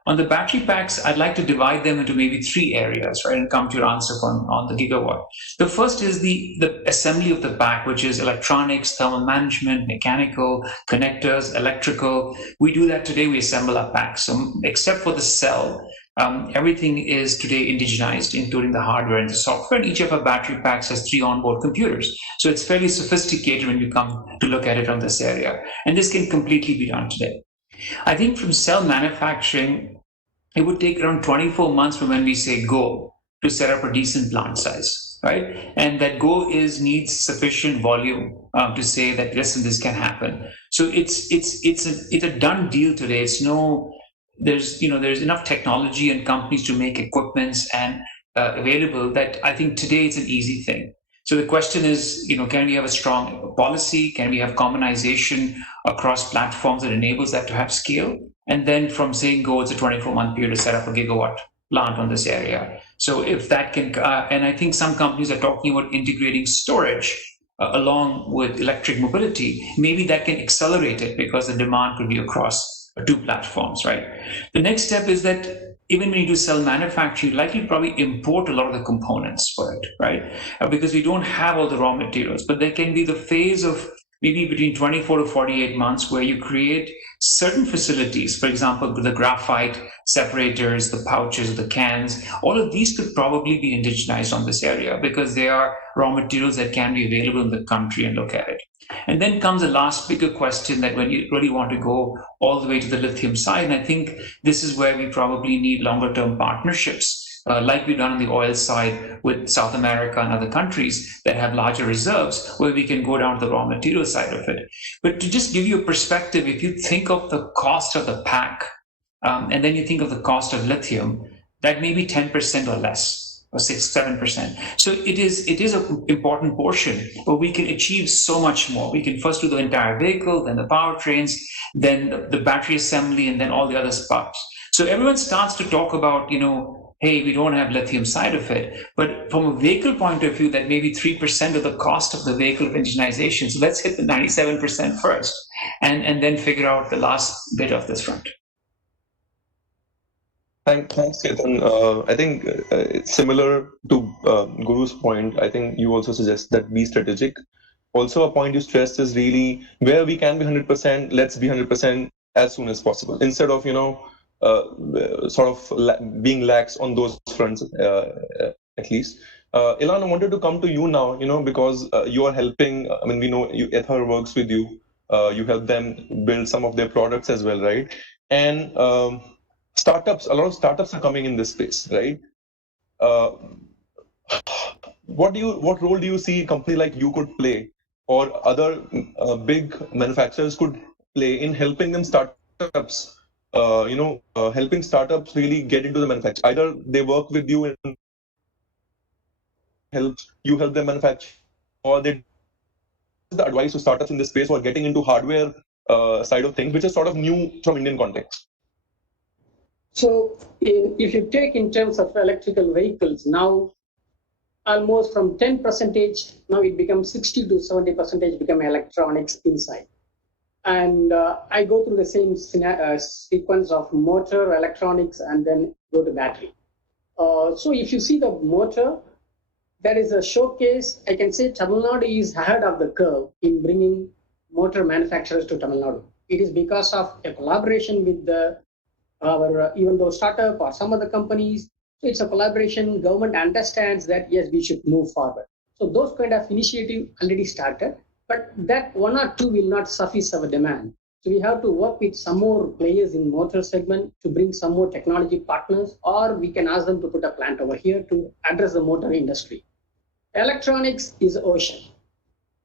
On the battery packs, I'd like to divide them into maybe 3 areas, right, and come to your answer on the gigawatt. The first is the assembly of the pack, which is electronics, thermal management, mechanical, connectors, electrical. We do that today. We assemble our packs. So except for the cell, everything is today indigenized, including the hardware and the software. And each of our battery packs has 3 onboard computers. So it's fairly sophisticated when you come to look at it on this area. And this can completely be done today. I think from cell manufacturing, it would take around 24 months from when we say go to set up a decent plant size, right? And that go needs sufficient volume to say that, listen, this can happen. So it's a done deal today. There's enough technology and companies to make equipments and available that I think today it's an easy thing. So the question is, can we have a strong policy? Can we have commonization across platforms that enables that to have scale? And then from saying go, it's a 24-month period to set up a gigawatt plant on this area. So if that can, and I think some companies are talking about integrating storage along with electric mobility. Maybe that can accelerate it, because the demand could be across two platforms, right? The next step is that even when you do cell manufacturing, you likely probably import a lot of the components for it, right? Because we don't have all the raw materials. But there can be the phase of maybe between 24 to 48 months where you create certain facilities, for example, the graphite separators, the pouches, the cans, all of these could probably be indigenized on this area because they are raw materials that can be available in the country and look at it. And then comes the last bigger question that when you really want to go all the way to the lithium side, and I think this is where we probably need longer term partnerships. Like we've done on the oil side with South America and other countries that have larger reserves, where we can go down to the raw material side of it. But to just give you a perspective, if you think of the cost of the pack, and then you think of the cost of lithium, that may be 10% or less, or 6-7%. So it is an important portion, but we can achieve so much more. We can first do the entire vehicle, then the powertrains, then the battery assembly, and then all the other parts. So everyone starts to talk about, hey, we don't have lithium side of it. But from a vehicle point of view, that may be 3% of the cost of the vehicle of indigenization. So let's hit the 97% first, and then figure out the last bit of this front. Thanks, Ketan. I think similar to Guru's point, I think you also suggest that be strategic. Also, a point you stressed is really where we can be 100%, let's be 100% as soon as possible. Instead of, sort of being lax on those fronts, at least. Ilan, I wanted to come to you now, because you are helping. I mean, we know Ether works with you. You help them build some of their products as well, right? And startups, a lot of startups are coming in this space, right? What role do you see a company like you could play, or other big manufacturers could play in helping them startups? Helping startups really get into the manufacture. Either they work with you and help them manufacture, or they the advice to startups in this space who are getting into hardware side of things, which is sort of new from Indian context. So if you take in terms of electrical vehicles, now almost from 10%, now it becomes 60 to 70% become electronics inside. And I go through the same sequence of motor, electronics, and then go to battery. So if you see the motor, there is a showcase. I can say Tamil Nadu is ahead of the curve in bringing motor manufacturers to Tamil Nadu. It is because of a collaboration with our even though startup or some other companies. So it's a collaboration. Government understands that yes, we should move forward. So those kind of initiative already started. But that one or two will not suffice our demand. So we have to work with some more players in motor segment to bring some more technology partners, or we can ask them to put a plant over here to address the motor industry. Electronics is ocean.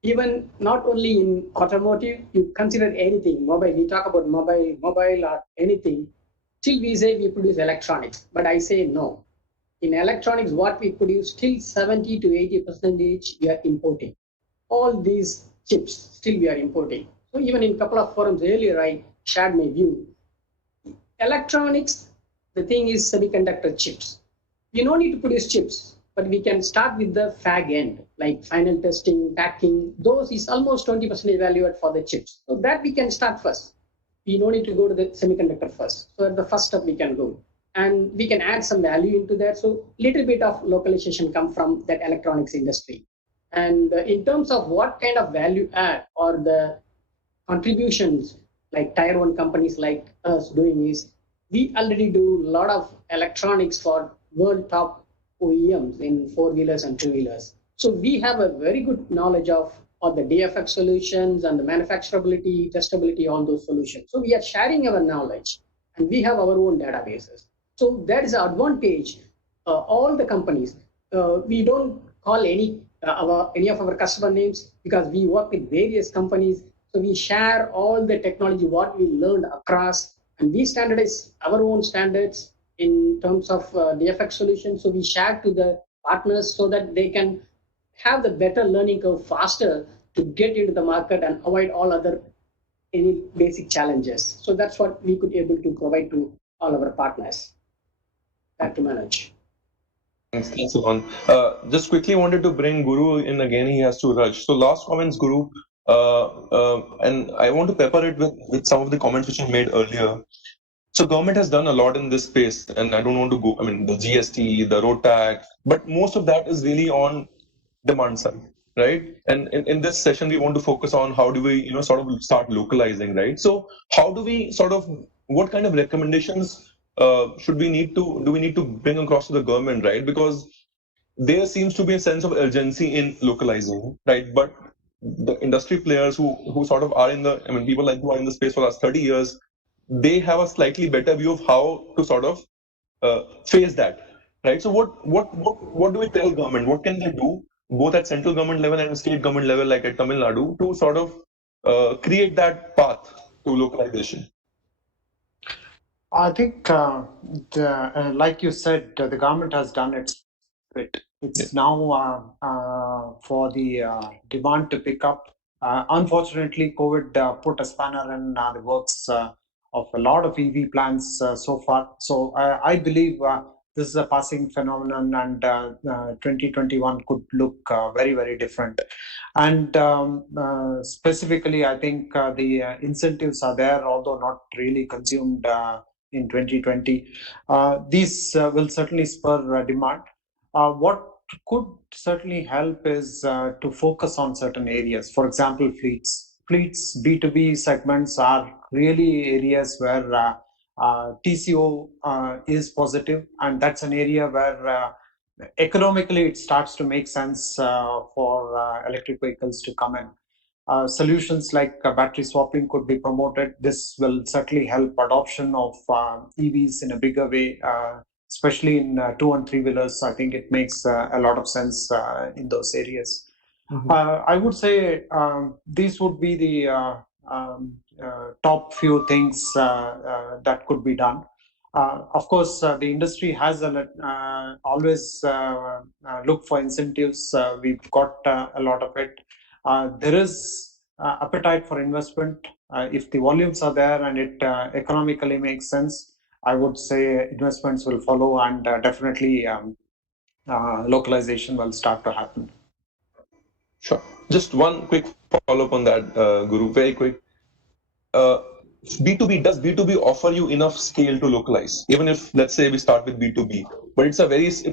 Even not only in automotive, you consider anything, mobile, we talk about mobile or anything, still we say we produce electronics, but I say no. In electronics, what we produce, still 70 to 80% we are importing. All these chips still we are importing. So even in a couple of forums earlier, I shared my view. Electronics, the thing is semiconductor chips. We don't need to produce chips, but we can start with the fag end, like final testing, packing. Those is almost 20% value add for the chips. So that we can start first. We don't need to go to the semiconductor first. So at the first step we can go. And we can add some value into that. So little bit of localization come from that electronics industry. And in terms of what kind of value add or the contributions like tier 1 companies like us doing is, we already do a lot of electronics for world top OEMs in 4-wheelers and 2-wheelers. So we have a very good knowledge of the DFX solutions and the manufacturability, testability, all those solutions. So we are sharing our knowledge and we have our own databases. So that is an advantage. All the companies, we don't call any of our customer names because we work with various companies. So we share all the technology, what we learned across, and we standardize our own standards in terms of DFX solutions. So we share to the partners so that they can have the better learning curve faster to get into the market and avoid all other any basic challenges. So that's what we could able to provide to all our partners. Back to Manoj. Thanks, Ilan. Just quickly wanted to bring Guru in again. He has to rush. So last comments, Guru. and I want to pepper it with some of the comments which you made earlier. So government has done a lot in this space, and I don't want to go, I mean, the GST, the road tax, but most of that is really on demand side, right? And in this session, we want to focus on how do we, sort of start localizing, right? So how do we sort of, what kind of recommendations do we need to bring across to the government, right? Because there seems to be a sense of urgency in localizing, right? But the industry players who sort of are in the, I mean, people like who are in the space for the last 30 years, they have a slightly better view of how to sort of face that, right? So what do we tell government? What can they do, both at central government level and state government level, like at Tamil Nadu, to sort of create that path to localization? I think, like you said, the government has done its bit. It's now for the demand to pick up. Unfortunately, COVID put a spanner in the works of a lot of EV plants so far. So I believe this is a passing phenomenon, and 2021 could look very, very different. And specifically, I think the incentives are there, although not really consumed in 2020. These will certainly spur demand. What could certainly help is to focus on certain areas. For example, fleets. Fleets, B2B segments are really areas where TCO is positive, and that's an area where economically it starts to make sense for electric vehicles to come in. Solutions like battery swapping could be promoted. This will certainly help adoption of EVs in a bigger way, especially in 2 and 3 wheelers. I think it makes a lot of sense in those areas. I would say these would be the top few things that could be done. Of course, the industry has always looked for incentives. We've got a lot of it. There is appetite for investment. If the volumes are there and it economically makes sense, I would say investments will follow, and definitely localization will start to happen. Sure. Just one quick follow-up on that, Guru, very quick. B2B, does B2B offer you enough scale to localize? Even if, let's say, we start with B2B, but it's it used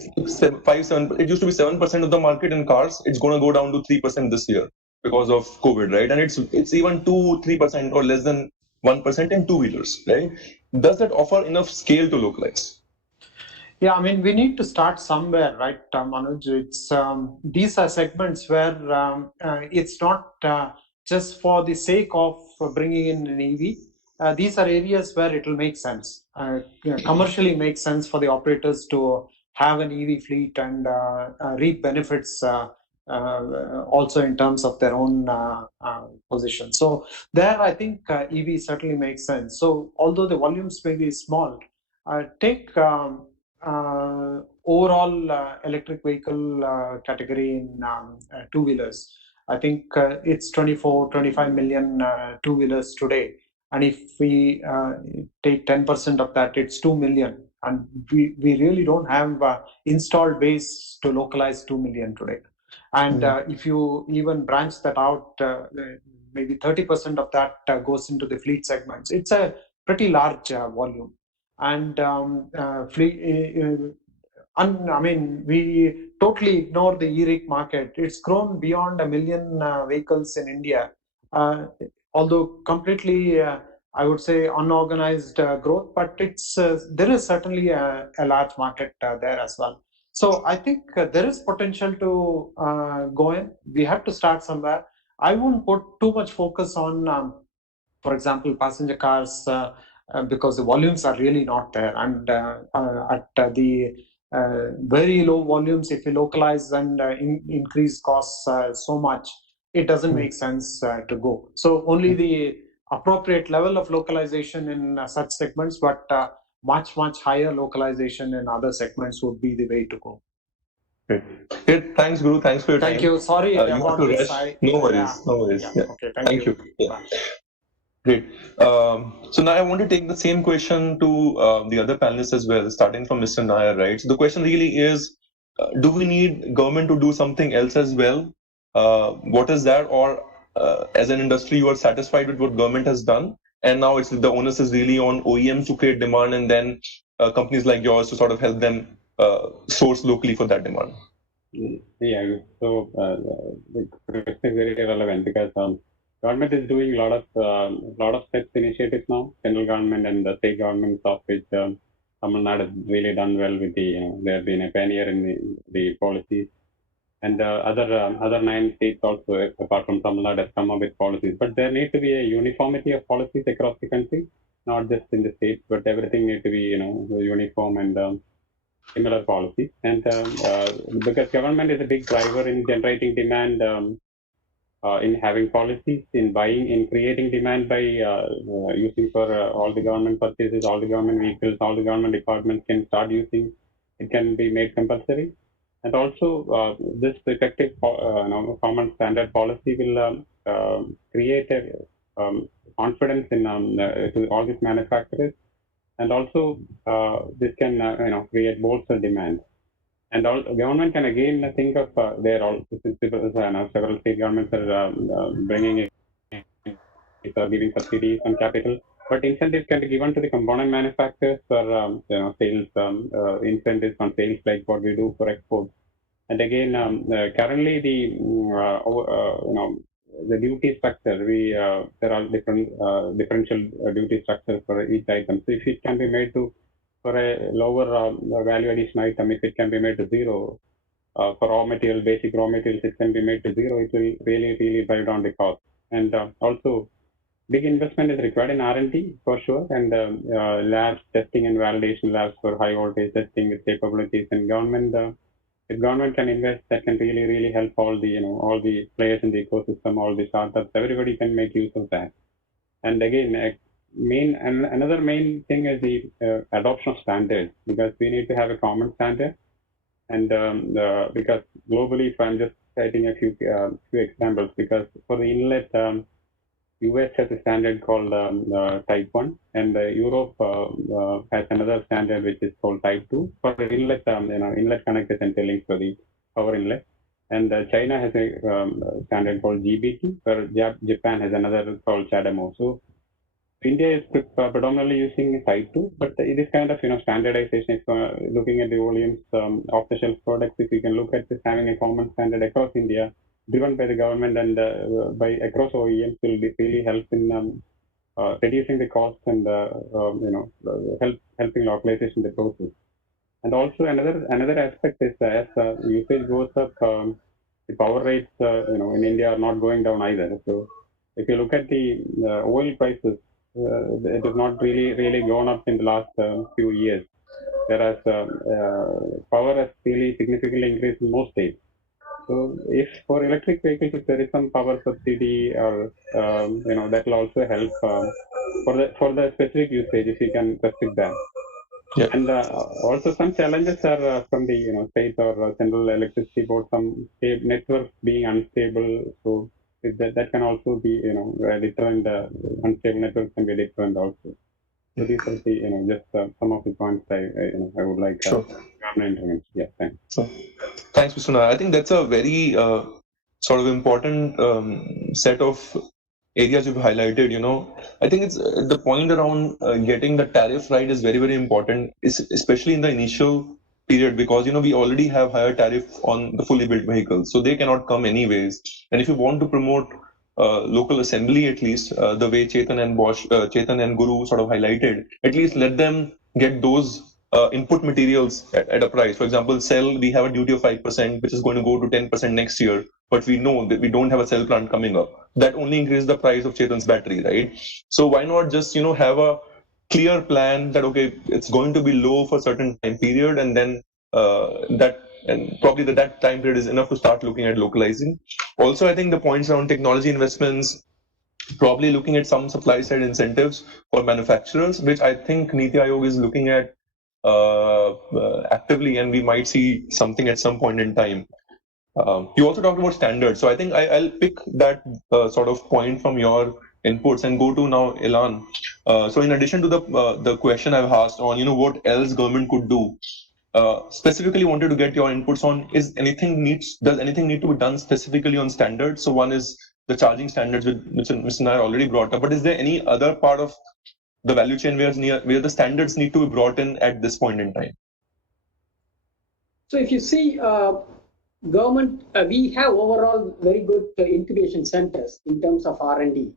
to be 7% of the market in cars. It's going to go down to 3% this year because of COVID, right? And it's even 2-3% or less than 1% in two-wheelers, right? Does that offer enough scale to localize? Yeah, I mean, we need to start somewhere, right, Manoj? It's these are segments where it's not just for the sake of bringing in an EV. These are areas where it will make sense, commercially make sense for the operators to have an EV fleet and reap benefits also in terms of their own position. So there, I think EV certainly makes sense. So although the volumes may be small, take overall electric vehicle category in two-wheelers. I think it's 24-25 million two-wheelers today. And if we take 10% of that, it's 2 million. And we really don't have installed base to localize 2 million today. And if you even branch that out, maybe 30% of that goes into the fleet segments. It's a pretty large volume. And I mean, we totally ignore the e-rick market. It's grown beyond 1 million vehicles in India, although completely, I would say, unorganized growth. But it's there is certainly a large market there as well. So I think there is potential to go in. We have to start somewhere. I won't put too much focus on, for example, passenger cars. Because the volumes are really not there, and at the very low volumes, if you localize and increase costs so much, it doesn't make sense to go. So only the appropriate level of localization in such segments, but much higher localization in other segments would be the way to go. Great. Thanks, Guru. Thanks for your time. Thank you. Sorry you about have to this. rush. No worries. No worries. Yeah. Yeah. Okay. Thank you. Yeah. Great. So now I want to take the same question to the other panelists as well, starting from Mr. Nair, right? So the question really is, do we need government to do something else as well? What is that? Or as an industry, you are satisfied with what government has done, and now it's the onus is really on OEMs to create demand, and then companies like yours to sort of help them source locally for that demand. Yeah, so the question is very relevant because government is doing a lot of steps initiatives now. Central government and the state governments, of which Tamil Nadu has really done well with they have been a pioneer in the policies, and other 9 states also, apart from Tamil Nadu, have come up with policies. But there needs to be a uniformity of policies across the country, not just in the states, but everything needs to be uniform and similar policies. And because government is a big driver in generating demand, in having policies, in buying, in creating demand by using for all the government purchases, all the government vehicles, all the government departments can start using. It can be made compulsory. And also, this effective common standard policy will create a confidence in to all these manufacturers, and also this can create bolster demand. And all government can again think of their all several state governments are bringing it, giving subsidies on capital, but incentives can be given to the component manufacturers for sales, incentives on sales like what we do for exports. And again, currently the duty structure, there are different differential duty structures for each item. So if it can be made to for a lower value addition item, if it can be made to zero, for raw material, basic raw materials, it can be made to zero. It will really drive down the cost. And also, big investment is required in R&D for sure, and labs, testing and validation labs for high voltage testing with capabilities. And government, if government can invest, that can really help all the players in the ecosystem, all the startups. Everybody can make use of that. And again, another main thing is the adoption of standards, because we need to have a common standard. And because globally, if I'm just citing a few examples, because for the inlet, US has a standard called Type 1, and Europe has another standard which is called Type 2 for the inlet, inlet connectors and tailings for the power inlet. And China has a standard called GBT, where Japan has another called CHAdeMO. So India is predominantly using Type 2, but it is kind of standardization. Looking at the volumes off-the-shelf products, if we can look at this having a common standard across India, driven by the government and by across OEMs, will really help in reducing the cost and helping localization the process. And also another aspect is as usage goes up, the power rates in India are not going down either. So if you look at the oil prices, it has not really gone up in the last few years, whereas power has really significantly increased in most states. So if for electric vehicles, if there is some power subsidy, or that will also help for the specific usage, if you can restrict that. Yeah. And also some challenges are from the state or central electricity board, some networks being unstable. So that can also be a deterrent. Unstable networks can be a deterrent also. So these are the just some of the points I would like government intervention. Yeah, thanks. So, thanks, Mr. Nair. I think that's a very sort of important set of areas you've highlighted. I think it's the point around getting the tariff right is very important, especially in the initial period, because we already have higher tariff on the fully built vehicles, so they cannot come anyways. And if you want to promote local assembly, at least the way Chetan and Guru sort of highlighted, at least let them get those input materials at a price. For example, cell, we have a duty of 5%, which is going to go to 10% next year, but we know that we don't have a cell plant coming up. That only increases the price of Chetan's battery, right? So why not just have a clear plan that it's going to be low for a certain time period, and then probably that time period is enough to start looking at localizing. Also, I think the points around technology investments, probably looking at some supply side incentives for manufacturers, which I think Niti Aayog is looking at actively, and we might see something at some point in time. You also talked about standards, so I think I'll pick that sort of point from your inputs and go to now Elan. So in addition to the question I've asked on what else government could do, specifically wanted to get your inputs on does anything need to be done specifically on standards? So one is the charging standards, which Mr. Nair already brought up, but is there any other part of the value chain where the standards need to be brought in at this point in time? So if you see, government, we have overall very good incubation centers in terms of R&D.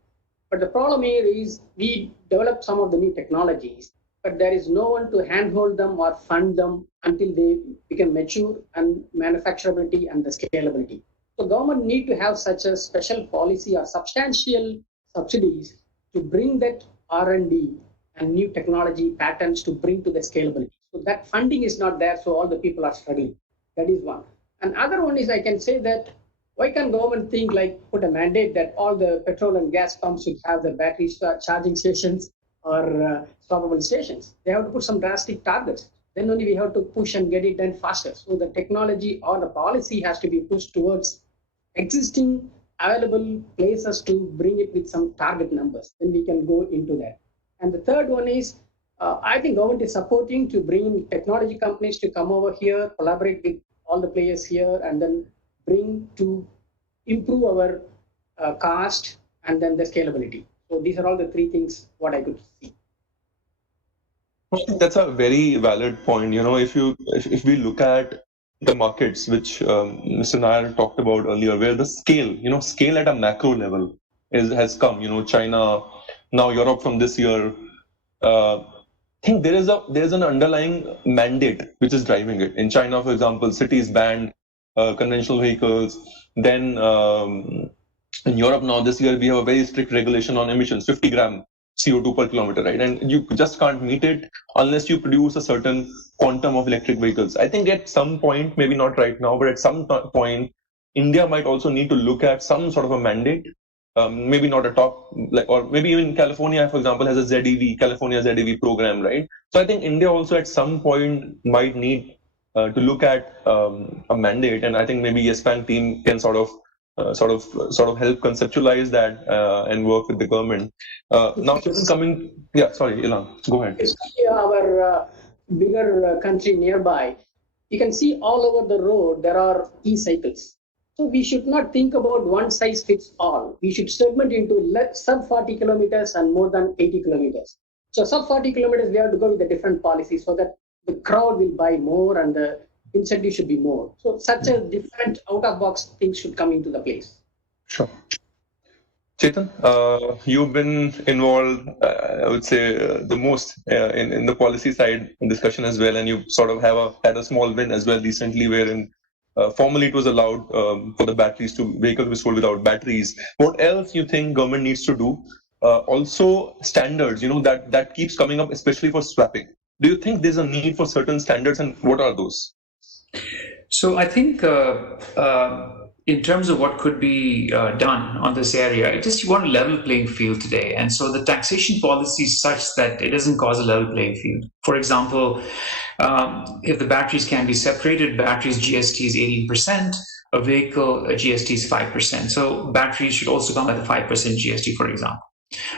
But the problem here is we develop some of the new technologies, but there is no one to handhold them or fund them until they become mature and manufacturability and the scalability. So government need to have such a special policy or substantial subsidies to bring that R&D and new technology patterns to bring to the scalability. So that funding is not there, so all the people are struggling. That is one. And other one is I can say that why can government think like put a mandate that all the petrol and gas pumps should have the battery charging stations or swappable stations? They have to put some drastic targets. Then only we have to push and get it done faster. So the technology or the policy has to be pushed towards existing available places to bring it with some target numbers. Then we can go into that. And the third one is, I think government is supporting to bring in technology companies to come over here, collaborate with all the players here, and then bring to improve our cost and then the scalability. So these are all the three things what I could see. That's a very valid point. If we look at the markets which Mr. Nair talked about earlier, where the scale at a macro level has come. China, now Europe from this year. I think there's an underlying mandate which is driving it. In China, for example, cities banned conventional vehicles. Then in Europe now this year we have a very strict regulation on emissions, 50 gram CO2 per kilometer, right? And you just can't meet it unless you produce a certain quantum of electric vehicles. I think at some point, maybe not right now, but at some point, India might also need to look at some sort of a mandate. Maybe not a top, or maybe even California, for example, has a California ZEV program, right? So I think India also at some point might need to look at a mandate, and I think maybe Yes Bank team can sort of help conceptualize that and work with the government. Now, sorry, Ilan, go ahead. Our bigger country nearby, you can see all over the road there are e-cycles. So we should not think about one size fits all. We should segment into sub 40 kilometers and more than 80 kilometers. So sub 40 kilometers, we have to go with a different policy so that the crowd will buy more and the incentive should be more. So such a different out-of-box things should come into the place. Sure. Chetan, you've been involved, I would say, the most in the policy side discussion as well, and you sort of had a small win as well recently, wherein formally it was allowed for the batteries to vehicles to be sold without batteries. What else you think government needs to do? Also standards, that keeps coming up, especially for swapping. Do you think there's a need for certain standards, and what are those? So I think in terms of what could be done on this area, you want a level playing field today. And so the taxation policy is such that it doesn't cause a level playing field. For example, if the batteries can be separated, batteries GST is 18%, a vehicle GST is 5%. So batteries should also come at the 5% GST, for example.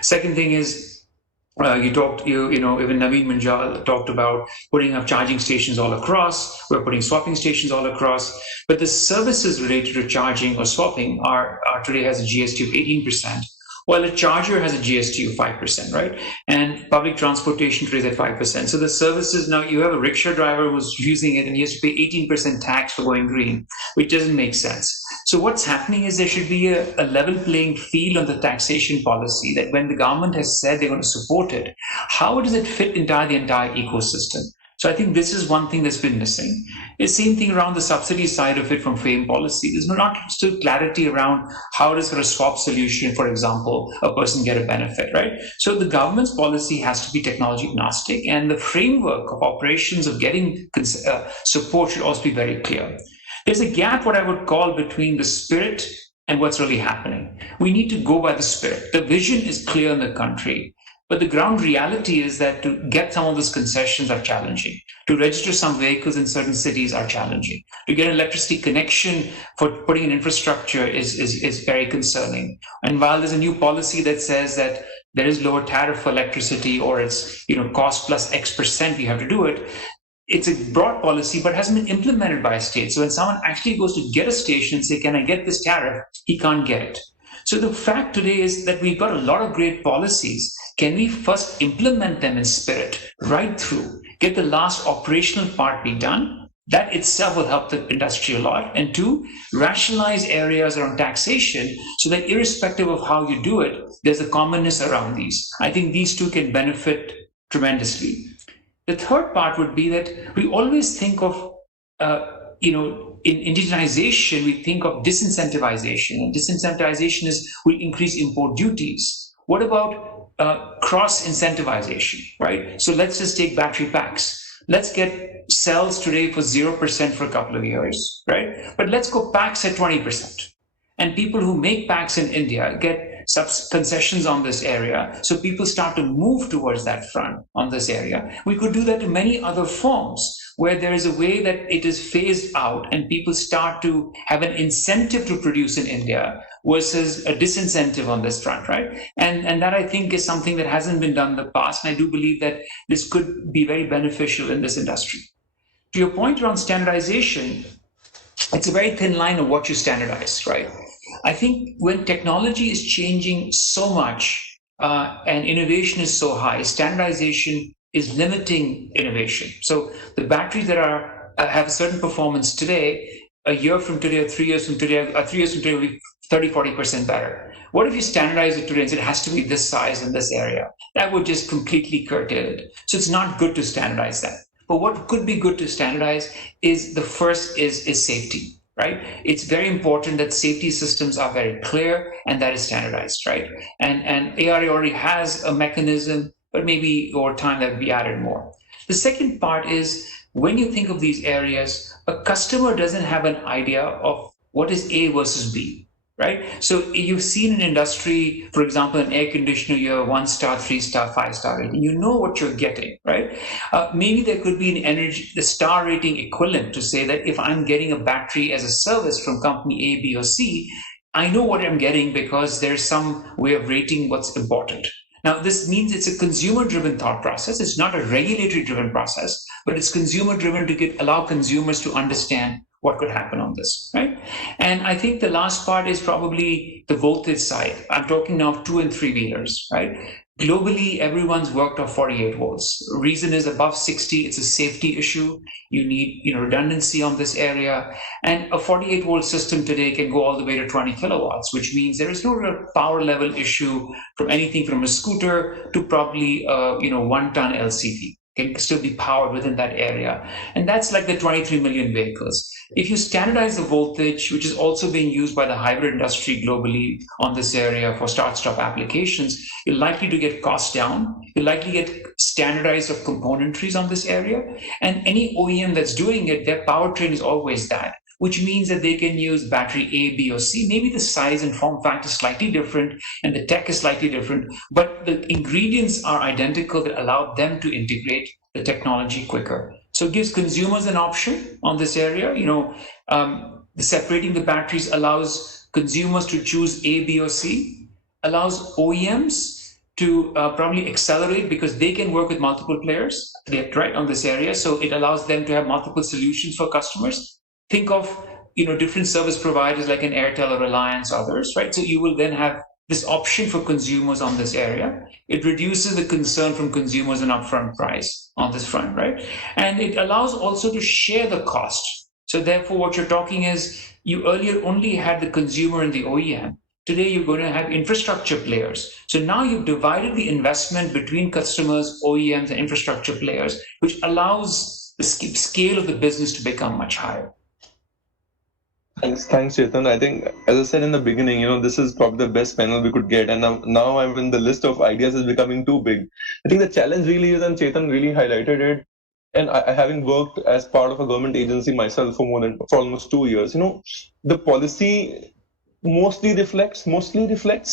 Second thing is, even Naveen Manjal talked about putting up charging stations all across. We're putting swapping stations all across. But the services related to charging or swapping are today has a GST of 18%, while a charger has a GST of 5%, right? And public transportation today is at 5%. So the services, now you have a rickshaw driver who's using it and he has to pay 18% tax for going green, which doesn't make sense. So what's happening is there should be a level playing field on the taxation policy, that when the government has said they're going to support it, how does it fit into the entire ecosystem? So I think this is one thing that's been missing. The same thing around the subsidy side of it from FAME policy. There's not still clarity around how does for a swap solution, for example, a person get a benefit, right? So the government's policy has to be technology agnostic, and the framework of operations of getting support should also be very clear. There's a gap, what I would call, between the spirit and what's really happening. We need to go by the spirit. The vision is clear in the country, but the ground reality is that to get some of those concessions are challenging. To register some vehicles in certain cities are challenging. To get an electricity connection for putting in infrastructure is very concerning. And while there's a new policy that says that there is lower tariff for electricity, or it's cost plus X% we have to do it, it's a broad policy, but hasn't been implemented by a state. So when someone actually goes to get a station and say, can I get this tariff? He can't get it. So the fact today is that we've got a lot of great policies. Can we first implement them in spirit, right through, get the last operational part be done? That itself will help the industry a lot. And two, rationalize areas around taxation so that irrespective of how you do it, there's a commonness around these. I think these two can benefit tremendously. The third part would be that we always think of, in indigenization, we think of disincentivization, and disincentivization is we increase import duties. What about cross incentivization, right? So let's just take battery packs. Let's get cells today for 0% for a couple of years, right? But let's go packs at 20%. And people who make packs in India get concessions on this area. So people start to move towards that front on this area. We could do that to many other forms where there is a way that it is phased out and people start to have an incentive to produce in India versus a disincentive on this front, right? And that I think is something that hasn't been done in the past. And I do believe that this could be very beneficial in this industry. To your point around standardization, it's a very thin line of what you standardize, right? I think when technology is changing so much and innovation is so high, standardization is limiting innovation. So the batteries that have a certain performance today, a year from today or 3 years from today, will be 30, 40% better. What if you standardize it today and say it has to be this size in this area? That would just completely curtail it. So it's not good to standardize that. But what could be good to standardize is the first is safety, right? It's very important that safety systems are very clear and that is standardized, right? And ARA already has a mechanism, but maybe over time that would be added more. The second part is when you think of these areas, a customer doesn't have an idea of what is A versus B, right? So you've seen an industry, for example, an air conditioner, you have 1-star, 3-star, 5-star rating. You know what you're getting, right? Maybe there could be the star rating equivalent to say that if I'm getting a battery as a service from company A, B, or C, I know what I'm getting because there's some way of rating what's important. Now, this means it's a consumer-driven thought process. It's not a regulatory-driven process, but it's consumer-driven to allow consumers to understand what could happen on this, right? And I think the last part is probably the voltage side. I'm talking now of 2 and 3 wheelers, right? Globally, everyone's worked off 48 volts. Reason is above 60, it's a safety issue. You need redundancy on this area. And a 48 volt system today can go all the way to 20 kilowatts, which means there is no real power level issue from anything from a scooter to probably 1-ton LCV. Can still be powered within that area. And that's like the 23 million vehicles. If you standardize the voltage, which is also being used by the hybrid industry globally on this area for start-stop applications, you're likely to get costs down. You're likely to get standardized of componentries on this area. And any OEM that's doing it, their powertrain is always that, which means that they can use battery A, B, or C. Maybe the size and form factor is slightly different and the tech is slightly different, but the ingredients are identical that allow them to integrate the technology quicker. So it gives consumers an option on this area. Separating the batteries allows consumers to choose A, B, or C, allows OEMs to probably accelerate because they can work with multiple players, right, on this area. So it allows them to have multiple solutions for customers. Think of different service providers like an Airtel or Reliance, others, right? So you will then have this option for consumers on this area. It reduces the concern from consumers an upfront price on this front, right? And it allows also to share the cost. So therefore, what you're talking is you earlier only had the consumer and the OEM. Today, you're going to have infrastructure players. So now you've divided the investment between customers, OEMs, and infrastructure players, which allows the scale of the business to become much higher. Thanks, Chetan. I think, as I said in the beginning, this is probably the best panel we could get. And now I'm in the list of ideas is becoming too big. I think the challenge really is, and Chetan really highlighted it, and I having worked as part of a government agency myself for almost 2 years, the policy mostly reflects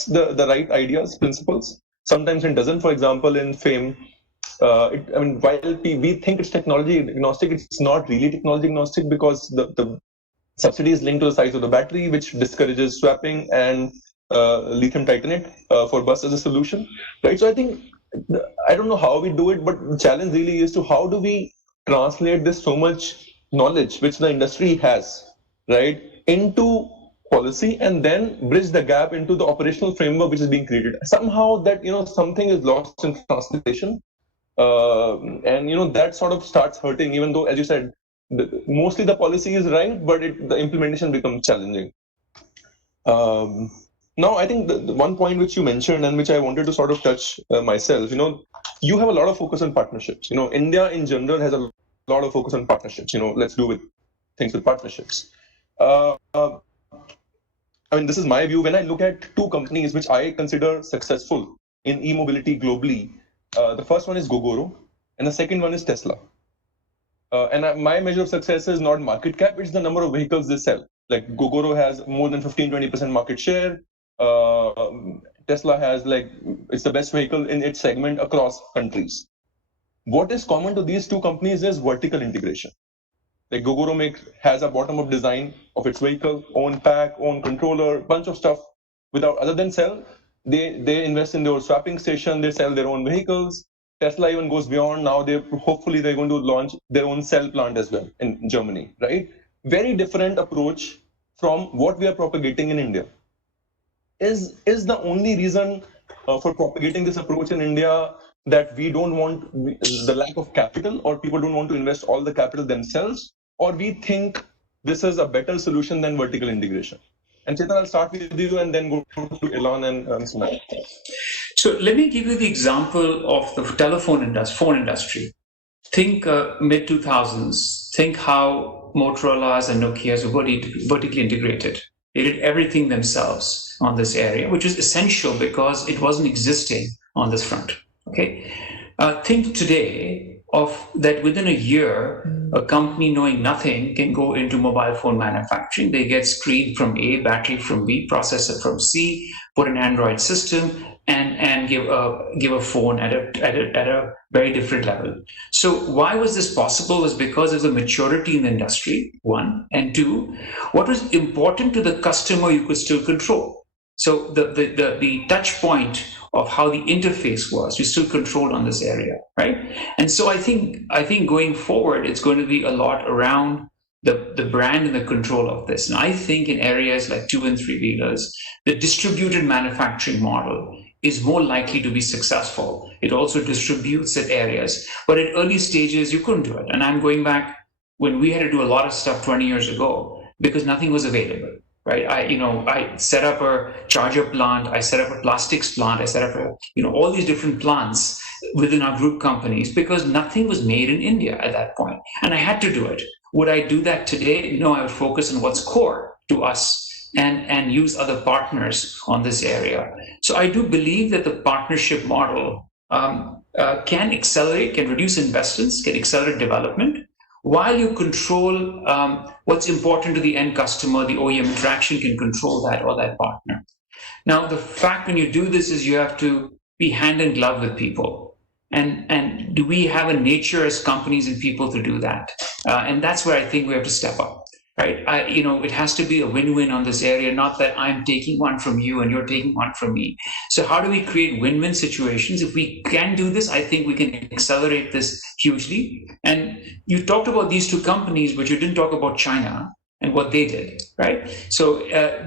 the right ideas, principles. Sometimes it doesn't. For example, in FAME, while we think it's technology agnostic, it's not really technology agnostic because the subsidy is linked to the size of the battery, which discourages swapping and lithium titanate for bus as a solution, right? So I think, I don't know how we do it, but the challenge really is to how do we translate this so much knowledge which the industry has, right, into policy and then bridge the gap into the operational framework which is being created. Somehow that, something is lost in translation. And that sort of starts hurting, even though, as you said, mostly the policy is right, but the implementation becomes challenging. Now, I think the one point which you mentioned and which I wanted to sort of touch myself, you have a lot of focus on partnerships. India in general has a lot of focus on partnerships. Let's do things with partnerships. I mean, this is my view. When I look at two companies which I consider successful in e-mobility globally, the first one is Gogoro, and the second one is Tesla. My measure of success is not market cap, it's the number of vehicles they sell. Like Gogoro has more than 15-20% market share. Tesla has it's the best vehicle in its segment across countries. What is common to these two companies is vertical integration. Like Gogoro has a bottom-up design of its vehicle, own pack, own controller, bunch of stuff. Other than sell, they invest in their swapping station, they sell their own vehicles. Tesla even goes beyond. Now hopefully they're going to launch their own cell plant as well in Germany, right? Very different approach from what we are propagating in India. Is the only reason for propagating this approach in India that we don't want the lack of capital, or people don't want to invest all the capital themselves, or we think this is a better solution than vertical integration? And Chetan, I'll start with you and then go to Elon and Suman. So let me give you the example of the phone industry. Think mid 2000s. Think how Motorola's and Nokia's were vertically integrated. They did everything themselves on this area, which is essential because it wasn't existing on this front. Okay, think today of that within a year, a company knowing nothing can go into mobile phone manufacturing. They get screen from A, battery from B, processor from C, put an Android system, and give a phone at a very different level. So why was this possible? Was because of the maturity in the industry, one, and two, what was important to the customer you could still control. So the touch point of how the interface was, you still controlled on this area, right? And so I think going forward, it's going to be a lot around the brand and the control of this. And I think in areas like 2 and 3 wheelers, the distributed manufacturing model is more likely to be successful. It also distributes at areas, but at early stages, you couldn't do it. And I'm going back when we had to do a lot of stuff 20 years ago because nothing was available. Right, I set up a charger plant, I set up a plastics plant, I set up all these different plants within our group companies because nothing was made in India at that point, and I had to do it. Would I do that today? No, I would focus on what's core to us and use other partners on this area. So I do believe that the partnership model can accelerate, can reduce investments, can accelerate development, while you control what's important to the end customer. The OEM interaction can control that or that partner. Now, the fact when you do this is you have to be hand in glove with people. And do we have a nature as companies and people to do that? And that's where I think we have to step up. Right? It has to be a win-win on this area, not that I'm taking one from you and you're taking one from me. So how do we create win-win situations? If we can do this, I think we can accelerate this hugely. And you talked about these two companies, but you didn't talk about China and what they did, right? So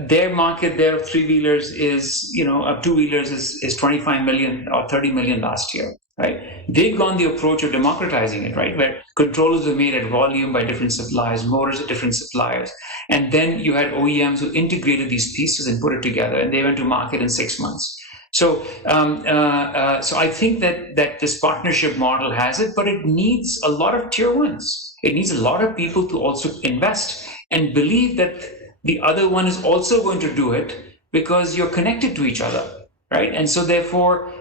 their market, their 3-wheelers is, 2-wheelers is 25 million or 30 million last year. Right? They've gone the approach of democratizing it, right? Where controllers were made at volume by different suppliers, motors at different suppliers. And then you had OEMs who integrated these pieces and put it together, and they went to market in 6 months. So I think that this partnership model has it, but it needs a lot of tier ones. It needs a lot of people to also invest and believe that the other one is also going to do it because you're connected to each other. Right? And so therefore,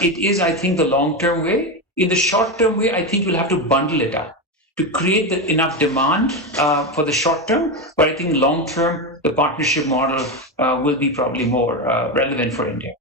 it is, I think, the long-term way. In the short-term way, I think we'll have to bundle it up to create enough demand for the short term. But I think long-term, the partnership model will be probably more relevant for India.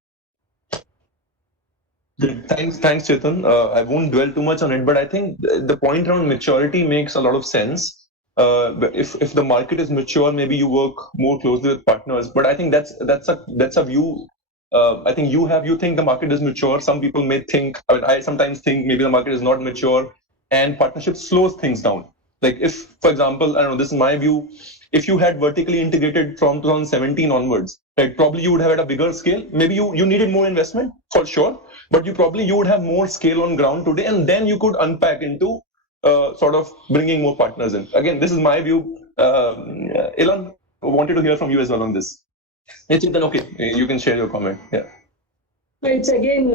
Thanks, Chetan. I won't dwell too much on it, but I think the point around maturity makes a lot of sense. If the market is mature, maybe you work more closely with partners. But I think that's a view. I think you think the market is mature. Some people may think, I sometimes think maybe the market is not mature, and partnership slows things down. Like if, for example, I don't know, this is my view, if you had vertically integrated from 2017 onwards, right, probably you would have at a bigger scale. Maybe you needed more investment for sure, but you would have more scale on ground today, and then you could unpack into sort of bringing more partners in. Again, this is my view. Ilan, wanted to hear from you as well on this. Then okay, you can share your comment. Yeah. It's again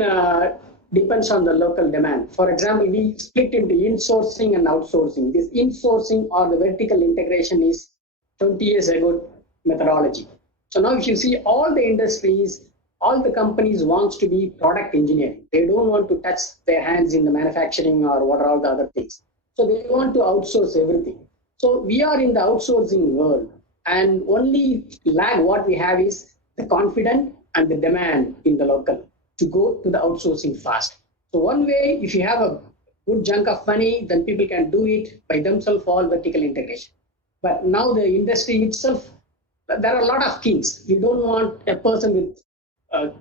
depends on the local demand. For example, we split into insourcing and outsourcing. This insourcing or the vertical integration is 20 years ago methodology. So now if you see all the industries, all the companies wants to be product engineering. They don't want to touch their hands in the manufacturing or what are all the other things. So they want to outsource everything. So we are in the outsourcing world, and only lag what we have is the confidence and the demand in the local to go to the outsourcing fast. So one way, if you have a good chunk of money, then people can do it by themselves, all vertical integration. But now the industry itself, there are a lot of kings. We don't want a person with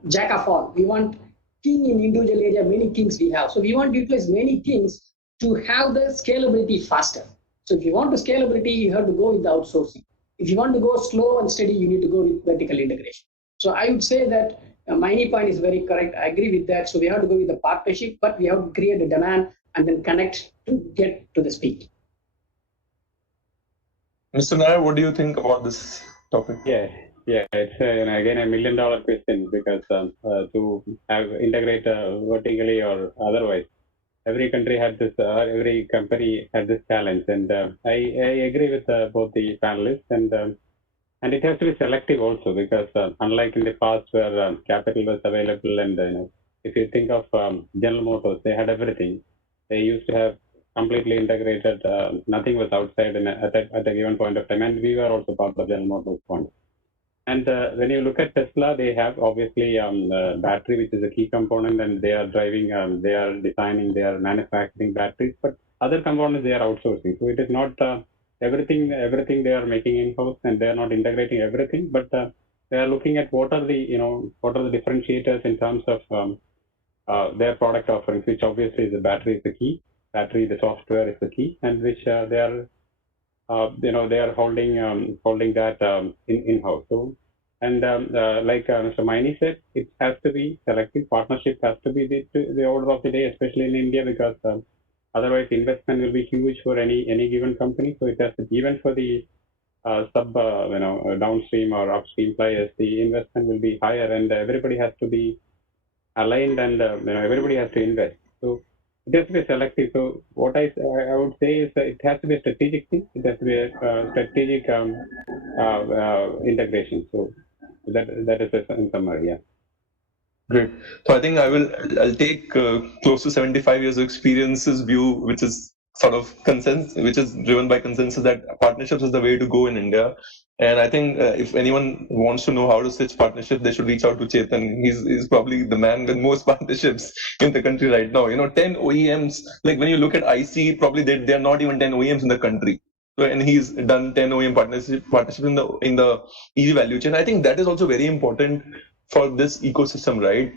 jack of all. We want king in individual area, many kings we have. So we want to utilize many kings to have the scalability faster. So if you want to scalability, you have to go with the outsourcing. If you want to go slow and steady, you need to go with vertical integration. So I would say that Maini point is very correct. I agree with that. So we have to go with the partnership, but we have to create a demand and then connect to get to the speed. Mr. Nair, what do you think about this topic? Yeah, it's again $1 million question, because to have integrate vertically or otherwise, every country had this, every company had this challenge, and I agree with both the panelists, and it has to be selective also, because unlike in the past where capital was available, and if you think of General Motors, they had everything. They used to have completely integrated. Nothing was outside at a given point of time, and we were also part of General Motors point. And when you look at Tesla, they have obviously battery, which is a key component, and they are driving, they are designing, they are manufacturing batteries, but other components they are outsourcing. So it is not everything they are making in-house, and they are not integrating everything, but they are looking at what are the differentiators in terms of their product offerings, which obviously the battery is the key. Battery, the software is the key, and which they are they are holding that in-house. So, and like Mr. Maini said, it has to be selective. Partnership has to be the order of the day, especially in India, because otherwise investment will be huge for any given company. So it has to be, even for the downstream or upstream players, the investment will be higher, and everybody has to be aligned, and everybody has to invest. So it has to be selective. So what I would say is that it has to be a strategic thing. It has to be a strategic integration. So that is in summary. Yeah. Great. So I think I'll take close to 75 years of experiences view, which is sort of consensus, which is driven by consensus that partnerships is the way to go in India. And I think if anyone wants to know how to stitch partnerships, they should reach out to Chetan. He's probably the man with most partnerships in the country right now. 10 OEMs. Like when you look at IC, probably there are not even 10 OEMs in the country. So, and he's done 10 OEM partnership in the EV value chain. I think that is also very important for this ecosystem, right?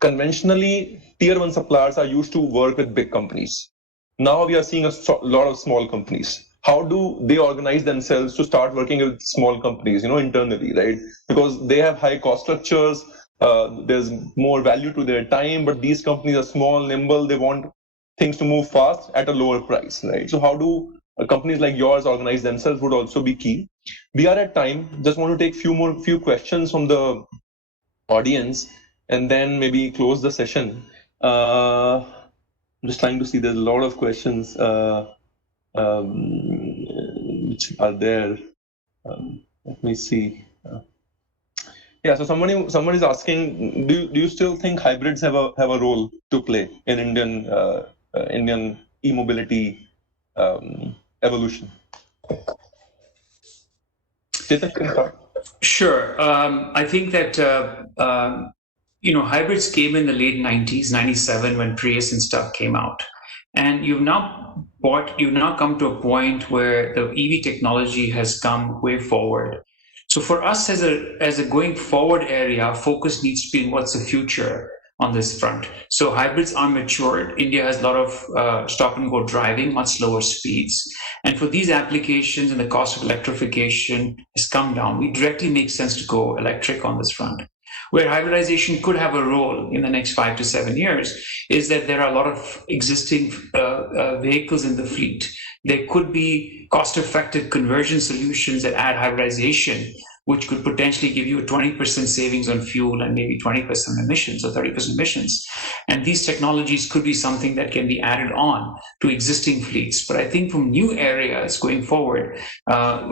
Conventionally, tier 1 suppliers are used to work with big companies. Now we are seeing a lot of small companies. How do they organize themselves to start working with small companies, internally, right? Because they have high cost structures, there's more value to their time, but these companies are small, nimble, they want things to move fast at a lower price, right? So how do companies like yours organize themselves would also be key. We are at time. Just want to take few questions from the audience and then maybe close the session. I'm just trying to see. There's a lot of questions which are there. Let me see. Yeah. So somebody's asking, do you still think hybrids have a role to play in Indian e-mobility evolution? Sure. I think that hybrids came in the late 90s, 97, when Prius and stuff came out, and you've now come to a point where the EV technology has come way forward. So for us as a going forward area, focus needs to be in what's the future. on this front. So hybrids are matured. India has a lot of stop and go driving, much slower speeds. And for these applications and the cost of electrification has come down, it directly makes sense to go electric on this front. Where hybridization could have a role in the next 5 to 7 years is that there are a lot of existing vehicles in the fleet. There could be cost-effective conversion solutions that add hybridization, which could potentially give you a 20% savings on fuel and maybe 20% emissions or 30% emissions. And these technologies could be something that can be added on to existing fleets. But I think from new areas going forward,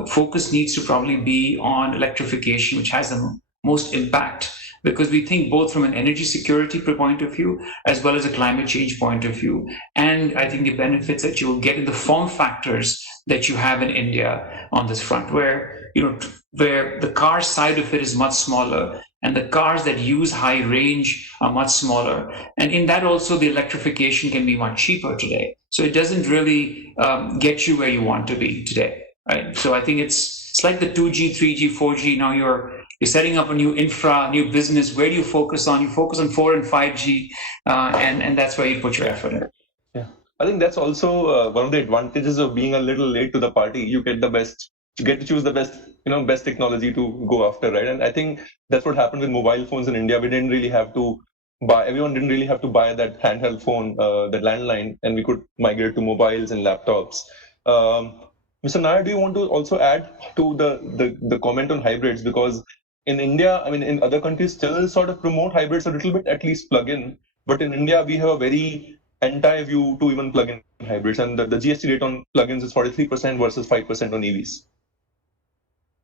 focus needs to probably be on electrification, which has the most impact, because we think both from an energy security point of view as well as a climate change point of view. And I think the benefits that you will get in the form factors that you have in India on this front, where the car side of it is much smaller and the cars that use high range are much smaller. And in that also the electrification can be much cheaper today. So it doesn't really get you where you want to be today, right? So I think it's like the 2G, 3G, 4G. Now you're setting up a new infra, new business. Where do you focus on? You focus on 4 and 5G, and that's where you put your effort in. Yeah, I think that's also one of the advantages of being a little late to the party. You get to choose the best technology to go after, right? And I think that's what happened with mobile phones in India. Everyone didn't really have to buy that handheld phone, that landline, and we could migrate to mobiles and laptops. Mr. Nair, do you want to also add to the comment on hybrids? Because in India, I mean, in other countries still sort of promote hybrids a little bit, at least plug-in. But in India, we have a very anti-view to even plug-in hybrids. And the GST rate on plug-ins is 43% versus 5% on EVs.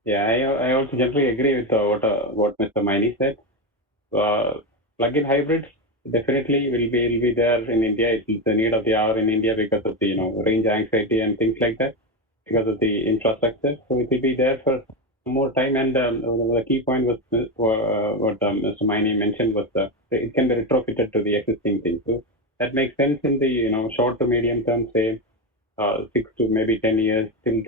Yeah, I also generally agree with what Mr. Maini said. Plug-in hybrids definitely will be there in India. It's the need of the hour in India because of the range anxiety and things like that, because of the infrastructure. So it will be there for more time. And the key point was what Mr. Maini mentioned was it can be retrofitted to the existing thing. So that makes sense in the short to medium term, say 6 to maybe 10 years, till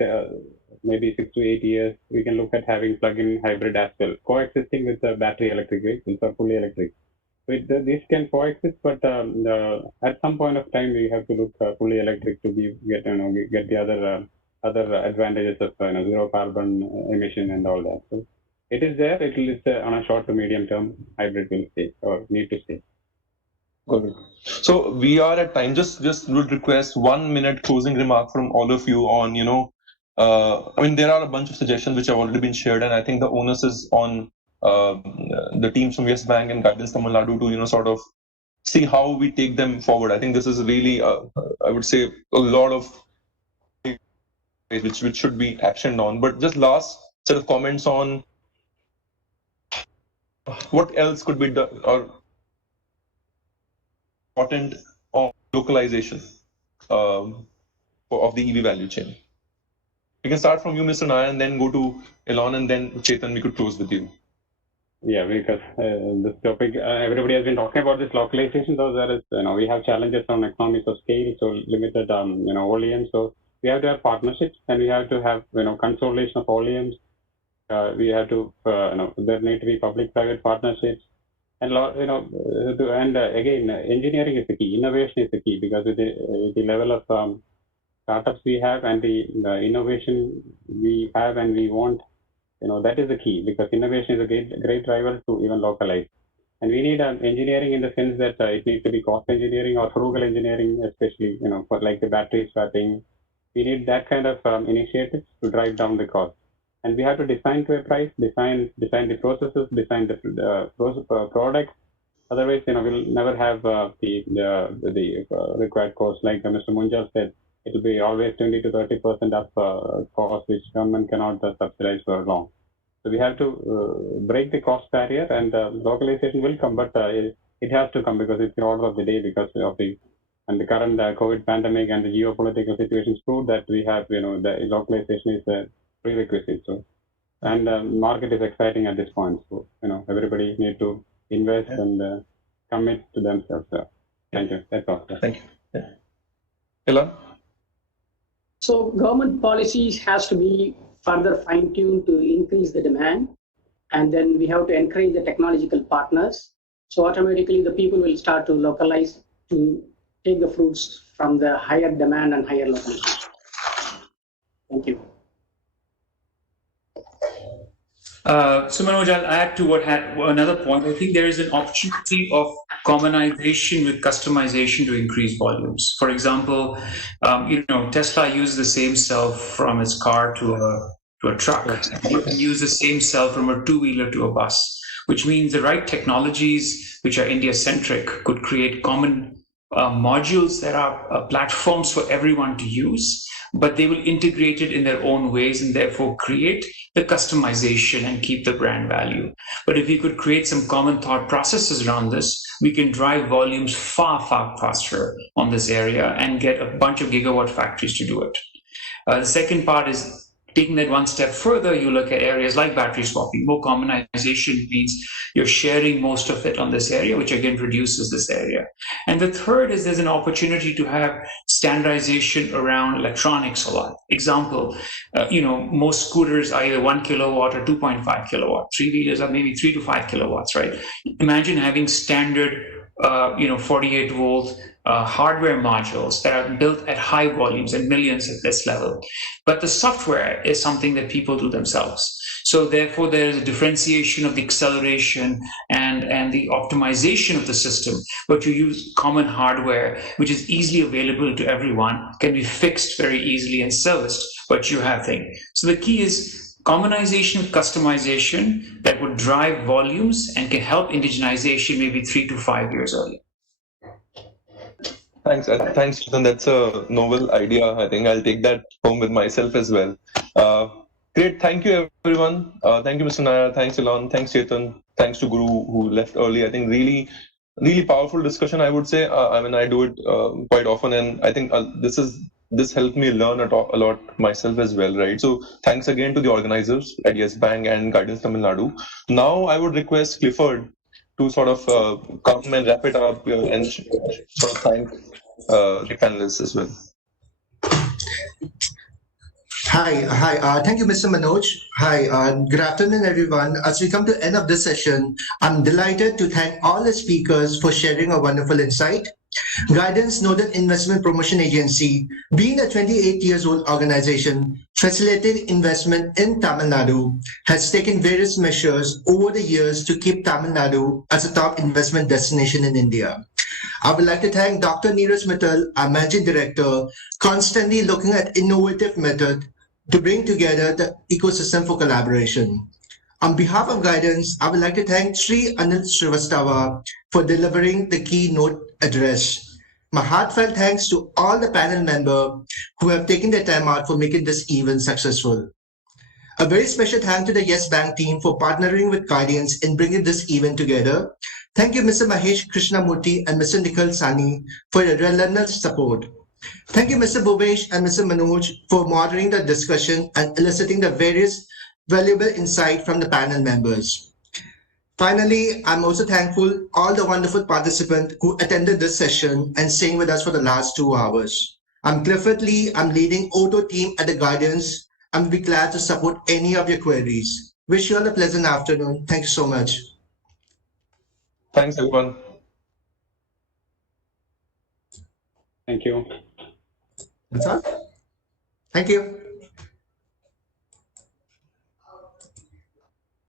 maybe 6 to 8 years. We can look at having plug-in hybrid as well, coexisting with the battery electric vehicles or fully electric. So this can coexist, but at some point of time we have to look fully electric to get the other advantages of zero carbon emission and all that. So it is there. It is on a short to medium term. Hybrid will stay or need to stay. Good. So we are at time. Just would request 1 minute closing remark from all of you on I mean, there are a bunch of suggestions which have already been shared, and I think the onus is on the teams from Yes Bank and Guidance Tamil Nadu to sort of see how we take them forward. I think this is really I would say a lot of which should be actioned on. But just last set of comments on what else could be done or important on localization of the EV value chain. We can start from you, Mr. Nair, and then go to Elon, and then Chetan, we could close with you. Yeah, because this topic, everybody has been talking about this localization, though there is, we have challenges on economies of scale, so limited, OEMs. So we have to have partnerships, and we have to have, consolidation of OEMs. We have to, there need to be public-private partnerships, and again, engineering is the key, innovation is the key, because with the level of startups we have and the innovation we have and we want, that is the key, because innovation is a great driver to even localize. And we need engineering in the sense that it needs to be cost engineering or frugal engineering, especially, for like the battery swapping. We need that kind of initiatives to drive down the cost. And we have to design to a price, design the processes, design the products. Otherwise, we'll never have the required cost. Like Mr. Munjal said, it will be always 20 to 30% of cost, which government cannot subsidize for long. So we have to break the cost barrier, and localization will come, but it has to come because it's the order of the day, because of the current COVID pandemic and the geopolitical situations prove that we have, the localization is a prerequisite. So, and market is exciting at this point. So, everybody need to invest and commit to themselves. Thank you. That's all. Thank you. Yeah. Elon? So government policies has to be further fine-tuned to increase the demand. And then we have to encourage the technological partners. So automatically the people will start to localize to take the fruits from the higher demand and higher localization. Thank you. So Manoj, I'll add to another point. I think there is an opportunity of commonization with customization to increase volumes. For example, Tesla used the same cell from its car to a truck. You can use the same cell from a two-wheeler to a bus, which means the right technologies, which are India-centric, could create common modules that are platforms for everyone to use, but they will integrate it in their own ways and therefore create the customization and keep the brand value. But if we could create some common thought processes around this, we can drive volumes far, far faster on this area and get a bunch of gigawatt factories to do it. The second part is taking that one step further, you look at areas like battery swapping. More commonization means you're sharing most of it on this area, which again reduces this area. And the third is there's an opportunity to have standardization around electronics a lot. Example, most scooters are either 1 kilowatt or 2.5 kilowatt. Three-wheelers are maybe 3 to 5 kilowatts, right? Imagine having standard 48 volt hardware modules that are built at high volumes and millions at this level. But the software is something that people do themselves. So therefore, there is a differentiation of the acceleration and the optimization of the system, but you use common hardware, which is easily available to everyone, can be fixed very easily and serviced, but you have things. So the key is commonization with customization that would drive volumes and can help indigenization maybe 3 to 5 years earlier. Thanks, Chetan. That's a novel idea. I think I'll take that home with myself as well. Great. Thank you, everyone. Thank you, Mr. Nair. Thanks, Elon. Thanks, Chetan. Thanks to Guru, who left early. I think really powerful discussion, I would say. I do it quite often, and I think this helped me learn a lot myself as well, right? So thanks again to the organizers at Yes Bank and Guidance Tamil Nadu. Now I would request Clifford to sort of come and wrap it up and sort of thank the panelists as well. Hi. Thank you, Mr. Manoj. Hi, good afternoon, everyone. As we come to the end of this session, I'm delighted to thank all the speakers for sharing a wonderful insight. Guidance Northern Investment Promotion Agency, being a 28 years old organization facilitating investment in Tamil Nadu, has taken various measures over the years to keep Tamil Nadu as a top investment destination in India. I would like to thank Dr. Neeraj Mittal, our Managing Director, constantly looking at innovative methods to bring together the ecosystem for collaboration. On behalf of Guidance, I would like to thank Sri Anil Srivastava for delivering the keynote address. My heartfelt thanks to all the panel members who have taken their time out for making this event successful. A very special thank to the Yes Bank team for partnering with Guidance in bringing this event together. Thank you, Mr. Mahesh Krishnamurthy and Mr. Nikhil Sani, for your relentless support. Thank you, Mr. Bhupesh and Mr. Manoj, for moderating the discussion and eliciting the various valuable insight from the panel members. Finally, I'm also thankful all the wonderful participants who attended this session and staying with us for the last 2 hours. I'm Clifford Lee. I'm leading Auto team at the Guidance. I'm be glad to support any of your queries. Wish you all a pleasant afternoon. Thank you so much. Thanks, everyone. Thank you. That's all. Thank you.